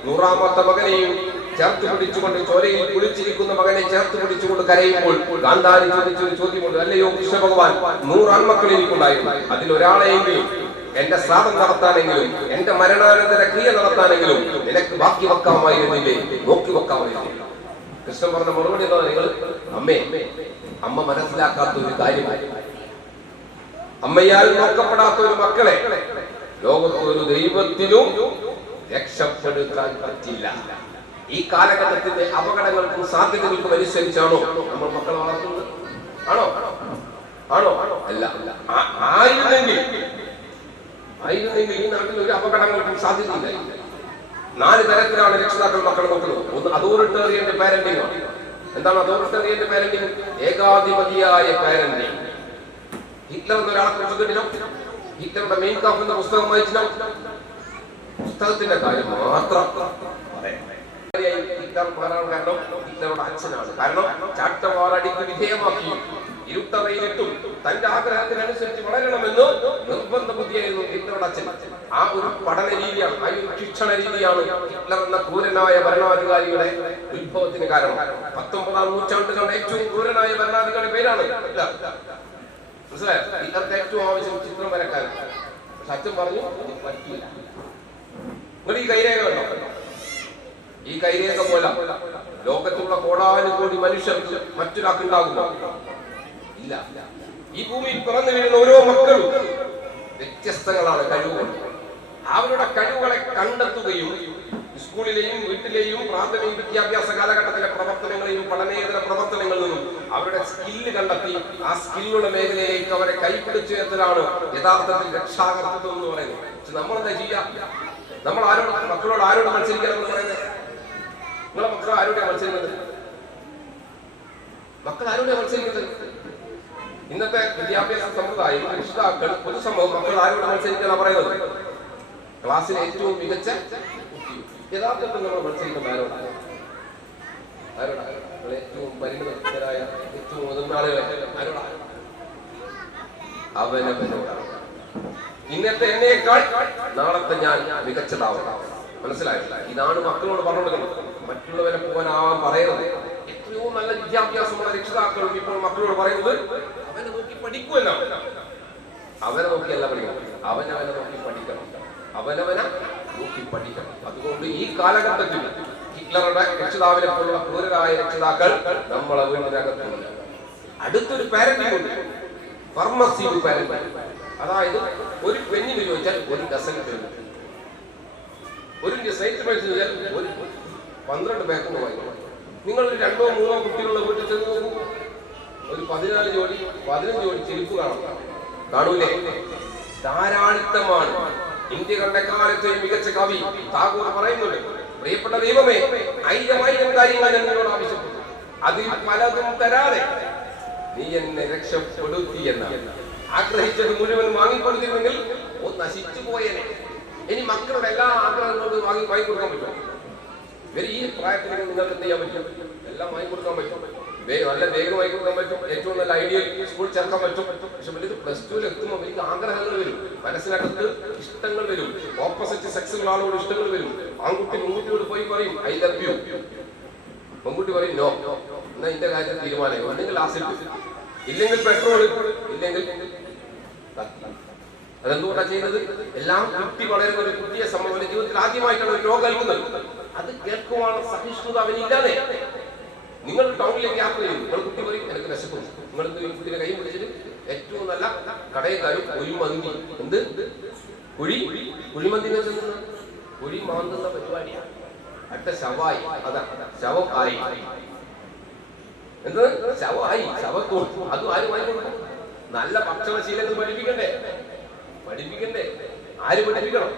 100ാമത്തെ മകനെയും ചേർത്ത് പിടിച്ചുകൊണ്ട്, ചോരയിൽ കുളിച്ചിരിക്കുന്ന മകനെ ചേർത്ത് പിടിച്ചുകൊണ്ട് കരയുമ്പോൾ ഗാന്ധാരി ചോദിച്ചൊരു ചോദ്യമുണ്ട്. അല്ലയോ കൃഷ്ണ ഭഗവാൻ, 100 ആൺമക്കൾ എനിക്കുണ്ടായിരുന്നു, അതിലൊരാളെയെങ്കിലും എന്റെ ശ്രാദ്ധം നടത്താനെങ്കിലും എന്റെ മരണാനന്തര ക്രിയ നടത്താനെങ്കിലും നിനക്ക് ബാക്കി വെക്കാമായിരുന്നില്ലേ, നോക്കി വെക്കാമായിരുന്നില്ല. കൃഷ്ണൻ പറഞ്ഞ മറുപടി എന്താ? നിങ്ങൾ അമ്മ മനസ്സിലാക്കാത്ത ഒരു കാര്യമായി, അമ്മയാൽ നോക്കപ്പെടാത്ത ഒരു മക്കളെ ലോകത്തൊരു ദൈവത്തിനും രക്ഷപ്പെടുത്താൻ പറ്റില്ല. ഈ കാലഘട്ടത്തിന്റെ അപകടങ്ങൾക്കും സാധ്യതകൾക്കും അനുസരിച്ചാണോ നമ്മൾ മക്കളെ വളർത്തുന്നത്? ആണോ? അല്ല. ആയിരുന്നെങ്കിൽ ഈ നാട്ടിൽ ഒരു അപകടങ്ങൾക്കും സാധ്യതയില്ല. 4 തരത്തിലാണ് രക്ഷിതാക്കൾ മക്കളെ നോക്കുന്നത്. ഒന്ന് അതോറിറ്റേറിയന്റെ പാരന്റിംഗ് ആണ്. എന്താണ് അതോറിറ്റേറിയന്റെ പാരന്റിംഗ്? ഏകാധിപതിയായ പാരന്റിംഗ്. ഹിറ്റ്ലർ എന്നൊരാളെ കുറിച്ച് കേട്ടിനോ? ഹിറ്റ്ലറുടെ മെയിൻ കാഫ് എന്ന പുസ്തകം വായിച്ചിനോ? പുസ്തകത്തിന്റെ കാര്യം മാത്രം ഹിറ്റ്ലർ മാറാൻ കാരണം ഹിറ്റ്ലറുടെ അച്ഛനാണ്. കാരണം ചാട്ടവാറടിക്ക് വിധേയമാക്കി ഇരുട്ടറയിലിട്ടും തന്റെ ആഗ്രഹത്തിനനുസരിച്ച് വളരണമെന്ന് നിർബന്ധ ബുദ്ധിയായിരുന്നു ഹിറ്റ്ലറുടെ അച്ഛൻ. ആ ഒരു പഠന രീതിയാണ്, ആ ഒരു ശിക്ഷണ രീതിയാണ് ഹിറ്റ്ലർ എന്ന ക്രൂരനായ ഭരണാധികാരിയുടെ ഉത്ഭവത്തിന് കാരണം. 19ാം നൂറ്റാണ്ടിൽ കണ്ട ഏറ്റവും ക്രൂരനായ ഭരണാധികാരിയുടെ പേരാണ് ഹിറ്റ്ലർ. മനസ്സിലായോ? ഹിറ്റ്ലർക്ക് ഏറ്റവും ആവശ്യം ചിത്രം വരക്കാൻ. പക്ഷെ അച്ഛൻ പറഞ്ഞു പറ്റില്ല. നിങ്ങൾ ഈ കൈരേഖ കണ്ടോ? ഈ കൈരേഖ പോലെ ലോകത്തുള്ള കോടാനുകോടി മനുഷ്യർ മറ്റൊരാൾക്കുണ്ടാകുമോ? ഇല്ല. ഈ ഭൂമിയിൽ പിറന്നു വീഴുന്ന ഓരോ മക്കളും വ്യത്യസ്തങ്ങളാണ് കഴിവുകൾ. അവരുടെ കഴിവുകളെ കണ്ടെത്തുകയും സ്കൂളിലെയും വീട്ടിലെയും പ്രാഥമിക വിദ്യാഭ്യാസ കാലഘട്ടത്തിലെ പ്രവർത്തനങ്ങളെയും പഠനേതര പ്രവർത്തനങ്ങളിൽ നിന്നും അവരുടെ സ്കില്ല് കണ്ടെത്തി ആ സ്കില്ലുള്ള മേഖലയിലേക്ക് അവരെ കൈപിടിച്ചുയർത്തലാണ് യഥാർത്ഥത്തിൽ രക്ഷാകർത്തൃത്വം എന്ന് പറയുന്നത്. പക്ഷെ നമ്മളെന്താ ചെയ്യാ? നമ്മൾ മക്കളോട് ആരോട് മത്സരിക്കാനെന്ന് പറയുന്നത്? നിങ്ങളെ മക്കൾ ആരോടെ മത്സരിക്കുന്നത്? മക്കൾ ആരോടെ മത്സരിക്കുന്നത്? ഇന്നത്തെ വിദ്യാഭ്യാസ സമ്പ്രദായം, രക്ഷിതാക്കൾ, പൊതുസമൂഹം മക്കൾ ആരോട് മത്സരിക്കാനാണ് പറയുന്നത്? ക്ലാസ്സിലെ ഏറ്റവും മികച്ച യഥാർത്ഥത്തിൽ നമ്മൾ മത്സരിക്കുന്ന ആരോടാണ്? ഏറ്റവും പരിണിതരായ ഏറ്റവും മുതിർന്ന ആളുകളെ ആരോടാണ്? അവനവനോടാണ്. ഇന്നത്തെ എന്നേക്കാൾ നാളത്തെ ഞാൻ മികച്ചതാവണം. മനസ്സിലായില്ല? ഇതാണ് മക്കളോട് പറഞ്ഞുകൊടുക്കുന്നത്. മറ്റുള്ളവരെ പോകാനാവാൻ പറയുന്നത്. എത്രയോ നല്ല വിദ്യാഭ്യാസമുള്ള രക്ഷിതാക്കളും ഇപ്പോൾ മക്കളോട് പറയുന്നത് അവനെ നോക്കി പഠിക്കുമല്ല. അവനെ നോക്കിയല്ല പഠിക്കണം, അവനവനെ നോക്കി പഠിക്കണം. അവനവനെ നോക്കി പഠിക്കണം. അതുകൊണ്ട് ഈ കാലഘട്ടത്തിൽ ഹിറ്റ്ലറുടെ രക്ഷിതാവിനെ പോലുള്ള ക്രൂരരായ രക്ഷിതാക്കൾ നമ്മളെ വീടിനകത്തുണ്ട്. അടുത്തൊരു പാരന്റിംഗ് ഉണ്ട്, ഫർമസീവ് പാരന്റിംഗ്. അതായത് ഒരു പെണ്ണിന് ചോദിച്ചാൽ ഒരു ഡസൻ പെണ്ണ്, ഒരു സൈറ്റ് പൈസ ചോദിച്ചാൽ ഒരു 12 ബാഗ് വാങ്ങിക്കണം. നിങ്ങൾ 2 or 3 കുട്ടികളുള്ള വീട്ടിൽ ചെന്ന് നോക്കൂ, ഒരു 14 ജോഡി 15 ജോഡി ചെരുപ്പ് കാണൂലേ? ധാരാളിത്തമാണ്. ഇന്ത്യ കണ്ട കാലത്തെ മികച്ച കവി ടാഗോർ പറയുന്നുണ്ട്, പ്രിയപ്പെട്ട ദൈവമേ, 1000 കാര്യങ്ങൾ ഞാൻ നിന്നോട് ആവശ്യപ്പെട്ടു, അതിൽ പലതും തരാതെ നീ എന്നെ രക്ഷപ്പെടുത്തി എന്നാണ്. ആഗ്രഹിച്ചത് മുഴുവൻ വാങ്ങിക്കൊടുത്തിരുന്നെങ്കിൽ ഒന്ന് നശിച്ചു പോയേനെ. ഇനി മക്കളുടെ എല്ലാ ആഗ്രഹങ്ങളും വാങ്ങിക്കൊടുക്കാൻ പറ്റും? ഇവർ ഈ പ്രായത്തിൽ നിങ്ങൾക്ക് എന്ത് ചെയ്യാൻ പറ്റും? എല്ലാം വാങ്ങിക്കൊടുക്കാൻ പറ്റും. നല്ല വേഗം വാങ്ങിക്കൊടുക്കാൻ പറ്റും. ഏറ്റവും നല്ല ഐഡിയൽ സ്കൂൾ ചേർക്കാൻ പറ്റും. പക്ഷെ വലിയ +2 എത്തുമ്പോൾ എനിക്ക് ആഗ്രഹങ്ങൾ വരും, മനസ്സിനകത്ത് ഇഷ്ടങ്ങൾ വരും, ഓപ്പോസിറ്റ് സെക്സുള്ള ആളോട് ഇഷ്ടങ്ങൾ വരും. ആൺകുട്ടി പെൺകുട്ടിയോട് പോയി പറയും ഐ ലവ് യു, പെൺകുട്ടി പറയും നോ. എന്നാ ഇതിന്റെ കാര്യം തീരുമാനം, ഒന്നെങ്കിൽ ആസിഡ്, ഇല്ലെങ്കിൽ പെട്രോൾ, ഇല്ലെങ്കിൽ അതെന്തുകൊണ്ടാണ് ചെയ്യുന്നത്? എല്ലാം കുട്ടി വളരുന്ന ഒരു കുട്ടിയെ സംബന്ധിച്ച് ജീവിതത്തിൽ ആദ്യമായിട്ടാണ് ഒരു രോഗം നൽകുന്നത്. അത് കേൾക്കുവാനുള്ള സഹിഷ്ണുത അവനില്ലാതെ. നിങ്ങൾ ടൗണിലേക്ക് യാത്ര ചെയ്യും, നിങ്ങൾ കുട്ടി പറയും എനിക്ക് വിശക്കുന്നു, നിങ്ങൾ കുട്ടിയുടെ കൈ പിടിച്ചിട്ട് ഏറ്റവും നല്ല കടയക്കാരും കുഴിമന്തി, എന്ത് കുഴിമന്തിനെ ചെല്ലുന്നത് കുഴി മാന്തുന്ന പരിപാടിയാണ്. അടുത്ത ശവായി, അതാ ശവം ആയി, എന്ത് ശവമായി, ശവത്തോ, അതും ആരും വാങ്ങിക്കൊടുക്കും. നല്ല ഭക്ഷണശീലങ്ങൾ പഠിപ്പിക്കണ്ടേ? ആര് പഠിപ്പിക്കണം?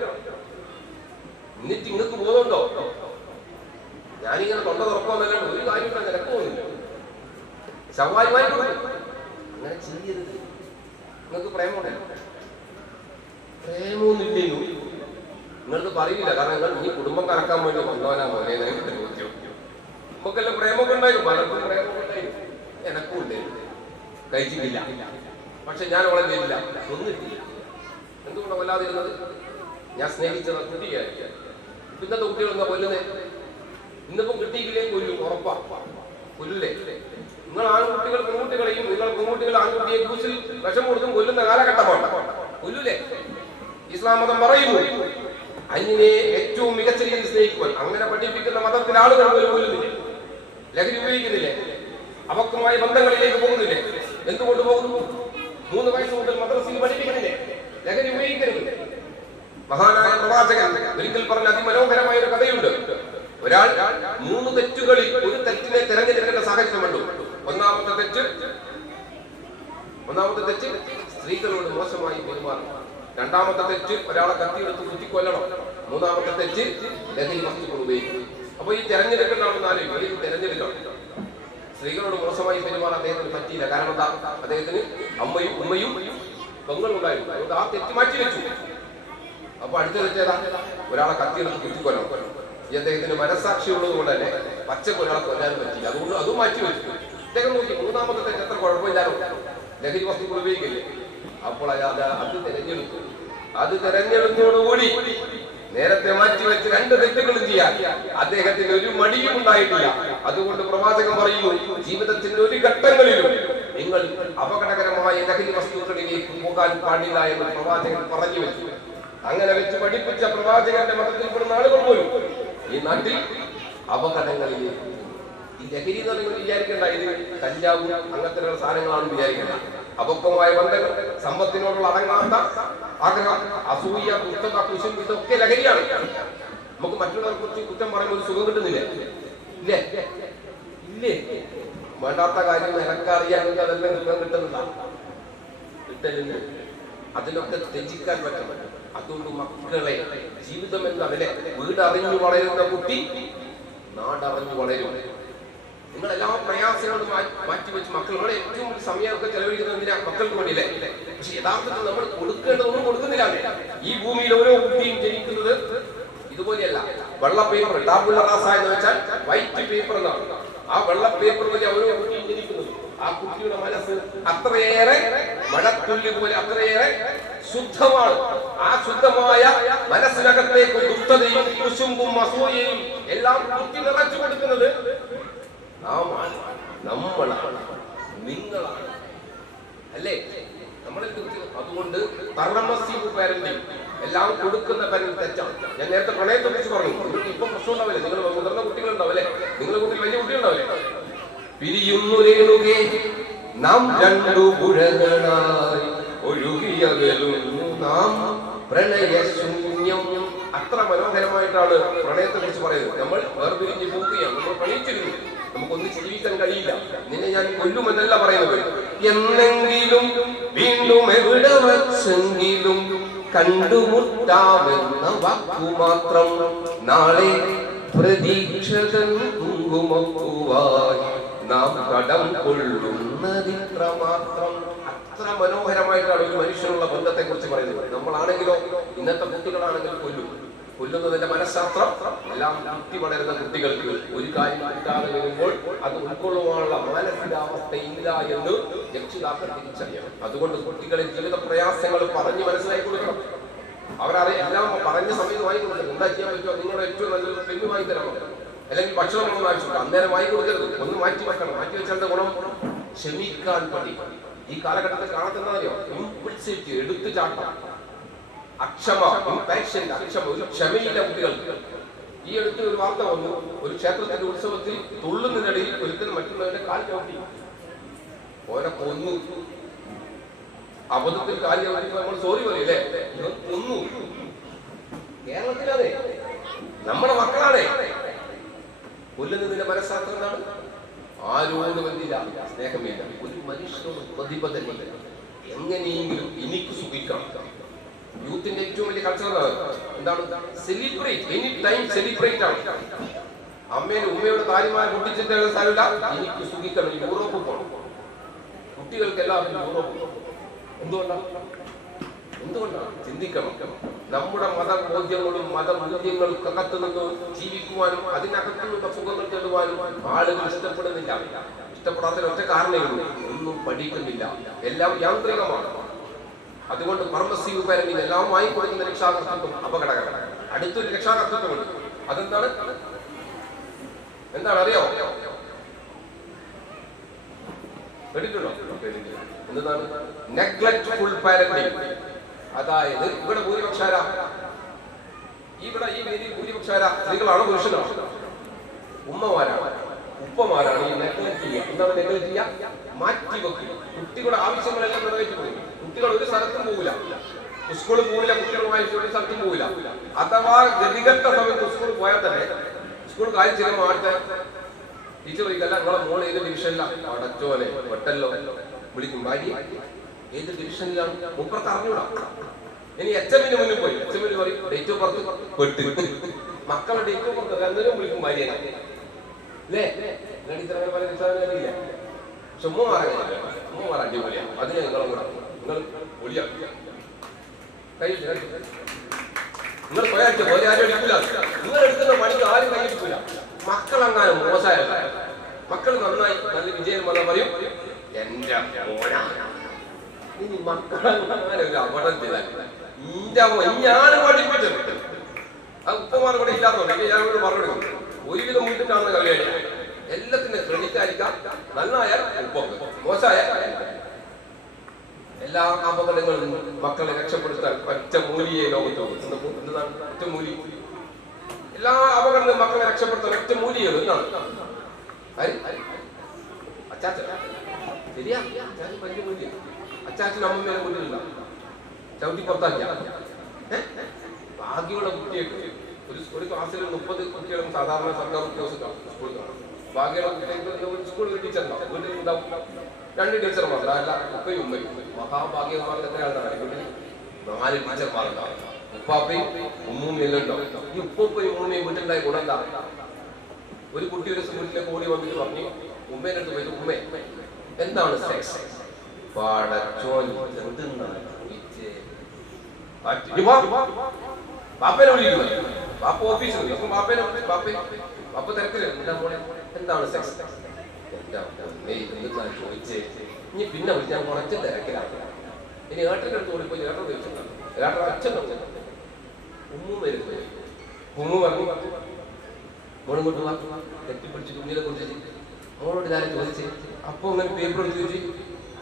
എന്നിട്ട് ഇങ്ങക്ക് ബോധമുണ്ടോ? ഞാനിങ്ങനെ തൊണ്ട തുറക്കാന്നല്ലാണ്ട് ഒരു കാര്യം നിരക്കുന്നില്ല. ശവായി വാങ്ങിക്കൊടുക്കും. അങ്ങനെ ചെയ്യരുത്. നിങ്ങൾക്ക് പ്രേമമൊന്നുമില്ലേനു നിങ്ങൾക്ക് പറയില്ല. കാരണം നിങ്ങൾ ഈ കുടുംബം കറക്കാൻ വേണ്ടി കൊണ്ടുപോകാനാ മോനെ നിനക്ക് ചോദിച്ചു. നമുക്കെല്ലാം പ്രേമമൊക്കെ ഉണ്ടായിരുന്നു, പലർക്കും പ്രേമമൊക്കെ ഉണ്ടായിരുന്നു, എനക്കും ഉണ്ടായിരുന്നു. കഴിച്ചിട്ടില്ല, പക്ഷെ ഞാൻ അവളെ ചെയ്തില്ല, ഒന്നിട്ടില്ല. എന്തുകൊണ്ടാണ് കൊല്ലാതിരുന്നത്? ഞാൻ സ്നേഹിച്ചത് കുട്ടിയായിരിക്കും. ഇന്നത്തെ കുട്ടികളെന്താ കൊല്ലുന്നേ? ഇന്നിപ്പം കിട്ടിയില്ലേ കൊല്ലും, ഉറപ്പാ കൊല്ലില്ലേ? നിങ്ങൾ ആൺകുട്ടികൾ പെൺകുട്ടികളെയും, നിങ്ങൾ പെൺകുട്ടികൾ ആൺകുട്ടിയെ കൂസിൽ വിഷം കൊടുത്തും കൊല്ലുന്ന കാലഘട്ടമാണ്. കൊല്ലില്ലേ? ഇസ്ലാം മതം പറയുന്നു അന്യനെ ഏറ്റവും മികച്ച രീതിയിൽ സ്നേഹിക്കുവാൻ. അങ്ങനെ പഠിപ്പിക്കുന്ന മതത്തിൽ ആളുകൾ പോലും കൊല്ലുന്നില്ലേ, ലഹരി ഉപയോഗിക്കുന്നില്ലേ, അവക്കുമായ ബന്ധങ്ങളിലേക്ക് പോകുന്നില്ലേ? എന്തുകൊണ്ട് പോകുന്നു? 3 വയസ്സ് മുതൽ മദ്രസയിൽ പഠിപ്പിക്കുന്നില്ലേ ലഹരി ഉപയോഗിക്കരുത്? മഹാനായ പ്രവാചകൻ ഒരിക്കൽ പറഞ്ഞ അതിമനോഹരമായ ഒരു കഥയുണ്ട്. ഒരാൾ 3 തെറ്റുകളിൽ ഒരു തെറ്റിനെ തിരഞ്ഞെടുക്കേണ്ട സാഹചര്യമുണ്ട്. ഒന്നാമത്തെ തെറ്റ് സ്ത്രീകളോട് മോശമായി പെരുമാറും. 2ാമത്തെ തെറ്റ് ഒരാളെ കത്തിയെടുത്ത് കുത്തിക്കൊല്ലണം. 3ാമത്തെ തെറ്റ് ലഹരി വസ്തുക്കൾ ഉപയോഗിക്കും. അപ്പൊ ഈ തെരഞ്ഞെടുക്കേണ്ട ആളും തെരഞ്ഞെടുക്കണം. സ്ത്രീകളോട് മോശമായി പെരുമാറാൻ അദ്ദേഹത്തിന് പറ്റിയില്ല. കാരണം എന്താ? അദ്ദേഹത്തിന് അമ്മയും ഉമ്മയും പെങ്ങളും ഉണ്ടായിരുന്നു. അതുകൊണ്ട് ആ തെറ്റ് മാറ്റി വെച്ചു. അപ്പൊ അടുത്ത തെറ്റേതാ? ഒരാളെ കത്തിയെടുത്ത് കുത്തിക്കൊല്ലണം. ഈ അദ്ദേഹത്തിന് മനസ്സാക്ഷി ഉള്ളത് കൊണ്ട് തന്നെ പച്ചക്ക് ഒരാളെ കൊല്ലാനും പറ്റില്ല. അതുകൊണ്ട് അതും മാറ്റി വെച്ചു. അദ്ദേഹം നോക്കി 3ാമത്തെ തെറ്റ് എത്ര കുഴപ്പമില്ലാലോ, ലഹരി വസ്തുക്കൾ ഉപയോഗിക്കില്ലേ. അപ്പോൾ അയാൾ അത് തെരഞ്ഞെടുത്തു. അത് തെരഞ്ഞെടുത്തോടുകൂടി നേരത്തെ മാറ്റിവെച്ച് 2 തെറ്റുകളും ചെയ്യാൻ അദ്ദേഹത്തിന് ഒരു മടിയും ഉണ്ടായിട്ടില്ല. അതുകൊണ്ട് പ്രവാചകൻ പറയുന്നു, ജീവിതത്തിന്റെ ഒരു ഘട്ടങ്ങളിലും നിങ്ങൾ അപകടകരമായ ലഹരി വസ്തുക്കളിലേക്ക് പോകാൻ പാടില്ല എന്ന് പ്രവാചകൻ പറഞ്ഞു വെച്ചു. അങ്ങനെ വെച്ച് പഠിപ്പിച്ച പ്രവാചകന്റെ മതത്തിൽപ്പെടുന്ന ആളുകൾ പോലും ഈ നാട്ടിൽ അപകടങ്ങളിലേക്ക്, ഈ ലഹരി എന്ന് നിങ്ങൾ വിചാരിക്കേണ്ട ഇത് കഞ്ചാവും അങ്ങനത്തെ സാധനങ്ങളാണെന്ന് വിചാരിക്കേണ്ട. അപക്വമായ ബന്ധങ്ങൾ, സമ്പത്തിനോടുള്ള അടങ്ങാത്ത ആഗ്രഹം, അസൂയ, പുസ്തക, കുശും, ഇതൊക്കെ ലഹരിയാണ്. നമുക്ക് മറ്റുള്ളവരെ കുറിച്ച് കുറ്റം പറയുമ്പോൾ ഒരു സുഖം കിട്ടുന്നില്ലേ? ഇല്ലേ? വേണ്ടാത്ത കാര്യം എനക്കറിയാമെങ്കിൽ അതെല്ലാം സുഖം കിട്ടുന്നതാണ്. കിട്ടലിന് അതിനൊക്കെ ത്യജിക്കാൻ പറ്റണം. അതുകൊണ്ട് മക്കളെ, ജീവിതം എന്താണല്ലേ? വീടറിഞ്ഞു വളരുന്ന കുട്ടി നാടറിഞ്ഞു വളരും. നിങ്ങളെല്ലാ പ്രയാസങ്ങളും മാറ്റിവെച്ച് മക്കളോട് ഏറ്റവും വലിയ സമയമൊക്കെ ചെലവഴിക്കുന്നത് എന്തിനാ? മക്കൾക്ക് വേണ്ടിയില്ലേ? പക്ഷെ യഥാർത്ഥത്തിൽ നമ്മൾ കൊടുക്കേണ്ടതൊന്നും കൊടുക്കുന്നില്ല. ഈ ഭൂമിയിൽ ഓരോ കുട്ടിയും ജനിക്കുന്നത് ഇതുപോലെയല്ല. വെള്ള പേപ്പർ, ടാബുല റാസ എന്ന് വെച്ചാൽ വൈറ്റ് പേപ്പർ എന്നാണ്. ആ വെള്ള പേപ്പർ പോലെ ഓരോ കുട്ടിയും ജനിക്കുന്നത്. ആ കുട്ടിയുടെ മനസ്സ് അത്രയേറെ മഴത്തുള്ളി പോലെ അത്രയേറെ ശുദ്ധമാണ്. ആ ശുദ്ധമായ മനസ്സിനകത്തേക്ക് ദുഷ്ടതയും കുശുമ്പും അസൂയയും എല്ലാം കുട്ടി നിറച്ചു കൊടുക്കുന്നത് നാമാണ്, നമ്മളാണ്, നിങ്ങളാണ്, അല്ലേ? നമ്മളെ അതുകൊണ്ട് പർമസീവ് പാരന്റിംഗ് എല്ലാം കൊടുക്കുന്ന പാരന്റ് തെറ്റാണ്. ഞാൻ നേരത്തെ പ്രണയത്തെ കുറിച്ച് പറഞ്ഞു. ഇപ്പൊ പ്രശ്നം ഉണ്ടാവില്ലേ? നിങ്ങൾ മുതിർന്ന കുട്ടികളുണ്ടാവില്ലേ? നിങ്ങളുടെ കുട്ടികൾ വലിയ കുട്ടികളുണ്ടാവില്ലേ? പിരിയുന്നൊരേണുകെ നാം 2 പുഴകളായി ഒഴുകിയകലുന്നു നാം പ്രണയശൂന്യം. അത്ര മനോഹരമായിട്ടാണ് പ്രണയത്തെ കുറിച്ച് പറയുന്നത്. നമ്മൾ വേർപിരിഞ്ഞ് പോവുകയാണ്, നമ്മൾ പ്രണയിച്ചിരുന്നു, നമുക്കൊന്നും ജീവിക്കാൻ കഴിയില്ല, നിന്നെ ഞാൻ കൊല്ലുമെന്നല്ല പറയുന്നത്. എന്നെങ്കിലും വീണ്ടും എവിടെ വച്ചെങ്കിലും കണ്ടുമുട്ടാമെന്ന വാക്കുമാത്രം നാളെ പ്രതീക്ഷകൾ കുങ്കുമപ്പൂവായി നാം കടം കൊള്ളുന്നതിത്ര മാത്രം. അത്ര മനോഹരമായിട്ടാണ് ഒരു മനുഷ്യനുള്ള ബന്ധത്തെ കുറിച്ച് പറയുന്നത്. നമ്മളാണെങ്കിലോ, ഇന്നത്തെ കുട്ടികളാണെങ്കിലും കൊല്ലുന്നതിന്റെ മനഃശാസ്ത്രം എല്ലാം കുട്ടി വളരുന്ന കുട്ടികൾക്ക് ഒരു കാര്യം കിട്ടാതെ വരുമ്പോൾ അത് ഉൾക്കൊള്ളുവാനുള്ള മാനസികാവസ്ഥയില്ല എന്ന് രക്ഷിതാക്കൾ തിരിച്ചറിയണം. അതുകൊണ്ട് കുട്ടികളെ ജീവിത പ്രയാസങ്ങൾ പറഞ്ഞ് മനസ്സിലാക്കി കൊടുക്കണം. അവരറിയാം, എല്ലാം പറഞ്ഞ സമയത്ത് വാങ്ങി കൊടുക്കണം. എന്താ ചെയ്യാൻ പറ്റുമോ? നിങ്ങളുടെ ഏറ്റവും നല്ലൊരു പെണ്ണ് വാങ്ങി തരാൻ പറ്റും, അല്ലെങ്കിൽ ഭക്ഷണം ഒന്നും ആവശ്യമില്ല, അന്നേരം വാങ്ങി കൊടുക്കരുത്. ഒന്ന് മാറ്റി വെക്കണം. മാറ്റി വെച്ചാൽ ഗുണം ക്ഷമിക്കാൻ പഠിക്കണം. ഈ കാലഘട്ടത്തിൽ കാണുന്നതറിയോ? ഇംപൾസിറ്റി, എടുത്തു ചാട്ടം, അക്ഷമ, ഇംപാഷ്യന്റ്, അക്ഷമ, ഒരു ക്ഷമയില്ല കുട്ടികൾക്ക്. ഈ അടുത്ത് ഒരു വാർത്ത വന്നു. ഒരു ക്ഷേത്രത്തിന്റെ ഉത്സവത്തിൽ തുള്ളുന്നതിനിടയിൽ ഒരിക്കലും മറ്റുള്ളവരുടെ കാൽ ചവിട്ടി, ഓനെ കൊന്നു. അബദ്ധത്തിൽ കാൽ ചവിട്ടി നമ്മൾ സോറി പറയില്ലേ? കൊന്നു. കേരളത്തിലതെ നമ്മുടെ മക്കളാണേ. കൊല്ലുന്നതിന്റെ മനഃശാസ്ത്രം എന്താണ്? ആരോടും എന്തില്ല, സ്നേഹമില്ല, ഒരു മനുഷ്യനോട് പ്രതിബദ്ധമില്ല. എങ്ങനെയെങ്കിലും എനിക്ക് സുഖിക്കണം. യൂത്തിന്റെ ഏറ്റവും വലിയ കൾച്ചർ എന്താണ്? സെലിബ്രേറ്റ്, എനി ടൈം സെലിബ്രേറ്റ് ആണ്. അമ്മയുടെ ഉമ്മയുടെ താലിമാരെ പൊട്ടിച്ചിട്ട് സ്ഥലമില്ല, എനിക്ക് സുഖിക്കണം, യൂറോപ്പ് പോകണം. കുട്ടികൾക്ക് എല്ലാവർക്കും യൂറോപ്പ്. എന്തുകൊണ്ടാണ്? ചിന്തിക്കണം. നമ്മുടെ മതബോധ്യങ്ങളും മതമൂല്യങ്ങൾക്കകത്ത് നിന്ന് ജീവിക്കുവാനും അതിനകത്തുനിന്നുള്ള സുഖങ്ങൾ തേടുവാനും ആളുകൾ ഇഷ്ടപ്പെടുന്നില്ല. ഇഷ്ടപ്പെടാത്ത ഒറ്റ കാരണമുള്ളൂ, ഒന്നും പഠിക്കുന്നില്ല, എല്ലാം യാന്ത്രികമാണ്. അതുകൊണ്ട് പർമസീവ് പാരന്റിംഗ് എല്ലാം വാങ്ങിക്കൊടുക്കുന്ന രക്ഷാകർത്തൃത്വം അപകടകരമാണ്. അടുത്തൊരു രക്ഷാകർത്തൃത്വമുണ്ട്. അതെന്താണ്? എന്താണ് അറിയാമോ? കേട്ടിട്ടുണ്ടോ? എന്താണ്? Neglectful parenting. അതായത് ഇവിടെ ഭൂരിപക്ഷാര ഇവിടെ ഈ വേദിയിൽ ഭൂരിപക്ഷാര സ്ത്രീകളാണോ പുരുഷനാണോ? ഉമ്മമാരാണ്, ഉപ്പമാരാണ്. ഈ നെഗ്ലക്ട് ചെയ്യുക. എന്താണ് നെഗ്ലക്ട് ചെയ്യുക? മാറ്റി വെക്കുക. കുട്ടികളുടെ ആവശ്യങ്ങളെല്ലാം നിറവേറ്റി പോകും. കുട്ടികൾ ഒരു സ്ഥലത്തും പോകില്ല, സ്കൂളിൽ പോകില്ല, കുട്ടികളുമായി ഒരു സ്ഥലത്തും പോകില്ല. അഥവാ ഗതികെട്ട സമയത്ത് സ്കൂളിൽ പോയാൽ തന്നെ സ്കൂൾ കാര്യം ചെയ്യുമ്പോൾ ആദ്യത്തെ ടീച്ചർ ചോദിക്കല്ല, നിങ്ങളെ മോൾ ഏത് ഡിവിഷനിലാണ്? അടച്ചോലെ വെട്ടല്ലോ വിളിക്കും. ഭാര്യ ഏത് ഡിവിഷനിലാണ്? മുപ്പുറത്ത് അറിഞ്ഞൂടാ. ഇനി HMന്റെ മുന്നിൽ പോയി HMന് പറയും ഡേറ്റ് ഓഫ് ബർത്ത് പെട്ട്. മക്കളുടെ ഡേറ്റ് ഓഫ് ബർത്ത് അന്നേരം വിളിക്കും ഭാര്യ. അല്ലേ? ഇത്ര പല അറിയില്ല. പക്ഷെ ഉമ്മമാർ അടിപൊളിയാണ്. അതിനെ നിങ്ങളും കൂടെ നിങ്ങൾ ഒളിയാ നിങ്ങൾ പോയാൽ ആരും അടിക്കില്ല. നിങ്ങൾ എടുക്കുന്ന പണിക്ക് ആരും കൈയടിക്കില്ല. മക്കളെങ്ങാനും മോശമായ മക്കൾ നന്നായി നല്ല വിജയം വന്നാൽ പറയും എന്റെ മോനാണ്. ഇനി മക്കളെങ്ങനെ ഒരു അപകടം ചെയ്താൽ ഞാൻ പഠിപ്പിച്ചത് അത് ഉപ്പമാർ കൂടെ ഇല്ലാത്തതുകൊണ്ട് ഞാൻ കൂടെ പറഞ്ഞു ഒരുവിധം വീട്ടിട്ടാണ് കളിയാടി. എല്ലാത്തിനും ക്രെഡിറ്റ് ആയിരിക്കാം. നന്നായാൽ ഉപ്പൊക്കെ, മോശമായാൽ എല്ലാ അപകടങ്ങളും മക്കളെ രക്ഷപ്പെടുത്താൻ ഒറ്റമൂലിയെ ലോകത്ത് എന്താണ് ഒറ്റമൂലി? എല്ലാ അപകടങ്ങളും മക്കളെ രക്ഷപ്പെടുത്താൻ ഒറ്റമൂലിയാണ്. എന്താണ്? അച്ചാച്ചൻ. ശരിയാ, അച്ചാച്ചൻ ഭയങ്കര മൂല്യം. അച്ചാച്ചനും അമ്മമ്മേനെ കൊണ്ടില്ല, ചവിട്ടി പുറത്താക്കിയ. ഭാഗ്യമുള്ള കുട്ടിയൊക്കെ ഒരു ക്ലാസ്സിൽ 30 കുട്ടികളും സാധാരണ സർക്കാർ ഉദ്യോഗസ്ഥരാണ് സ്കൂളിൽ. ഭാഗ്യമുള്ള സ്കൂളിൽ ടീച്ചറുണ്ടാവും, വീട്ടിൽ ഉണ്ടാവും 2 ടീച്ചർമാർ. അല്ല ഉപ്പയും ഉമ്മയും. മഹാഭാഗ്യന്മാർക്ക് എത്രയാണെന്നാണ് വീട്ടിൽ 4 ടീച്ചർമാരുണ്ടാവും. ഉപ്പാപ്പയും ഉമ്മയും എല്ലാം ഉണ്ടാവും. ഈ ഉപ്പയും ഉമ്മയും വീട്ടിലുണ്ടായ ഗുണം എന്താ? ഒരു കുട്ടി ഒരു വീട്ടിലേക്ക് ഓടി വന്നിട്ട് പറഞ്ഞു, ഉമ്മേൻ്റെ അടുത്ത് പോയിട്ട് ഉമ്മേ എന്താണ് സെക്സ്? പാപ്പനെ വിളിക്കുന്നു. പാപ്പ ഓഫീസിൽ പാപ്പ തിരക്കില്ല. എന്താണ് സെക്സ്? ചോദിച്ചേ ഇനി പിന്നെ വിളിച്ച് ഞാൻ കുറച്ച് തിരക്കിലാണ്. ഇനി ഏട്ടൻ്റെ അടുത്ത് ഓടിപ്പോയി ഏട്ടൻ ചോദിച്ചിട്ടുണ്ട്. ഏട്ടൻ അച്ഛൻ ഉമ്മ വരുന്നത്. ഉമ്മ പറഞ്ഞു മോളിങ്ങോട്ട് കെട്ടിപ്പിടിച്ച് കുഞ്ഞിനെ കുറിച്ച് മോളോട് ഞാൻ ചോദിച്ച്. അപ്പൊ അങ്ങനെ പേപ്പർ എടുത്ത് ചോദിച്ചു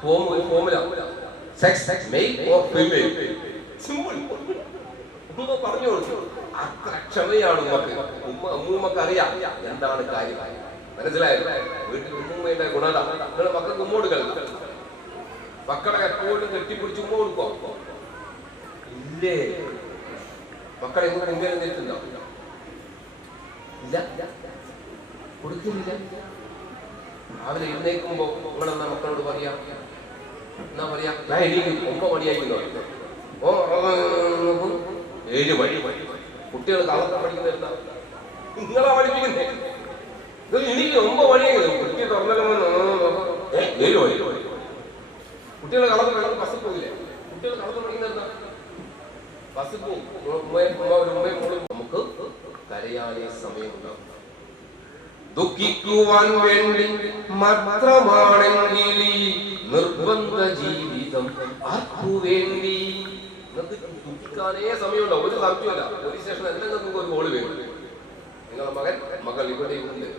formula sex male or female simple. ഉമ്മ പറഞ്ഞു കൊടുത്തു. അത്ര ക്ഷമയാണ് ഉമ്മക്ക്. ഉമ്മക്ക് അറിയാം എന്താണ് കാര്യം. മനസ്സിലായത്? വീട്ടിൽ ഉമ്മയുടെ ഗുണത നിങ്ങളുടെ മക്കൾക്ക് ഉമ്മോട് കളിക്കും. മക്കളെ എപ്പോഴും കെട്ടിപ്പിടിച്ച് ഉമ്മ കൊടുക്കോ? ഇല്ലേ? മക്കളെ എങ്ങനെ ഉമ്മയെ നിൽക്കുന്നോ? ഇല്ല, കൊടുക്കുന്നില്ല. രാവിലെ എഴുന്നേൽക്കുമ്പോ നിങ്ങളെന്നാ മക്കളോട് പറയാ, എന്നാ പറയാ 9 മണിയായിരിക്കുന്നു. 7 മണി. കുട്ടികൾ കളക്കം പഠിക്കുന്ന നിങ്ങളാ പഠിപ്പിക്കുന്നേ. എനിക്ക് 9 മണിയായിരുന്നു. കുട്ടി തുറന്നല്ലോ 7 മണി. കുട്ടികളെ കളക്കം വേണം. ബസ്സിൽ പോകില്ലേ? കുട്ടികൾ കളക്കം പഠിക്കുന്ന ബസ്സിൽ പോകും. നമുക്ക് കരയാനേ സമയമുണ്ടാവും. ദുഃഖിക്കുവാൻ വേണ്ടി മാത്രമാണെങ്കിൽ നിർബന്ധ ജീവിതം ആർക്കുവേണ്ടി? നിങ്ങൾക്ക് ദുഃഖിക്കാനേ സമയമുണ്ടാവും. ഒരു സംശയമില്ല. പോലീസ് സ്റ്റേഷൻ എന്തെങ്കിലും ഒരു കോള് വരും, നിങ്ങളുടെ മകൾ ഇവിടെയുണ്ട്.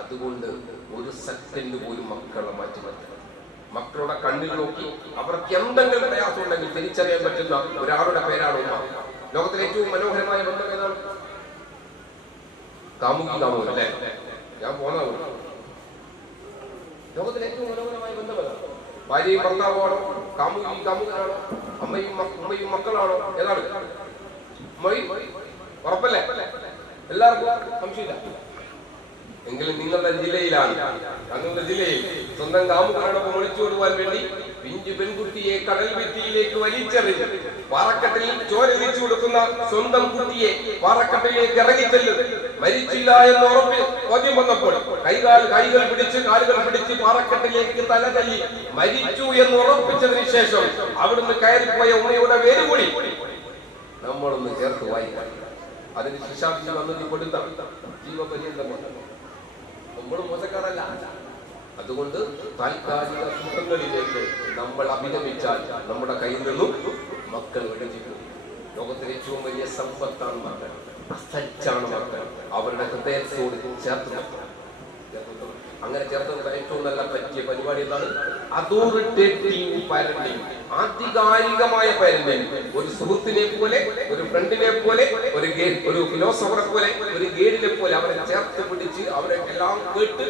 അതുകൊണ്ട് ഒരു സെക്കൻഡ് പോലും മക്കളെ മാറ്റി നിർത്തണം. മക്കളുടെ കണ്ണിൽ നോക്കി അവർക്ക് എന്തെങ്കിലും പ്രയാസം ഉണ്ടെങ്കിൽ തിരിച്ചറിയാൻ പറ്റുന്ന ഒരാളുടെ പേരാണ് ഉമ്മ. ലോകത്തിലെ ഏറ്റവും മനോഹരമായ ബന്ധം ഏതാണ്? കാമുകി അല്ലേ? ഞാൻ പോന്ന ലോകത്തിലെ ഏറ്റവും മനോഹരമായ ബന്ധമല്ല. ഭാര്യയും ഭർത്താവാണോ? കാമുകനാണോ? ഉമ്മയും മക്കളാണോ? ഏതാണ്? ഉറപ്പല്ലേ? എല്ലാവർക്കും സംശയമില്ല. എങ്കിലും നിങ്ങളുടെ ജില്ലയിലാണ്, ഞങ്ങളുടെ ജില്ലയിൽ സ്വന്തം കാമുകനോടൊപ്പം ഒളിച്ചോടുവാൻ വേണ്ടി പിഞ്ചു പെൺകുട്ടിയെ കടൽ ഭിത്തിയിലേക്ക് വലിച്ചെറിഞ്ഞ് പാറക്കെട്ടിൽ ചോരൊലിച്ചു കൊടുക്കുന്ന സ്വന്തം കുട്ടിയെ പാറക്കെട്ടിലേക്ക് ഇറങ്ങിച്ചെല്ലും. മരിച്ചില്ല എന്ന് ഉറപ്പ് ബോധ്യം വന്നപ്പോൾ കൈകൾ പിടിച്ച് കാലുകൾ പിടിച്ച് പാറക്കെട്ടിലേക്ക് തല തല്ലി മരിച്ചു എന്ന് ഉറപ്പിച്ചതിന് ശേഷം അവിടുന്ന് കയറിപ്പോയ ഉമ്മയുടെ പേര് കൂടി നമ്മളൊന്ന് ചേർത്ത് വായിക്കാം. അതിന് ശിക്ഷാവിധി വന്നത് കൊടുത്ത ജീവപര്യന്തമാണ്. നമ്മൾ മോശക്കാരല്ല. അതുകൊണ്ട് താൽക്കാലിക സുഖങ്ങളിലേക്ക് നമ്മൾ അഭിനമിച്ചാൽ നമ്മുടെ കയ്യിൽ നിന്നും മക്കൾ വിടഞ്ഞിരിക്കും. ലോകത്തിലെ ഏറ്റവും വലിയ സമ്പത്താണ് മക്കൾ. അസറ്റാണ് മക്കൾ. അവരുടെ ഹൃദയത്തോട് ചേർത്ത് അങ്ങനെ ചേർത്ത് ഏറ്റവും നല്ല പറ്റിയ പരിപാടി എന്താണ്? Authoritative parenting. ആധികാരികമായ പാരന്റിങ്. ഒരു സുഹൃത്തിനെ പോലെ, ഒരു ഫ്രണ്ടിനെ പോലെ, ഒരു ഫിലോസഫറെ പോലെ, ഒരു ഗൈഡിനെ പോലെ അവരെ ചേർത്ത് പിടിച്ച് അവരെ എല്ലാം കേട്ട്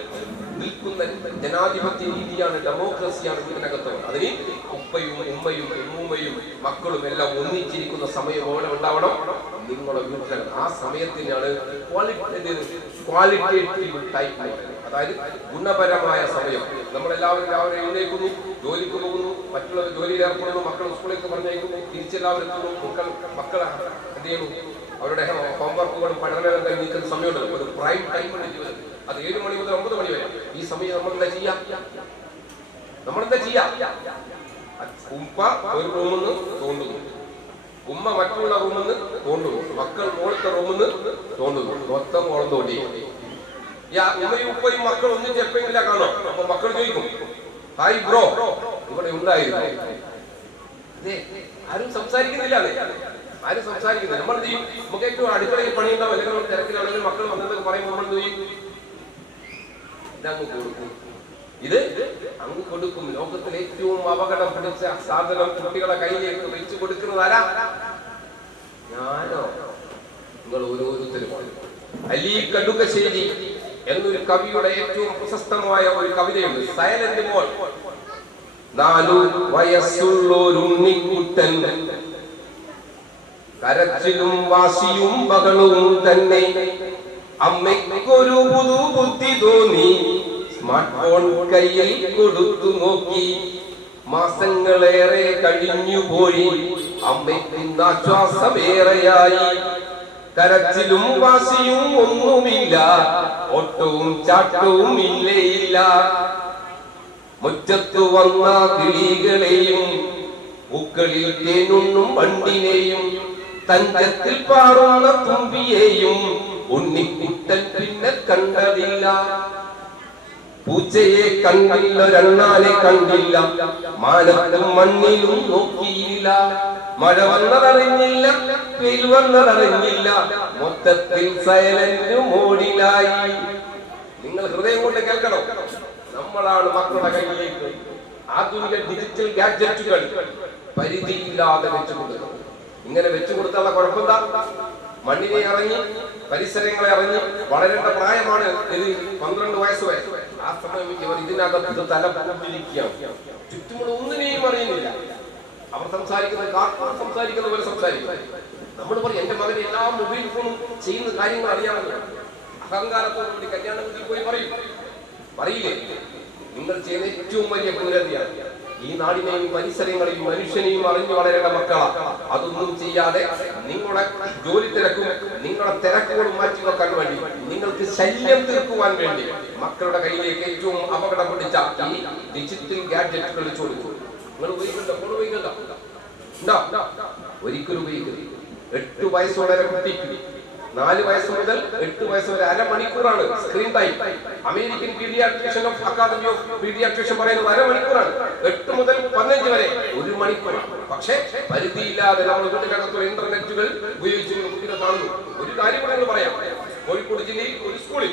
നിൽക്കുന്ന ജനാധിപത്യ രീതിയാണ്, ഡെമോക്രസിയാണ് ഇതിനകത്ത്. അതിന് ഉപ്പയും ഉമ്മയും ഉമ്മയും മക്കളും എല്ലാം ഒന്നിച്ചിരിക്കുന്ന സമയം എവിടെ ഉണ്ടാവണം? നിങ്ങളുടെ വീട്ടിൽ. ആ സമയത്തിനാണ് ക്വാളിറ്റേറ്റീവ് ടൈം എന്ന് പറയുന്നത്. അതായത് ഗുണപരമായ സമയം. നമ്മളെല്ലാവരും രാവിലെ എഴുന്നേൽക്കുന്നു, ജോലിക്ക് പോകുന്നു, മറ്റുള്ളവർ ജോലിയിൽ ഏർപ്പെടുന്നു, മക്കൾ സ്കൂളിലേക്ക് പറഞ്ഞയക്കുന്നു, തിരിച്ചെല്ലാവരും മക്കൾ എന്ത് ചെയ്യുന്നു? അവരുടെ ഹോംവർക്കുകളും പഠനങ്ങളും കഴിഞ്ഞ് നിൽക്കുന്ന സമയമുണ്ടല്ലോ, ഒരു പ്രൈം ടൈം ഉണ്ട് ജീവിതത്തിൽ. അത് 7 മണി മുതൽ 9 മണി വരെ. ഈ സമയം നമ്മളെന്താ ചെയ്യാം? ഉപ്പ ഒരു റൂമിൽ നിന്ന് തോണ്ടുന്നു, ഉമ്മ മറ്റുള്ള റൂമിൽ നിന്ന് തോണ്ടുന്നു, മക്കൾ മോളത്തെ റൂമിൽ നിന്ന് തോണ്ടുന്നു, മൊത്തം ഓളം തോണ്ടി. ഉമ്മയും ഉപ്പയും മക്കൾ ഒന്നിച്ച് എപ്പോഴെങ്കിലും കാണോ? അപ്പൊ മക്കൾ ചോദിക്കും, ഹായ് ബ്രോ, ഇവിടെ ഉണ്ടായിരുന്നു. ആരും സംസാരിക്കുന്നില്ല, ആരും സംസാരിക്കുന്നില്ല. നമ്മൾ എന്ത് ചെയ്യും? നമുക്ക് ഏറ്റവും അടുക്കളയിൽ പണിയുണ്ടാവും, അല്ലെങ്കിൽ തിരക്കിലാണെങ്കിൽ മക്കൾ വന്നതൊക്കെ പറയുമ്പോൾ നമ്മൾ എന്ത് ചെയ്യും? ഇതങ്ങ് കൊടുക്കും, ഇത് അങ്ങ് കൊടുക്കും. ലോകത്തിലെ ഏറ്റവും അപകടം പിടിച്ച സാധനം കുട്ടികളെ കയ്യിലേക്ക് വെച്ച് കൊടുക്കുന്നത് ആരാ? ഞാനോ? നിങ്ങൾ ഓരോരുത്തരും. അലി കടുക്കശ്ശേരി എന്നൊരു കവിയുടെ ഏറ്റവും പ്രശസ്തമായ ഒരു കവിതയുണ്ട്, സൈലന്റ് മോൾ. 4 വയസ്സുള്ളൊരുണ്ണിക്കുട്ടൻ, കരച്ചിലും വാശിയും ബഹളവും തന്നെ. അമ്മയ്ക്കൊരു പുതു ബുദ്ധി തോന്നി, സ്മാർട്ട് ഫോൺ കയ്യിൽ കൊടുത്തു നോക്കി. മാസങ്ങളേറെ കഴിഞ്ഞു പോയി, അമ്മയ്ക്ക് ആശ്വാസമേറെയായി. കരച്ചിലും വാശിയും ഒന്നുമില്ല, ഓട്ടവും ചാട്ടവും ഇല്ലേയില്ല. മുറ്റത്തു വന്ന കിളികളെയും പൂക്കളിൽ തേനുണ്ണും വണ്ടിനെയും തഞ്ചത്തിൽ പാറുന്ന തുമ്പിയെയും ഉണ്ണിക്കുട്ടൻ പിന്നെ കണ്ടതില്ല. പൂച്ചയെ കണ്ടില്ല, ഒരണ്ണാനെ കണ്ടില്ല, മാനത്തും മണ്ണിലും നോക്കിയില്ല. മഴ വന്നതറിഞ്ഞില്ല, വെയിൽ വന്നതറിഞ്ഞില്ല, മൊത്തത്തിൽ സൈലന്റ് മോഡിലായി. നിങ്ങൾ ഹൃദയം കൊണ്ട് കേൾക്കണം. നമ്മളാണ് മക്കളുടെ കയ്യിലേക്ക് ആധുനിക ഡിജിറ്റൽ ഗാഡ്ജറ്റുകൾ പരിധിയില്ലാതെ വെച്ചു കൊടുക്കുന്നത്. ഇങ്ങനെ വെച്ചു കൊടുത്തുള്ള കുഴപ്പമെന്താ? മണ്ണിനെ ഇറങ്ങി, പരിസരങ്ങളെ ഇറങ്ങി വളരേണ്ട പ്രായമാണ്. 12 വയസ്സ് വരെ. ആ സമയം ഇവർ ഇതിനകത്ത് തലപൂട്ടിരിക്കുകയാണ്. ചുറ്റുമുള്ള ഒന്നിനെയും അറിയുന്നില്ല. അവർ സംസാരിക്കുന്നത് കാർട്ടൂൺ സംസാരിക്കുന്ന പോലെ സംസാരിക്കും. നമ്മൾ പറയും, എന്റെ മകന് എല്ലാ മൊബൈൽ ഫോണും ചെയ്യുന്ന കാര്യങ്ങൾ അറിയാമല്ലോ. അഹങ്കാരത്തോടുകൂടി കല്യാണ വീട്ടിൽ പോയി പറയില്ലേ? നിങ്ങൾ ചെയ്ത ഏറ്റവും വലിയ പുനരധിയാണ്. ഈ നാടിനെയും പരിസരങ്ങളെയും മനുഷ്യനെയും അറിഞ്ഞു വളരേണ്ട മക്കളാ. അതൊന്നും ചെയ്യാതെ നിങ്ങളുടെ ജോലി തിരക്കും നിങ്ങളുടെ തിരക്കുകളും മാറ്റി വെക്കാൻ വേണ്ടി, നിങ്ങൾക്ക് ശല്യം തീർക്കുവാൻ വേണ്ടി മക്കളുടെ കയ്യിലേക്ക് ഏറ്റവും അപകടം പിടിച്ച ഈ ഡിജിറ്റൽ ഗാഡ്ജറ്റുകൾ വെച്ചു കൊടുക്കും. നിങ്ങൾ ഉപയോഗിക്കണ്ടോ? ഫോൺ ഉപയോഗിക്കണ്ടോ? ഉണ്ടോ? ഒരിക്കലും ഉപയോഗിക്കരുത്. 8 വയസ്സ് വരെ കുട്ടിക്ക് 4 വയസ്സ് മുതൽ 8 വയസ്സ് വരെ അരമണിക്കൂറാണ് screen time. American paediatrician of academy of paediatrician പറയുന്നത് അരമണിക്കൂറാണ്. 8 മുതൽ 15 വരെ 1 മണിക്കൂറാണ്. പക്ഷേ പരിധിയില്ലാതെ നമ്മൾ വീട്ടിനകത്തുള്ള ഇന്റർനെറ്റുകൾ ഉപയോഗിച്ച് കുട്ടികളെ കാണുന്നു. ഒരു കാര്യം കൂടെ നിങ്ങൾ പറയാം. കോഴിക്കോട് ജില്ലയിൽ ഒരു സ്കൂളിൽ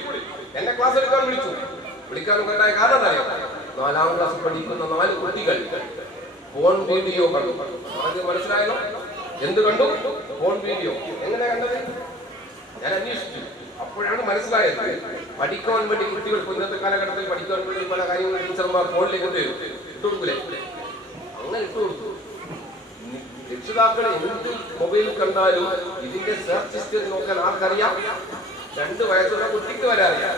എന്നെ ക്ലാസ് എടുക്കാൻ വിളിക്കാനും കേട്ടായ കാരണം അറിയാം. 4ാം ക്ലാസ് പഠിക്കുന്ന 4 കുട്ടികൾ ഫോൺ വീഡിയോ കണ്ടു. മനസ്സിലായല്ലോ? എന്ത് കണ്ടു? Phone video. എങ്ങനെ കണ്ടത്? ഞാൻ അന്വേഷിച്ചു. അപ്പോഴാണ് മനസ്സിലായത്, പഠിക്കാൻ വേണ്ടി കുട്ടികൾക്ക് ഇന്നത്തെ കാലഘട്ടത്തിൽ പഠിക്കാൻ വേണ്ടി പല കാര്യങ്ങളും ടീച്ചർമാർ ഫോണിലേക്ക് ഇട്ടുകൊടുക്കൂലേ? അങ്ങനെ ഇട്ടുകൊടുത്തു. രക്ഷിതാക്കൾ എന്ത് മൊബൈൽ കണ്ടാലും ഇതിന്റെ സെർച്ച് ഹിസ്റ്ററി നോക്കാൻ ആർക്കറിയാം? 2 വയസ്സുള്ള കുട്ടിക്ക് വരാറിയാം.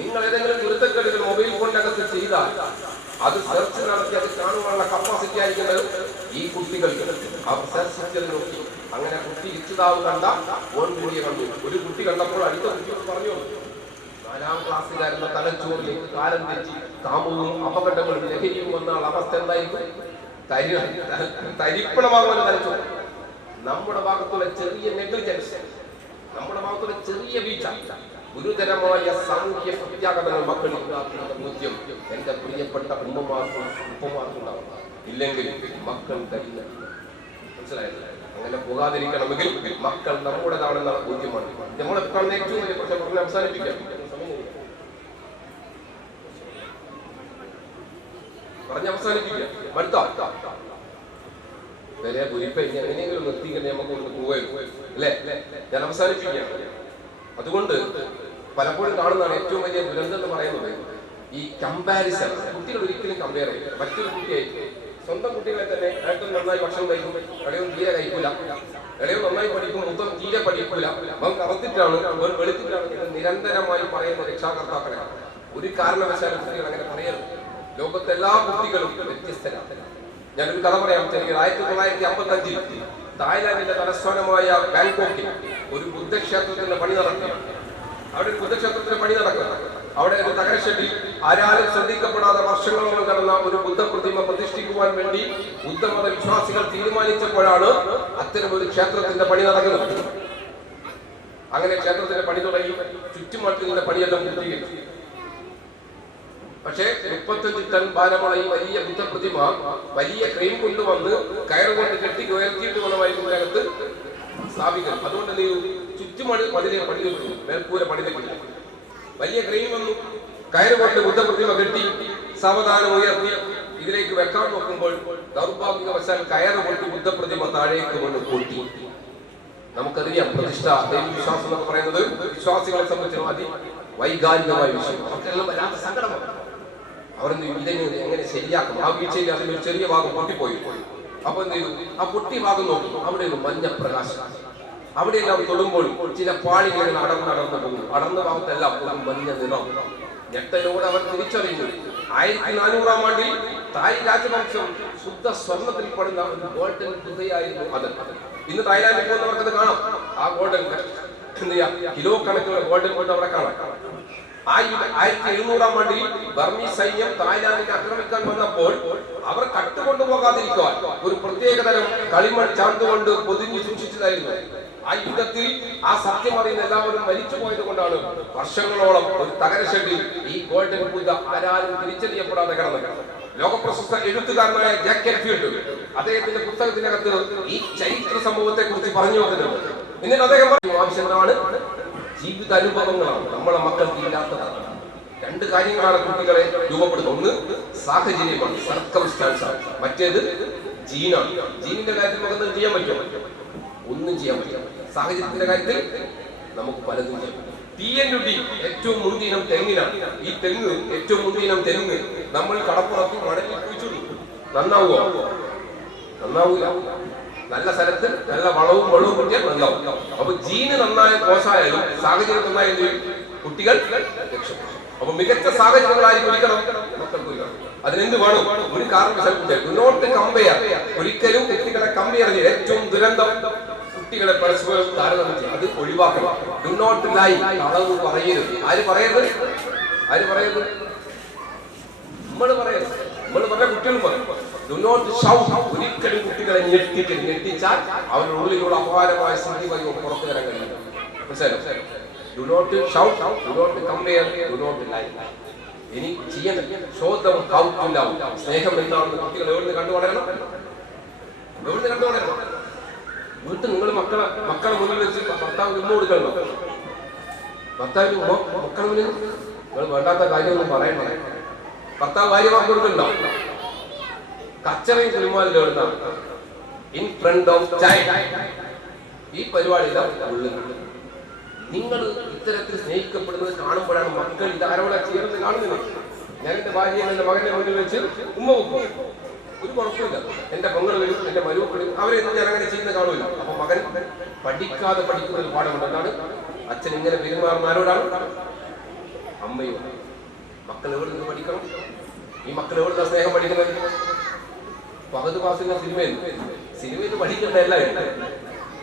നിങ്ങൾ ഏതെങ്കിലും ഗുരുത്തക്കേടുകൾ മൊബൈൽ ഫോണിനകത്ത് ചെയ്താൽ അത് സെർച്ച് നടത്തി അത് കാണുവാനുള്ള കപ്പാസിറ്റി ആയിരിക്കുന്നത് ഈ കുട്ടികൾക്ക്. ആ സെർച്ച് ഹിസ്റ്ററി നോക്കി അങ്ങനെ കുട്ടി രക്ഷിതാവ് കണ്ട ഫോൺ വീഡിയോ കണ്ടു. ഒരു കുട്ടി കണ്ടപ്പോൾ അടുത്ത കുട്ടിയോട് പറഞ്ഞു, 4ാം ക്ലാസ്സിലായിരുന്ന തലച്ചോറിലേക്ക് കാലം തെറ്റി കാമവും അപകടങ്ങളും ലഹരിയും വന്നാൽ അവസ്ഥ എന്തായിരിക്കും? തരിപ്പണമാകുന്ന തലച്ചോറ്. നമ്മുടെ ഭാഗത്തുള്ള ചെറിയ നെഗ്ലിജൻസ്, നമ്മുടെ ഭാഗത്തുള്ള ചെറിയ വീഴ്ച ഗുരുതരമായ സാമൂഹ്യ പ്രത്യാഘാതങ്ങൾ മക്കളിൽ ഉണ്ടാക്കുന്ന ബോധ്യം എന്റെ പ്രിയപ്പെട്ട ഉമ്മമാർക്കും ഉപ്പമാർക്കുണ്ടാവും. ഇല്ലെങ്കിൽ മക്കൾ കഴിയില്ല. മനസ്സിലായില്ല? അങ്ങനെ പോകാതിരിക്കണമെങ്കിൽ മക്കൾ നമ്മുടേതാണെന്നുള്ള ബോധ്യമാണ്. നമ്മളെ കാണുന്ന ഏറ്റവും വലിയ പ്രശ്നം പറഞ്ഞ് അവസാനിപ്പിക്കാം. പറഞ്ഞ് അവസാനിപ്പിക്കാം. വില ഗുരിപ്പ എങ്ങനെയെങ്കിലും നിർത്തിക്കഴിഞ്ഞാൽ നമുക്ക് കൊണ്ട് പോവുകയുള്ളൂ അല്ലേ? ഞാൻ അവസാനിപ്പിക്കുകയാണ്. അതുകൊണ്ട് പലപ്പോഴും കാണുന്നതാണ് ഏറ്റവും വലിയ ദുരന്തം എന്ന് പറയുന്നത് ഈ കമ്പാരിസൺ. കുട്ടികൾ ഒരിക്കലും കമ്പയർ ചെയ്യും മറ്റൊരു കുട്ടിയായിട്ട്. സ്വന്തം കുട്ടികളെ തന്നെ ഏറ്റവും നന്നായി ഭക്ഷണം കഴിക്കും, ഇടയും തീരെ കഴിക്കൂല, ഇടയും നന്നായി പഠിക്കും, മൊത്തം തീരെ പഠിക്കൂല, അവൻ കറുത്തിട്ടാണ്, അവൻ വെളുത്തിട്ടാണ് എന്ന് നിരന്തരമായി പറയുന്ന രക്ഷാകർത്താക്കളെ ഒരു കാരണവശാലും കുട്ടികൾ അങ്ങനെ പറയരുത്. ലോകത്തെ എല്ലാ കുട്ടികളും വ്യത്യസ്തരാണ്. ഞാനൊരു കഥ പറയാം. 1955 തായ്ലാന്റിന്റെ തലസ്ഥാനമായ ബാങ്കോക്കിൽ ഒരു ബുദ്ധക്ഷേത്രത്തിന്റെ പണി നടക്കുക. അവിടെ ഒരു ബുദ്ധക്ഷേത്രത്തിന്റെ പണി നടക്കുക. അവിടെ ഒരു തകരശെട്ടിൽ ആരാലും ശ്രദ്ധിക്കപ്പെടാതെ വർഷങ്ങളോളം കടന്ന ഒരു ബുദ്ധപ്രതിമ പ്രതിഷ്ഠിക്കുവാൻ വേണ്ടി ബുദ്ധമത വിശ്വാസികൾ തീരുമാനിച്ചപ്പോഴാണ് അത്തരമൊരു ക്ഷേത്രത്തിന്റെ പണി നടക്കുന്നത്. അങ്ങനെ ക്ഷേത്രത്തിന്റെ പണി തുടങ്ങി. ചുറ്റുമട്ടിന്റെ പണിയെല്ലാം പൂർത്തീകരിച്ചു. പക്ഷേ 35 ടൺ ഭാരമുള്ള ഈ വലിയ ബുദ്ധപ്രതിമ വലിയ ക്രെയിൻ കൊണ്ടുവന്ന് കയറുകൊണ്ട് കെട്ടി ഉയർത്തിയിട്ട് വേണമായിരുന്നതിനകത്ത് സ്ഥാപിക്കണം. അതുകൊണ്ട് നീ ചുറ്റുമണി പണിതെ പണിതെടുത്തു, മേൽക്കൂര പണിതെടുത്തു. വലിയ ക്രെയിൻ വന്നു, കയറുകൊണ്ട് ബുദ്ധപ്രതിമ കെട്ടി സാവധാനം ഉയർത്തി ഇതിലേക്ക് വെക്കാൻ നോക്കുമ്പോൾ ദൗർഭാഗ്യവശാൽ കയറ് പൊട്ടി ബുദ്ധപ്രതിമ താഴേക്ക് കൊണ്ട് പൊട്ടി. നമുക്കറിയാം, പ്രതിഷ്ഠ ദൈവവിശ്വാസം എന്നൊക്കെ പറയുന്നത് വിശ്വാസികളെ സംബന്ധിച്ചും അതി വൈകാരികമായ വിഷയം. അവർക്കെല്ലാം വല്ലാത്ത സങ്കടമാണ്. അവരെന്ത് ഇതിനെ എങ്ങനെ ശരിയാക്കും? ആ വീഴ്ചയിൽ അതിലൊരു ചെറിയ ഭാഗം പൊട്ടിപ്പോയി. അപ്പൊ എന്ത് ചെയ്തു? ആ പൊട്ടി ഭാഗം നോക്കി, അവിടെ ഒരു മഞ്ഞ പ്രകാശം. അവിടെയെല്ലാം തൊടുമ്പോൾ ചില പാളികൾ അടർന്നു പോകുന്നു. അടർന്ന ഭാഗത്തെല്ലാം ഒരു മഞ്ഞ നിറം. ഞെട്ടലോടെ അവർ തിരിച്ചറിഞ്ഞു, 1400-ാം ആണ്ടിൽ തായ് രാജവംശം ശുദ്ധ സ്വർണത്തിൽ പെടുന്ന ഒരു ഗോൾഡൻ ബുദ്ധയായിരുന്നു അത്. ഇന്ന് തായ്ലാന്റിൽ പോകുന്നവർക്ക് അത് കാണാം. ആ ഗോൾഡൻ കിലോ കണക്കുള്ള ഗോൾഡൻ കൊണ്ട് അവിടെ കാണാം. 1700-ാം ആണ്ടിൽ ബർമീസ് സൈന്യം തായ്ലാന്റിനെ ആക്രമിക്കാൻ വന്നപ്പോൾ അവർ കട്ടുകൊണ്ടുപോകാതിരിക്കാൻ ഒരു പ്രത്യേകതരം കളിമൺ ചാന്തുകൊണ്ട് പൊതിഞ്ഞു സൂക്ഷിച്ചതായിരുന്നു. ആ യുദ്ധത്തിൽ ആ സത്യം അറിയുന്ന എല്ലാവരും മരിച്ചു പോയത് കൊണ്ടാണ് വർഷങ്ങളോളം ഒരു തകരശെട്ടിൽ ഈ ഗോൾഡൻ ബുദ്ധ ആരാലും തിരിച്ചറിയപ്പെടാതെ കിടന്നത്. ലോകപ്രശസ്ത എഴുത്തുകാരനായ ജാക്ക് കെൻഫീൽഡ് അദ്ദേഹത്തിന്റെ പുസ്തകത്തിനകത്ത് ഈ ചരിത്ര സംഭവത്തെ കുറിച്ച് പറഞ്ഞു വെക്കുന്നുണ്ട്. എന്നിട്ട് അദ്ദേഹം പറഞ്ഞു, ആവശ്യമാണ് ജീവിതാനുഭവങ്ങളാണ് നമ്മളെ മക്കൾക്ക് ഇല്ലാത്തതാണ്. 2 കാര്യങ്ങളാണ് കുട്ടികളെ രൂപപ്പെടുന്നത്. ഒന്ന് സാഹചര്യമാണ്, സർക്കംസ്റ്റാൻസ് ആണ്. മറ്റേത് ജീനാണ്. ജീനിന്റെ കാര്യത്തിൽ നമുക്ക് ചെയ്യാൻ പറ്റുമോ? ഒന്നും ചെയ്യാൻ പറ്റില്ല. സാഹചര്യത്തിന്റെ കാര്യത്തിൽ നമുക്ക് പലതും ചെയ്യാം. തീയൻഡുടി ഏറ്റവും മുൻതീനം തെങ്ങിനാണ്. ഈ തെങ്ങ് ഏറ്റവും മുൻതീനം തെങ്ങ് നമ്മൾ കടപ്പുറത്ത് മടക്കി കുഴിച്ചിടും. നന്നാവുമോ? നന്നാവൂല. നല്ല സ്ഥലത്ത് നല്ല വളവും കിട്ടിയാൽ നന്നാവും. അപ്പൊ ജീന് നന്നായ മോശമായാലും സാഹചര്യം നന്നായാലും കുട്ടികൾ രക്ഷപ്പെടും. അപ്പൊ മികച്ച സാഹചര്യങ്ങളായിരിക്കും ഒരിക്കലും മക്കൾക്ക് ഒരുക്കണം. അതിനെന്ത് വേണം? ഒരു കാരണവശാലും കുട്ടികൾ നോട്ട് കമ്പയർ. ഒരിക്കലും കുട്ടികളെ കമ്പയർ ചെയ്ത് ഏറ്റവും ദുരന്തം കുട്ടികളെ പരസ്പരം താരതമ്യം ചെയ്യും. അത് ഒഴിവാക്കണം. Do not lie. കളവ് പറയരുത്. ആര് പറയരുത്? നമ്മൾ പറയരുത്. നമ്മൾ പറഞ്ഞ കുട്ടികളും പറയും. Do not shout. ഒരിക്കലും കുട്ടികളെ ഞെട്ടിച്ചാൽ അവരുടെ ഉള്ളിലുള്ള അപാരമായ സ്ഥിതിവൈകവും പുറത്തു വരാൻ കഴിയും. മനസ്സിലായോ? Do not shout, do not compare, do not lie. ഇനി ചെയ്യണം show them how to love. സ്നേഹം എന്താണെന്ന് കുട്ടികൾ എവിടുന്ന് കണ്ടു വളരണം? വീട്ടിൽ നിങ്ങൾ മക്കളെ മുന്നിൽ വെച്ച് ഭർത്താവിന് ഉമ്മ കൊടുക്കണം. ഭർത്താവിന് മക്കളെ മുന്നിൽ നിങ്ങൾ വേണ്ടാത്ത കാര്യമൊന്നും പറയണ്ട. ഭർത്താവ് ഭാര്യമാർക്ക് കൊടുക്കുന്നുണ്ടാവും. കച്ചറയും കുരുമാലിൽ എഴുതുന്ന ഇൻ ഫ്രണ്ട് ഓഫ് ചൈൽഡ്. ഈ പരിപാടിയിലാണ് ഉള്ളിലുണ്ട്. നിങ്ങൾ ഇത്തരത്തിൽ സ്നേഹിക്കപ്പെടുന്നത് കാണുമ്പോഴാണ് മക്കൾ ഇതാരോടെ ചെയ്യുന്നത് കാണുന്നത്. ഞാൻ എന്റെ ഭാര്യയെ എന്റെ മകന്റെ മുന്നിൽ വെച്ച് ഉമ്മ വെക്കും, ഒരു കുഴപ്പമില്ല. എന്റെ പെങ്ങൾ വരും, എന്റെ മരുമക്കളും അവരെയൊന്നും ഞാൻ അങ്ങനെ ചെയ്യുന്ന കാണൂല. അപ്പൊ മകൻ പഠിക്കാതെ പഠിക്കുന്ന ഒരു പാഠമുണ്ട്. എന്താണ്? അച്ഛൻ ഇങ്ങനെ പെരുമാറുന്ന ആരോടാണ്? അമ്മയോട്. മക്കൾ എവിടെ നിന്ന് പഠിക്കണം? ഈ മക്കൾ എവിടുന്ന സ്നേഹം പഠിക്കുന്നത്? പകത് പാസിന്റെ സിനിമയിൽ പഠിക്കേണ്ട എല്ലാം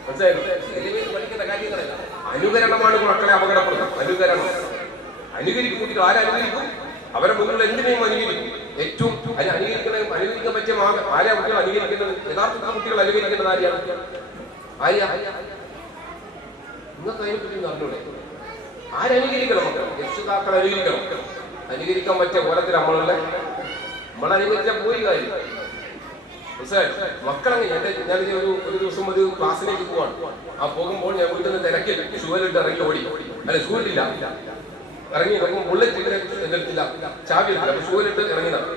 മനസ്സിലായിരുന്നു. സിനിമയിൽ പഠിക്കേണ്ട കാര്യങ്ങളല്ല. അനുകരണമാണ് മക്കളെ അപകടപ്പെടുന്നത്. അനുകരിക്കും കുട്ടികൾ. ആരനുകരിക്കും? അവരെ മുന്നിലുള്ള എന്തിനേയും അനുകരിക്കും. ഏറ്റവും അനുകരിക്കാൻ പറ്റിയ ആരെയാ കുട്ടികൾ അനുകരിക്കുന്നത്? യഥാർത്ഥ കുട്ടികൾ അനുകരിക്കുന്നത് ആരെയാണ്? നിങ്ങൾക്ക് അതിനെപ്പറ്റി അറിഞ്ഞൂടെ? ആരനുകരിക്കണം? മക്കൾ രക്ഷിതാക്കൾ അനുകരിക്കണം. അനുകരിക്കാൻ പറ്റിയ കോലത്തിൽ നമ്മളനുകരിച്ചാൽ പോയി കാര്യം. മക്കളങ്ങ് ഞാൻ ഒരു ദിവസം ഒരു ക്ലാസ്സിലേക്ക് പോവാണ്. ആ പോകുമ്പോൾ ഞാൻ വീട്ടിൽ നിന്ന് തിരക്കി ഷൂവിലിട്ട് ഇറങ്ങി ഓടി. അല്ല, ഷൂവിലില്ല. ഇറങ്ങി നോക്കുമ്പോൾ ബുള്ളറ്റ് എന്തെടുത്തില്ല, ചാവി എടുത്തില്ല. അപ്പൊ ഷൂവിലിട്ട് ഇറങ്ങിയതാണ്.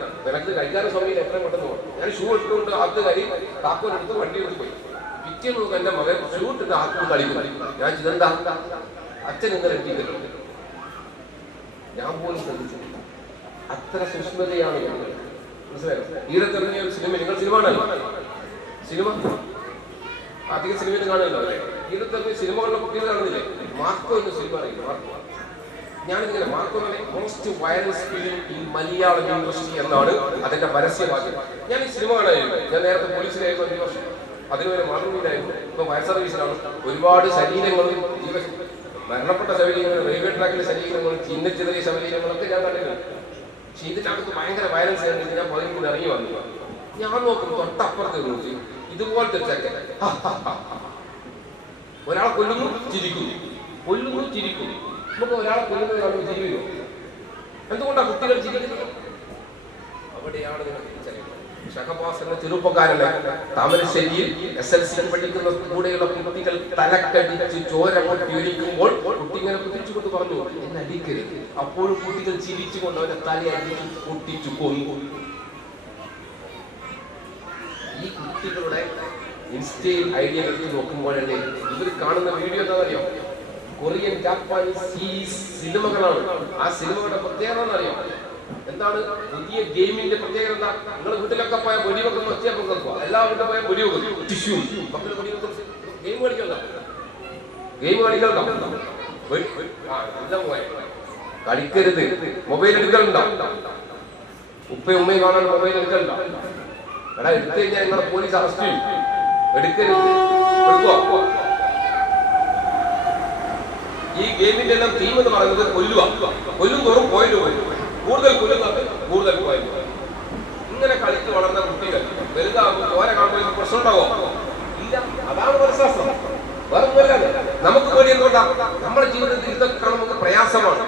അടുത്ത് കഴിക്കാനും സമയം എത്ര പെട്ടെന്ന് പോകണം. ഞാൻ ഷൂ ഇട്ടുകൊണ്ട് അകത്ത് കയറി താക്കോലെടുത്ത് വണ്ടി എടുത്ത് പോയി. പിറ്റേന്ന് നോക്കുക എൻ്റെ മകൻ ഷൂ ഇട്ടിട്ട് അകത്ത് കളിക്കും. ഞാൻ ഇതെന്താ അച്ഛൻ ഇന്നലെ എത്തിയിട്ടുണ്ട്. ഞാൻ പോലും ശ്രദ്ധിച്ചിട്ടില്ല. അത്ര സൂക്ഷ്മതയാണ് മനസ്സിലായോ? ഈടത്തിറങ്ങിയ ഒരു സിനിമ, നിങ്ങൾ സിനിമ കാണാനോ? സിനിമ അധികം സിനിമയിൽ കാണുമല്ലോ അല്ലേ? ഈടത്തിറങ്ങിയ സിനിമകളിലെ കുട്ടികൾ കാണുന്നില്ലേ? മാർക്കോ എന്ന സിനിമ അറിയില്ല. മാർക്കോ, ഞാനിങ്ങനെ Marco most violence film in Malayalam industry എന്നാണ് അതിന്റെ പരസ്യവാക്യം. ഞാൻ ഈ സിനിമ കാണാനായിരുന്നു. ഞാൻ നേരത്തെ പോലീസിലായിരുന്നു 5 വർഷം, അതിനുവരെ മാതൃഭൂമിയിലായിരുന്നു, ഇപ്പൊ ഫയർ സർവീസിലാണ്. ഒരുപാട് ശരീരങ്ങളും മരണപ്പെട്ട ശരീരങ്ങളും റെയിൽവേ ട്രാക്കിലെ ശരീരങ്ങളും ചിഹ്നച്ചെറിയ ശരീരങ്ങളൊക്കെ ഞാൻ കണ്ടിട്ടുണ്ട്. പക്ഷെ ഇതിനകത്ത് ഭയങ്കര വയലൻസ് ആയിരുന്നു. ഞാൻ 15 ഇറങ്ങി വന്നു. ഞാൻ നോക്കും തൊട്ടപ്പുറത്ത് നോക്കി ഇതുപോലത്തെ ചെക്കൻ ഒരാളെ കൊല്ലുന്നു ചിരിക്കുന്നു, കൊല്ലുന്നു ചിരിക്കുന്നു. നമുക്ക് ഒരാളെ കൊല്ലുന്നത് കാണുമ്പോൾ ചിരി വരുമോ? എന്തുകൊണ്ടാണ് കുട്ടികൾ ചിരിക്കുന്നത്? അവിടെയാണ് നിങ്ങൾ തിരിച്ചറിയുന്നത്. ഷഹബാസ് എന്ന ചെറുപ്പക്കാരനെ താമരശ്ശേരിയിൽ SLC പഠിക്കുന്ന കൂടെയുള്ള കുട്ടികൾ തലക്കടിച്ച് ചോര പൊട്ടിയൊലിക്കുമ്പോൾ കുട്ടി ഇങ്ങനെ കുതിച്ചുകൊണ്ട് പറഞ്ഞു, എന്നെ അടിക്കരുത്. അപ്പോഴും കുട്ടികൾ ചിരിച്ചുകൊണ്ട് അവന്റെ തലയടിച്ച് പൊട്ടിച്ചു കൊന്നു. ഈ കുട്ടികളുടെ ഇൻസ്റ്റയിൽ ഐഡിയ എടുത്ത് നോക്കുമ്പോഴല്ലേ ഇവർ കാണുന്ന വീഡിയോ എന്താണെന്നറിയോ? കൊറിയൻ, ജാപ്പാനീസ് സീരീസ് സിനിമകളാണ്. ആ സിനിമകളുടെ പ്രത്യേകത എന്നറിയോ? എന്താണ്? പുതിയ ഗെയിമിന്റെ പ്രത്യേകത എന്താ? നിങ്ങൾ വീട്ടിലൊക്കെ പോയാൽ വെടിവെക്കുന്ന ഒച്ചയൊക്കെ കേൾക്കുക. എല്ലാ വീട്ടിൽ പോയാൽ വെടിവെക്കും, ടിഷ്യൂ മക്കൾ വെടിവെക്കും. ഗെയിം കളിക്കണ്ട, ഗെയിം കളിക്കണ്ട, കളിക്കരുത്. മൊബൈൽ എടുക്കലുണ്ടോ? ഉപ്പയും ഉമ്മയും കാണാൻ മൊബൈൽ എടുക്കലുണ്ടോ? എടാ എടുത്തു കഴിഞ്ഞാൽ നിങ്ങളെ പോലീസ് അറസ്റ്റ് ചെയ്യും. എടുക്കരുത്. എടുക്കുവോ? ഈ ഗെയിമിന്റെ എല്ലാം തീം എന്ന് പറയുന്നത് കൊല്ലുക. കൊല്ലും തോറും പോയിന്റ് പോയി, കൂടുതൽ കൊല്ലുന്നത് കൂടുതൽ പോയിന്റ്. ഇങ്ങനെ കളിച്ച് വളർന്ന കുട്ടികൾ വലുതാകുമ്പോൾ ചോര കാണുമ്പോൾ പ്രശ്നം ഉണ്ടാവോ? ഇല്ല. അതാണ് മനഃശാസ്ത്രം. വേറെ ഒന്നുമല്ല. നമുക്ക് വേണ്ടി എന്തുകൊണ്ടാണ് നമ്മുടെ ജീവിതത്തിൽ ഇതൊക്കെ കാണുമ്പോൾ പ്രയാസമാണ്.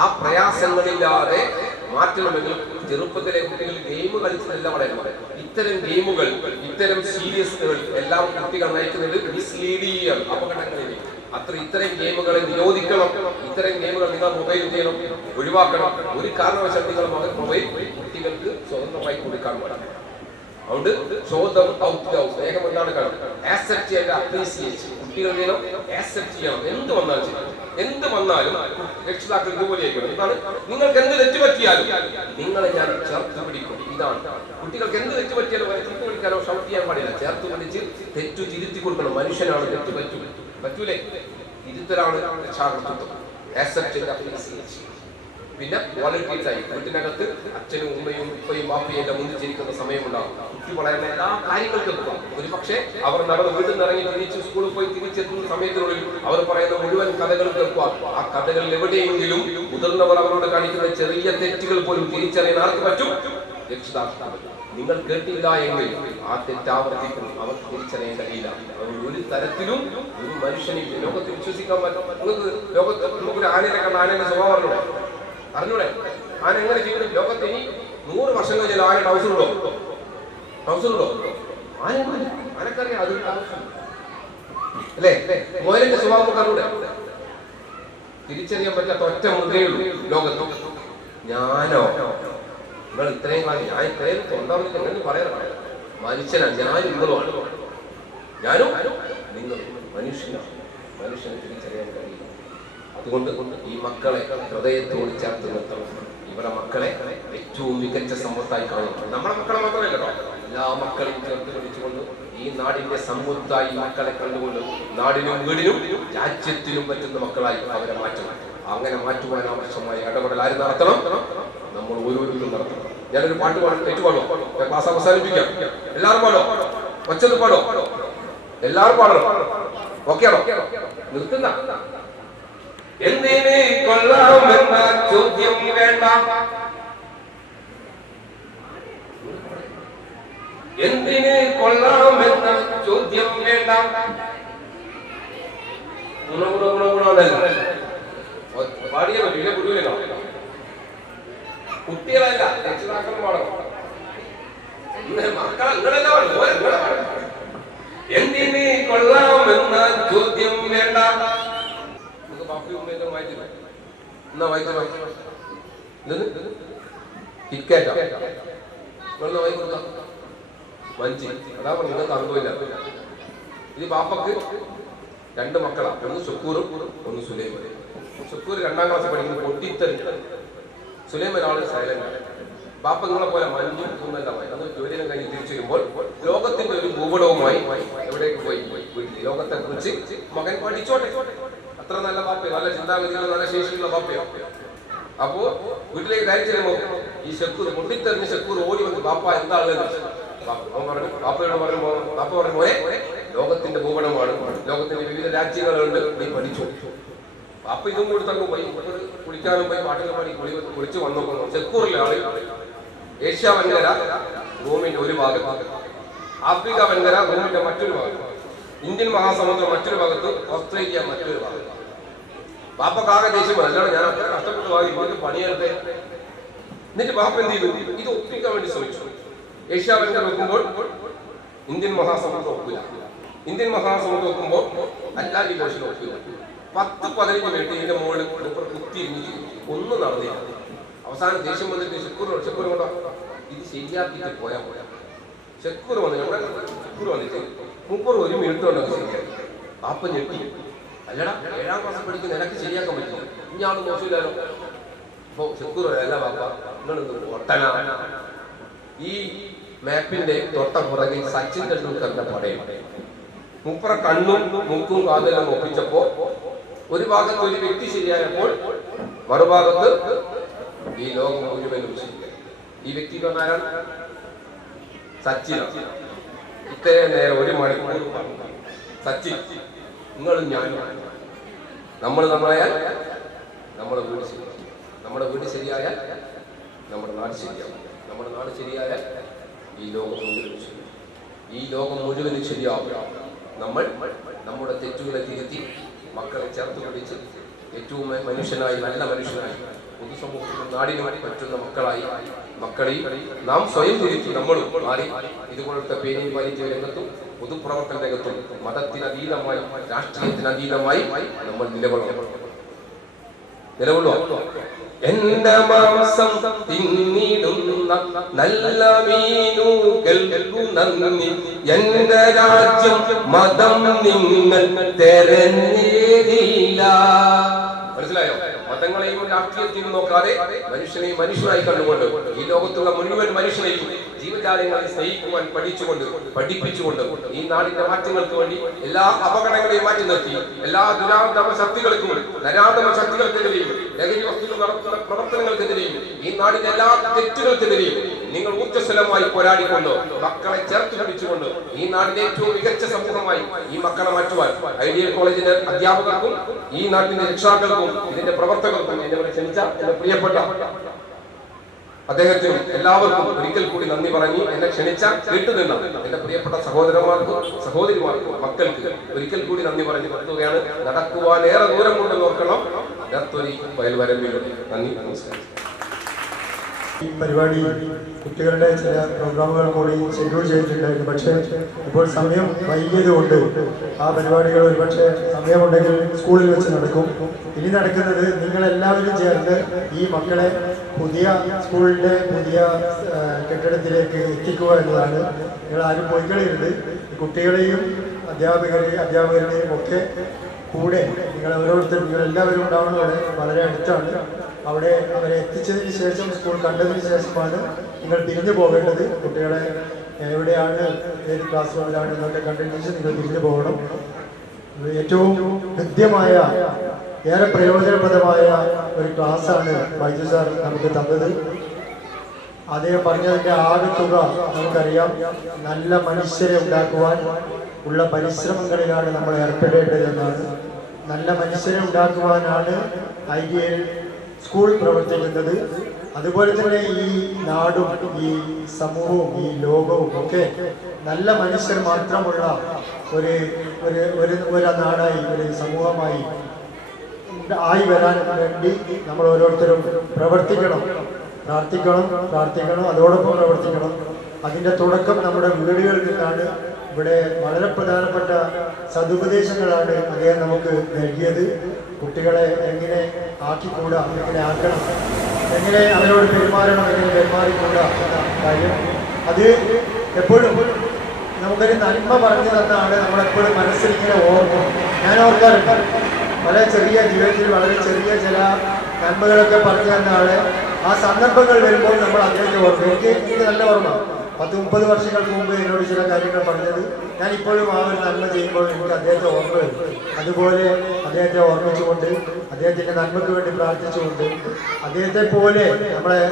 ആ പ്രയാസങ്ങളില്ലാതെ മാറ്റണമെങ്കിൽ ചെറുപ്പത്തിലെ കുട്ടികൾ ഗെയിം കളിച്ചതല്ല വളരുന്നത്. ഇത്തരം ഗെയിമുകൾ, ഇത്തരം സീരിയസുകൾ എല്ലാം കുട്ടികൾ നയിക്കുന്നത് മിസ്ലീഡിംഗ് അപകടങ്ങളിലേക്ക്. ഇത്തരം ഗെയിമുകളെ നിരോധിക്കണം. ഇത്തരം ഗെയിമുകൾ നിങ്ങൾ മൊബൈൽ ചെയ്യണം, ഒഴിവാക്കണം. ഒരു കാരണവശാൽ നിങ്ങൾ മൊബൈൽ കുട്ടികൾക്ക് സ്വതന്ത്രമായി കൊടുക്കാൻ പാടില്ല. അതുകൊണ്ട് സ്നേഹം എന്താണ് കാണുന്നത്? ആക്സെപ്റ്റ് ചെയ്യേണ്ട, അപ്രീസിയേറ്റ്. കുട്ടികൾ ചെയ്യണം, ആക്സെപ്റ്റ് ചെയ്യണം. എന്ത് വന്നാലും എന്ത് വന്നാലും രക്ഷിതാക്കൾ ഇതുപോലെയായിരിക്കണം. എന്താണ്? നിങ്ങൾക്ക് എന്ത് തെറ്റ് പറ്റിയാലും നിങ്ങളെ ഞാൻ ചേർത്ത് പിടിക്കും. ഇതാണ് കുട്ടികൾക്ക് എന്ത് തെറ്റ് പറ്റിയാലും ചേർത്ത് പിടിക്കാനോ ഷൗട്ട് ചെയ്യാൻ പാടില്ല. ചേർത്ത് പിടിച്ച് തെറ്റു തിരുത്തി കൊടുക്കണം. മനുഷ്യനാണ്, തെറ്റ് പറ്റൂലേ? തിരുത്തലാണ് രക്ഷാകർത്തൃത്വം. ആക്സെപ്റ്റ് ചെയ്ത അപ്രീസിയേറ്റ്. പിന്നെ വോളണ്ടിയേഴ്സായി വീട്ടിനകത്ത് അച്ഛനും ഉമ്മയും ഉപ്പയും ബാപ്പയും എല്ലാം ഒന്നിച്ചിരിക്കുന്ന സമയമുണ്ടാകും. കുട്ടി വളരുന്ന എല്ലാ കാര്യങ്ങൾക്കും ഒരു പക്ഷേ അവർ വീട്ടിൽ നിന്ന് ഇറങ്ങി തിരിച്ച് സ്കൂളിൽ പോയി തിരിച്ചെത്തുന്ന സമയത്തിനുള്ളിൽ അവർ പറയുന്ന മുഴുവൻ കഥകൾ കേൾക്കുക. ആ കഥകളിൽ എവിടെയെങ്കിലും മുതിർന്നവർ അവരോട് കാണിക്കുന്ന ചെറിയ തെറ്റുകൾ പോലും തിരിച്ചറിയാൻ ആർക്ക് പറ്റും? രക്ഷിതാക്കൾ. നിങ്ങൾ കേട്ടില്ല എങ്കിൽ ആ തെറ്റാവർത്തിക്കും. അവർക്ക് തിരിച്ചറിയാൻ കഴിയില്ല. ഒരു തരത്തിലും ഒരു മനുഷ്യനെ ലോകത്ത് വിശ്വസിക്കാൻ പറ്റും. നിങ്ങൾക്ക് ലോകത്ത് നമുക്കൊരു ആനയെ കണ്ട ആനയുടെ സ്വഭാവം അറിഞ്ഞൂടെ? ആന എങ്ങനെ ചെയ്യണം? ലോകത്ത് ഇനി 100 വർഷം കഴിഞ്ഞാൽ ആന ട്രൗസറുണ്ടോ? ആനക്കറിയാം അത് അല്ലേ? മുയലിന്റെ സ്വഭാവം അറിഞ്ഞൂടെ? തിരിച്ചറിയാൻ പറ്റാത്ത ഒറ്റ മുദ്രയുള്ളൂ ലോകത്ത്. ഞാനോ? നിങ്ങൾ ഇത്രയും കാലം ഞാൻ ഇത്രയും തൊണ്ടാവുന്ന എങ്ങനെ പറയാനാണ്? മനുഷ്യനാണ് ഞാനും നിങ്ങളുമാണ്. ഞാനും നിങ്ങളും മനുഷ്യനാണ്. മനുഷ്യനെ തിരിച്ചറിയാൻ കഴിയില്ല. അതുകൊണ്ട് ഈ മക്കളെ ഹൃദയത്തോട് ചേർത്ത് നിർത്തണം. ഇവിടെ മക്കളെ ഏറ്റവും മികച്ച സമ്പത്തായി കാണണം. നമ്മുടെ മക്കളെ മാത്രമല്ല കേട്ടോ, എല്ലാ മക്കളെയും ചേർത്ത് പിടിച്ചുകൊണ്ട് ഈ നാടിന്റെ സമ്പത്തായി മക്കളെ കണ്ടുകൊണ്ട് നാടിനും വീടിനും രാജ്യത്തിനും പറ്റുന്ന മക്കളായി അവരെ മാറ്റണം. അങ്ങനെ മാറ്റുവാൻ ആവശ്യമായ ഇടപെടൽ ആര് നടത്തണം? നമ്മൾ ഓരോരുത്തരും നടത്തണം. ഞാനൊരു പാട്ട് പാടും, ഏറ്റുപാടോ? ക്ലാസ് അവസാനിപ്പിക്കാം. എല്ലാവരും പാടോ? ഒച്ചത് പാടോ? എല്ലാവരും പാടണം. ഓക്കെയാണോ? നിർത്തുന്ന എന്തിന് കൊള്ളാമെന്ന ചോദ്യം വേണ്ട, എന്തിന് കൊള്ളാമെന്ന ചോദ്യം വേണ്ട. പാടിയ പറ്റില്ല, കുട്ടികളോ? കുട്ടികളല്ല, രക്ഷിതാക്കൾ പാടണം. മക്കളെ നിങ്ങളെല്ലാം എന്തിന് കൊള്ളാമെന്ന ചോദ്യം വേണ്ട. ബാപ്പി ഉമ്മയൊക്കെ വായിച്ചില്ല. എന്നാ വായിച്ചോ? കിറ്റ്കാറ്റാ നിങ്ങളൊന്ന് വാങ്ങി കൊടുക്കാം. മഞ്ചി അതാ നിങ്ങൾക്ക് അനുഭവമില്ല. ഇത് ബാപ്പക്ക് 2 മക്കളാണ്, ഒന്ന് ഷുക്കൂറും ഒന്ന് സുലൈമാനും. ഷുക്കൂർ 2ാം ക്ലാസ് പഠിക്കുന്നത് പൊട്ടിത്തെറിഞ്ഞ, സുലൈമാൻ ആള് സൈലന്റ്. ബാപ്പ നിങ്ങളെ പോലെ മഞ്ഞും കുന്നല്ലമായി അന്ന് ജോലിയും കഴിഞ്ഞ് തിരിച്ചു വരുമ്പോൾ ലോകത്തിന്റെ ഒരു ഭൂപടവുമായി എവിടേക്ക് പോയി വീട്ടിൽ ലോകത്തെ കുറിച്ച് മകൻ പഠിച്ചോട്ടെ. അത്ര നല്ല ബാപ്പയോ, നല്ല ചിന്താഗതിയുള്ള നല്ല ശേഷിയുള്ള ബാപ്പയോ. അപ്പോ വീട്ടിലേക്ക് കയറി ഈ ഷക്കൂർ പൊട്ടിത്തെറിഞ്ഞ ഷക്കൂർ ഓടി വന്ന് ബാപ്പ എന്താണ് ബാപ്പയോട് പറയുമ്പോ ബാപ്പ പറഞ്ഞു മോനെ ലോകത്തിന്റെ ഭൂപടമാണ്, ലോകത്തിന്റെ വിവിധ രാജ്യങ്ങളുണ്ട്, നീ പഠിച്ചു. ബാപ്പ ഇതും കൂടി തങ്ങും പോയി കുളിക്കാനും പോയി പാട്ടുകൾ പാടി കുളിച്ച് വന്നു. ഷക്കൂറിലെ ആള് ഏഷ്യ വൻകര ഭൂമിന്റെ ഒരു ഭാഗത്ത്, ആഫ്രിക്ക വൻകര ഭൂമിന്റെ മറ്റൊരു ഭാഗത്ത്, ഇന്ത്യൻ മഹാസമുദ്രം മറ്റൊരു ഭാഗത്ത്, ഓസ്ട്രേലിയ മറ്റൊരു ഭാഗത്ത്. ബാപ്പക്കാകെ ദേഷ്യം അല്ലാതെ ഞാൻ അത്ര കഷ്ടപ്പെട്ട് വാങ്ങി പണിയെടുത്തേ. എന്നിട്ട് ബാപ്പ എന്ത് ചെയ്തു? ഇത് ഒപ്പിക്കാൻ വേണ്ടി ശ്രമിച്ചു. ഏഷ്യ വൻകര വെക്കുമ്പോൾ ഇന്ത്യൻ മഹാസമുദ്രം ഒക്കില്ല, ഇന്ത്യൻ മഹാസമുദ്രം വെക്കുമ്പോൾ അറ്റ്ലാന്റിക് ഓഷൻ ഒക്കില്ല. 10-15 മിനിറ്റ് ഇതിന്റെ മുകളിൽ കുത്തിരിഞ്ഞു ഒന്നും നടന്നില്ല. അവസാനം ദേഷ്യം വന്നിട്ട് ഷക്കൂർ കൊണ്ടോ ഇത് ശരിയാക്കിയിട്ട് പോയാൽ ഷക്കൂർ വന്നു. ഷക്കൂർ വന്നിട്ട് 1 മിനിറ്റ് കൊണ്ടൊക്കെ ശരിയാക്കി. ബാപ്പ ഞെട്ടി. അല്ലടാ 7ാം ക്ലാസ് പഠിക്കുന്ന നിനക്ക് ശരിയാക്കാൻ പറ്റില്ല, ഇയാള് മോശമില്ലല്ലോ. അപ്പൊ ഷക്കൂർ അല്ല ബാപ്പ നിങ്ങൾ ഒട്ടനാ. ഈ മാപ്പിന്റെ തൊട്ട പുറകിൽ സച്ചിൻ ടെണ്ടുൽക്കറിന്റെ പടയും മുപ്പറ കണ്ണും മൂക്കും കാതെല്ലാം ഒപ്പിച്ചപ്പോ ഒരു ഭാഗത്ത് ഒരു വ്യക്തി ശരിയായപ്പോൾ മറുഭാഗത്ത് ഈ ലോകം മുഴുവനും ശരിയായി. ഈ വ്യക്തി ആരാണ്? സച്ചിൻ. ഇത്രയും നേരം 1 മണിക്കൂർ സച്ചിൻ നിങ്ങളും ഞാനും നമ്മൾ നന്നായാൽ നമ്മുടെ വീട് ശരിയാവും, നമ്മുടെ വീട് ശരിയായാൽ നമ്മുടെ നാട് ശരിയാവും, നമ്മുടെ നാട് ശരിയായാൽ ഈ ലോകം മുഴുവനും ശരിയാവും, ഈ ലോകം മുഴുവനും ശരിയാവും. നമ്മൾ നമ്മുടെ തെറ്റുകളെ തിരുത്തി മക്കളെ ചേർത്ത് പിടിച്ച് ഏറ്റവും മനുഷ്യനായി നല്ല മനുഷ്യനായി പൊതുസമൂഹത്തിനും നാടിനും പറ്റുന്ന മക്കളെയും നാം സ്വയം തിരിച്ചു നമ്മളും മാറി ഇതുപോലത്തെ പേരിൽ വലിയ രംഗത്തും പൊതുപ്രവർത്തന രംഗത്തും മതത്തിനതീതമായി രാഷ്ട്രീയത്തിനതീതമായി നമ്മൾ നിലകൊള്ളുക. എന്റെ മാംസം തിന്നിടുന്ന നല്ല മീനുകൾക്കു നന്ദി, എന്റെ രാജ്യം മതം നിങ്ങൾ തെരഞ്ഞേരില്ല. മനസ്സിലായോ? മതങ്ങളെയും രാഷ്ട്രീയത്തെയും നോക്കാതെ മനുഷ്യനെയും മനുഷ്യനായി കണ്ടുകൊണ്ട് ഈ ലോകത്തുള്ള മുഴുവൻ മനുഷ്യനെയും ജീവജാലങ്ങളെ സ്നേഹിക്കുവാൻ പഠിപ്പിച്ചുകൊണ്ട് ഈ നാടിന്റെ മാറ്റങ്ങൾക്ക് വേണ്ടി എല്ലാ അപകടങ്ങളെയും മാറ്റി നിർത്തി എല്ലാ ദുരാന്തമ ശക്തികൾക്കും നരാധമ ശക്തികൾക്കെതിരെയും ലഹരി വസ്തുക്കൾ നടത്തുന്ന പ്രവർത്തനങ്ങൾക്കെതിരെയും ഈ നാടിന്റെ എല്ലാ തെറ്റുകൾക്കെതിരെയും നിങ്ങൾ ഊർജ്ജസ്വലമായി പോരാടിക്കൊണ്ട് മക്കളെ ചേർത്ത് പിടിച്ചുകൊണ്ട് ഈ നാടിന്റെ ഏറ്റവും മികച്ച സമൂഹമായി ഈ മക്കളെ മാറ്റുവാൻ ഐഡിയൽ കോളേജിന്റെ അധ്യാപകർക്കും ഈ നാട്ടിന്റെ രക്ഷാക്കൾക്കും ഇതിന്റെ പ്രവർത്തകർക്കും എന്നെ ക്ഷണിച്ച എന്റെ പ്രിയപ്പെട്ട അദ്ദേഹത്തിനും എല്ലാവർക്കും ഒരിക്കൽ കൂടി നന്ദി പറഞ്ഞ് എന്നെ ക്ഷണിച്ച കേട്ടുനിന്ന എന്റെ പ്രിയപ്പെട്ട സഹോദരന്മാർക്കും സഹോദരിമാർക്കും മക്കൾക്ക് ഒരിക്കൽ കൂടി നന്ദി പറഞ്ഞ് നിർത്തുകയാണ്. നടക്കുവാൻ ഏറെ ദൂരമുണ്ടെന്ന് ഓർക്കണം. നേർത്തൊരു വയൽവരമ്പിലും നന്ദി, നമസ്കാരം. ഈ പരിപാടി കുട്ടികളുടെ ചില പ്രോഗ്രാമുകൾ കൂടി ഷെഡ്യൂൾ ചെയ്തിട്ടുണ്ടായിരുന്നു. പക്ഷേ ഇപ്പോൾ സമയം വൈകിയതുകൊണ്ട് ആ പരിപാടികൾ ഒരുപക്ഷെ സമയമുണ്ടെങ്കിൽ സ്കൂളിൽ വെച്ച് നടക്കും. ഇനി നടക്കുന്നത് നിങ്ങളെല്ലാവരും ചേർന്ന് ഈ മക്കളെ സ്കൂളിൻ്റെ പുതിയ കെട്ടിടത്തിലേക്ക് എത്തിക്കുക എന്നതാണ്. നിങ്ങൾ ആരും പോയിക്കളിയുണ്ട്. കുട്ടികളെയും അധ്യാപകരുടെയും ഒക്കെ കൂടെ നിങ്ങളെല്ലാവരും ഉണ്ടാവുന്നതോടെ വളരെ അടുത്താണ്. അവിടെ അവരെ എത്തിച്ചതിന് ശേഷം സ്കൂൾ കണ്ടതിന് ശേഷമാണ് നിങ്ങൾ പിരിഞ്ഞു പോകേണ്ടത്. കുട്ടികളെ എവിടെയാണ് ഏത് ക്ലാസ് റൂമിലാണ് എന്നൊക്കെ കണ്ടതിന് ശേഷം നിങ്ങൾ പിരിഞ്ഞു പോകണം. ഏറ്റവും ഹൃദ്യമായ ഏറെ പ്രയോജനപ്രദമായ ഒരു ക്ലാസ്സാണ് വൈദ്യു സാർ നമുക്ക് തന്നത്. അദ്ദേഹം പറഞ്ഞതിൻ്റെ ആകെ തുക നമുക്കറിയാം. നല്ല മനുഷ്യരെ ഉണ്ടാക്കുവാൻ ഉള്ള പരിശ്രമങ്ങളിലാണ് നമ്മൾ ഏർപ്പെടേണ്ടതെന്നാണ്. നല്ല മനുഷ്യരെ ഉണ്ടാക്കുവാനാണ് ഐഡിയൽ സ്കൂൾ പ്രവർത്തിക്കുന്നത്. അതുപോലെ തന്നെ ഈ നാടും ഈ സമൂഹവും ഈ ലോകവും ഒക്കെ നല്ല മനുഷ്യർ മാത്രമുള്ള ഒരു നാടായി ഒരു സമൂഹമായി ആയി വരാൻ വേണ്ടി നമ്മൾ ഓരോരുത്തരും പ്രാർത്ഥിക്കണം. അതോടൊപ്പം പ്രവർത്തിക്കണം. അതിൻ്റെ തുടക്കം നമ്മുടെ വീടുകളിൽ നിന്നാണ്. ഇവിടെ വളരെ പ്രധാനപ്പെട്ട സതുപദേശങ്ങളാണ് അദ്ദേഹം നമുക്ക് നൽകിയത്. കുട്ടികളെ എങ്ങനെ ആക്കിക്കൂടാ, എങ്ങനെ ആക്കണം, എങ്ങനെ അവരോട് പെരുമാറണം, എങ്ങനെ പെരുമാറിക്കൂടാ എന്ന കാര്യം അത് എപ്പോഴും നമുക്കൊരു നന്മ പറഞ്ഞു തന്നാണ് നമ്മളെപ്പോഴും മനസ്സിലിങ്ങനെ ഓർക്കും. ഞാൻ ഓർക്കാറുണ്ട് പല ചെറിയ ജീവിതത്തിൽ വളരെ ചെറിയ ചില നന്മകളൊക്കെ പറഞ്ഞു തന്നാണ്. ആ സന്ദർഭങ്ങൾ വരുമ്പോൾ നമ്മൾ അദ്ദേഹത്തെ ഓർക്കും. എനിക്ക് നല്ല ഓർമ്മ 10-30 വർഷങ്ങൾക്ക് മുമ്പ് എന്നോട് ചില കാര്യങ്ങൾ പറഞ്ഞത് ഞാൻ ഇപ്പോഴും ആ ഒരു നന്മ ചെയ്യുമ്പോൾ എനിക്ക് അദ്ദേഹത്തെ ഓർമ്മ വരും. അതുപോലെ അദ്ദേഹത്തെ ഓർമ്മിച്ചുകൊണ്ട് അദ്ദേഹത്തിൻ്റെ നന്മയ്ക്ക് വേണ്ടി പ്രാർത്ഥിച്ചുകൊണ്ട് അദ്ദേഹത്തെ പോലെ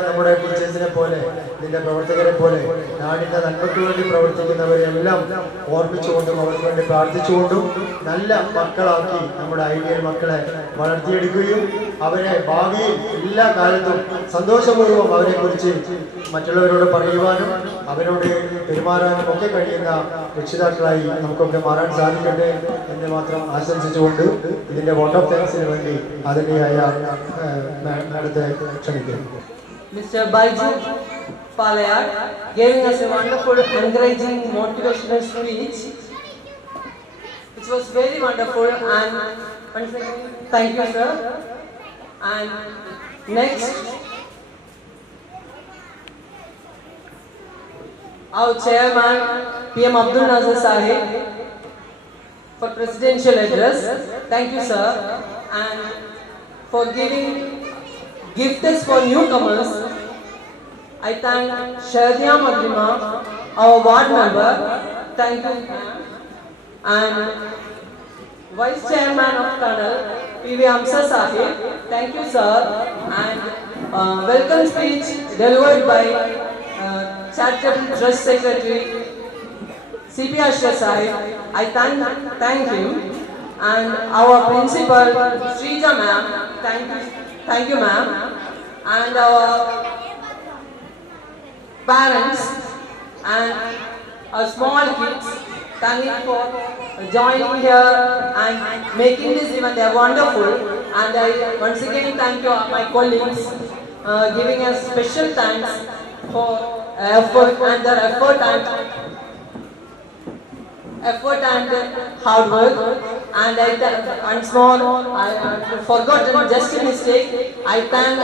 നമ്മുടെ ടീച്ചേഴ്സിനെ പോലെ ഇതിൻ്റെ പ്രവർത്തകരെ പോലെ നാടിൻ്റെ നന്മയ്ക്ക് വേണ്ടി പ്രവർത്തിക്കുന്നവരെല്ലാം ഓർമ്മിച്ചുകൊണ്ടും അവർക്ക് വേണ്ടി പ്രാർത്ഥിച്ചുകൊണ്ടും നല്ല മക്കളാക്കി നമ്മുടെ ഐഡിയൽ മക്കളെ വളർത്തിയെടുക്കുകയും അവരെ ഭാവിയിൽ എല്ലാ കാലത്തും സന്തോഷപൂർവ്വം അവരെക്കുറിച്ച് മറ്റുള്ളവരോട് പറയുവാനും അവരോട് പെരുമാറാനും ഒക്കെ കഴിയുന്ന രക്ഷിതാക്കളായി നമുക്കൊക്കെ മാറാൻ സാധിക്കട്ടെ എന്ന് മാത്രം ആശംസിച്ചുകൊണ്ട് ഇതിന്റെ വോട്ട് ഓഫ് താങ്ക്സിന് വേണ്ടി ആദരണീയായ മാഡത്തെ ക്ഷണിക്കുന്നു. Mr. Baiju Palayat giving us a wonderful, encouraging, motivational speech. It was very wonderful, and once again, thank you, sir. And next, our chairman, PM Abdul Nazir Sahib, for presidential address. Thank you, sir. And for giving gifts for newcomers, I thank Shahdia Madrima, our ward member. Thank you, ma'am. And Vice Chairman of Tunnel, PV Amsa Sahib. Thank you, sir. And welcome speech delivered by Charitable Trust Secretary CP Ashraf Sahib. I thank him. And our principal Srija ma'am. Thank you, ma'am. And our parents and our small kids, thank you for joining here and making this event. They are wonderful. And I once again thank you, my colleagues, giving us special thanks for effort and their effort and hard work. And once more, I forgot just a mistake. I thank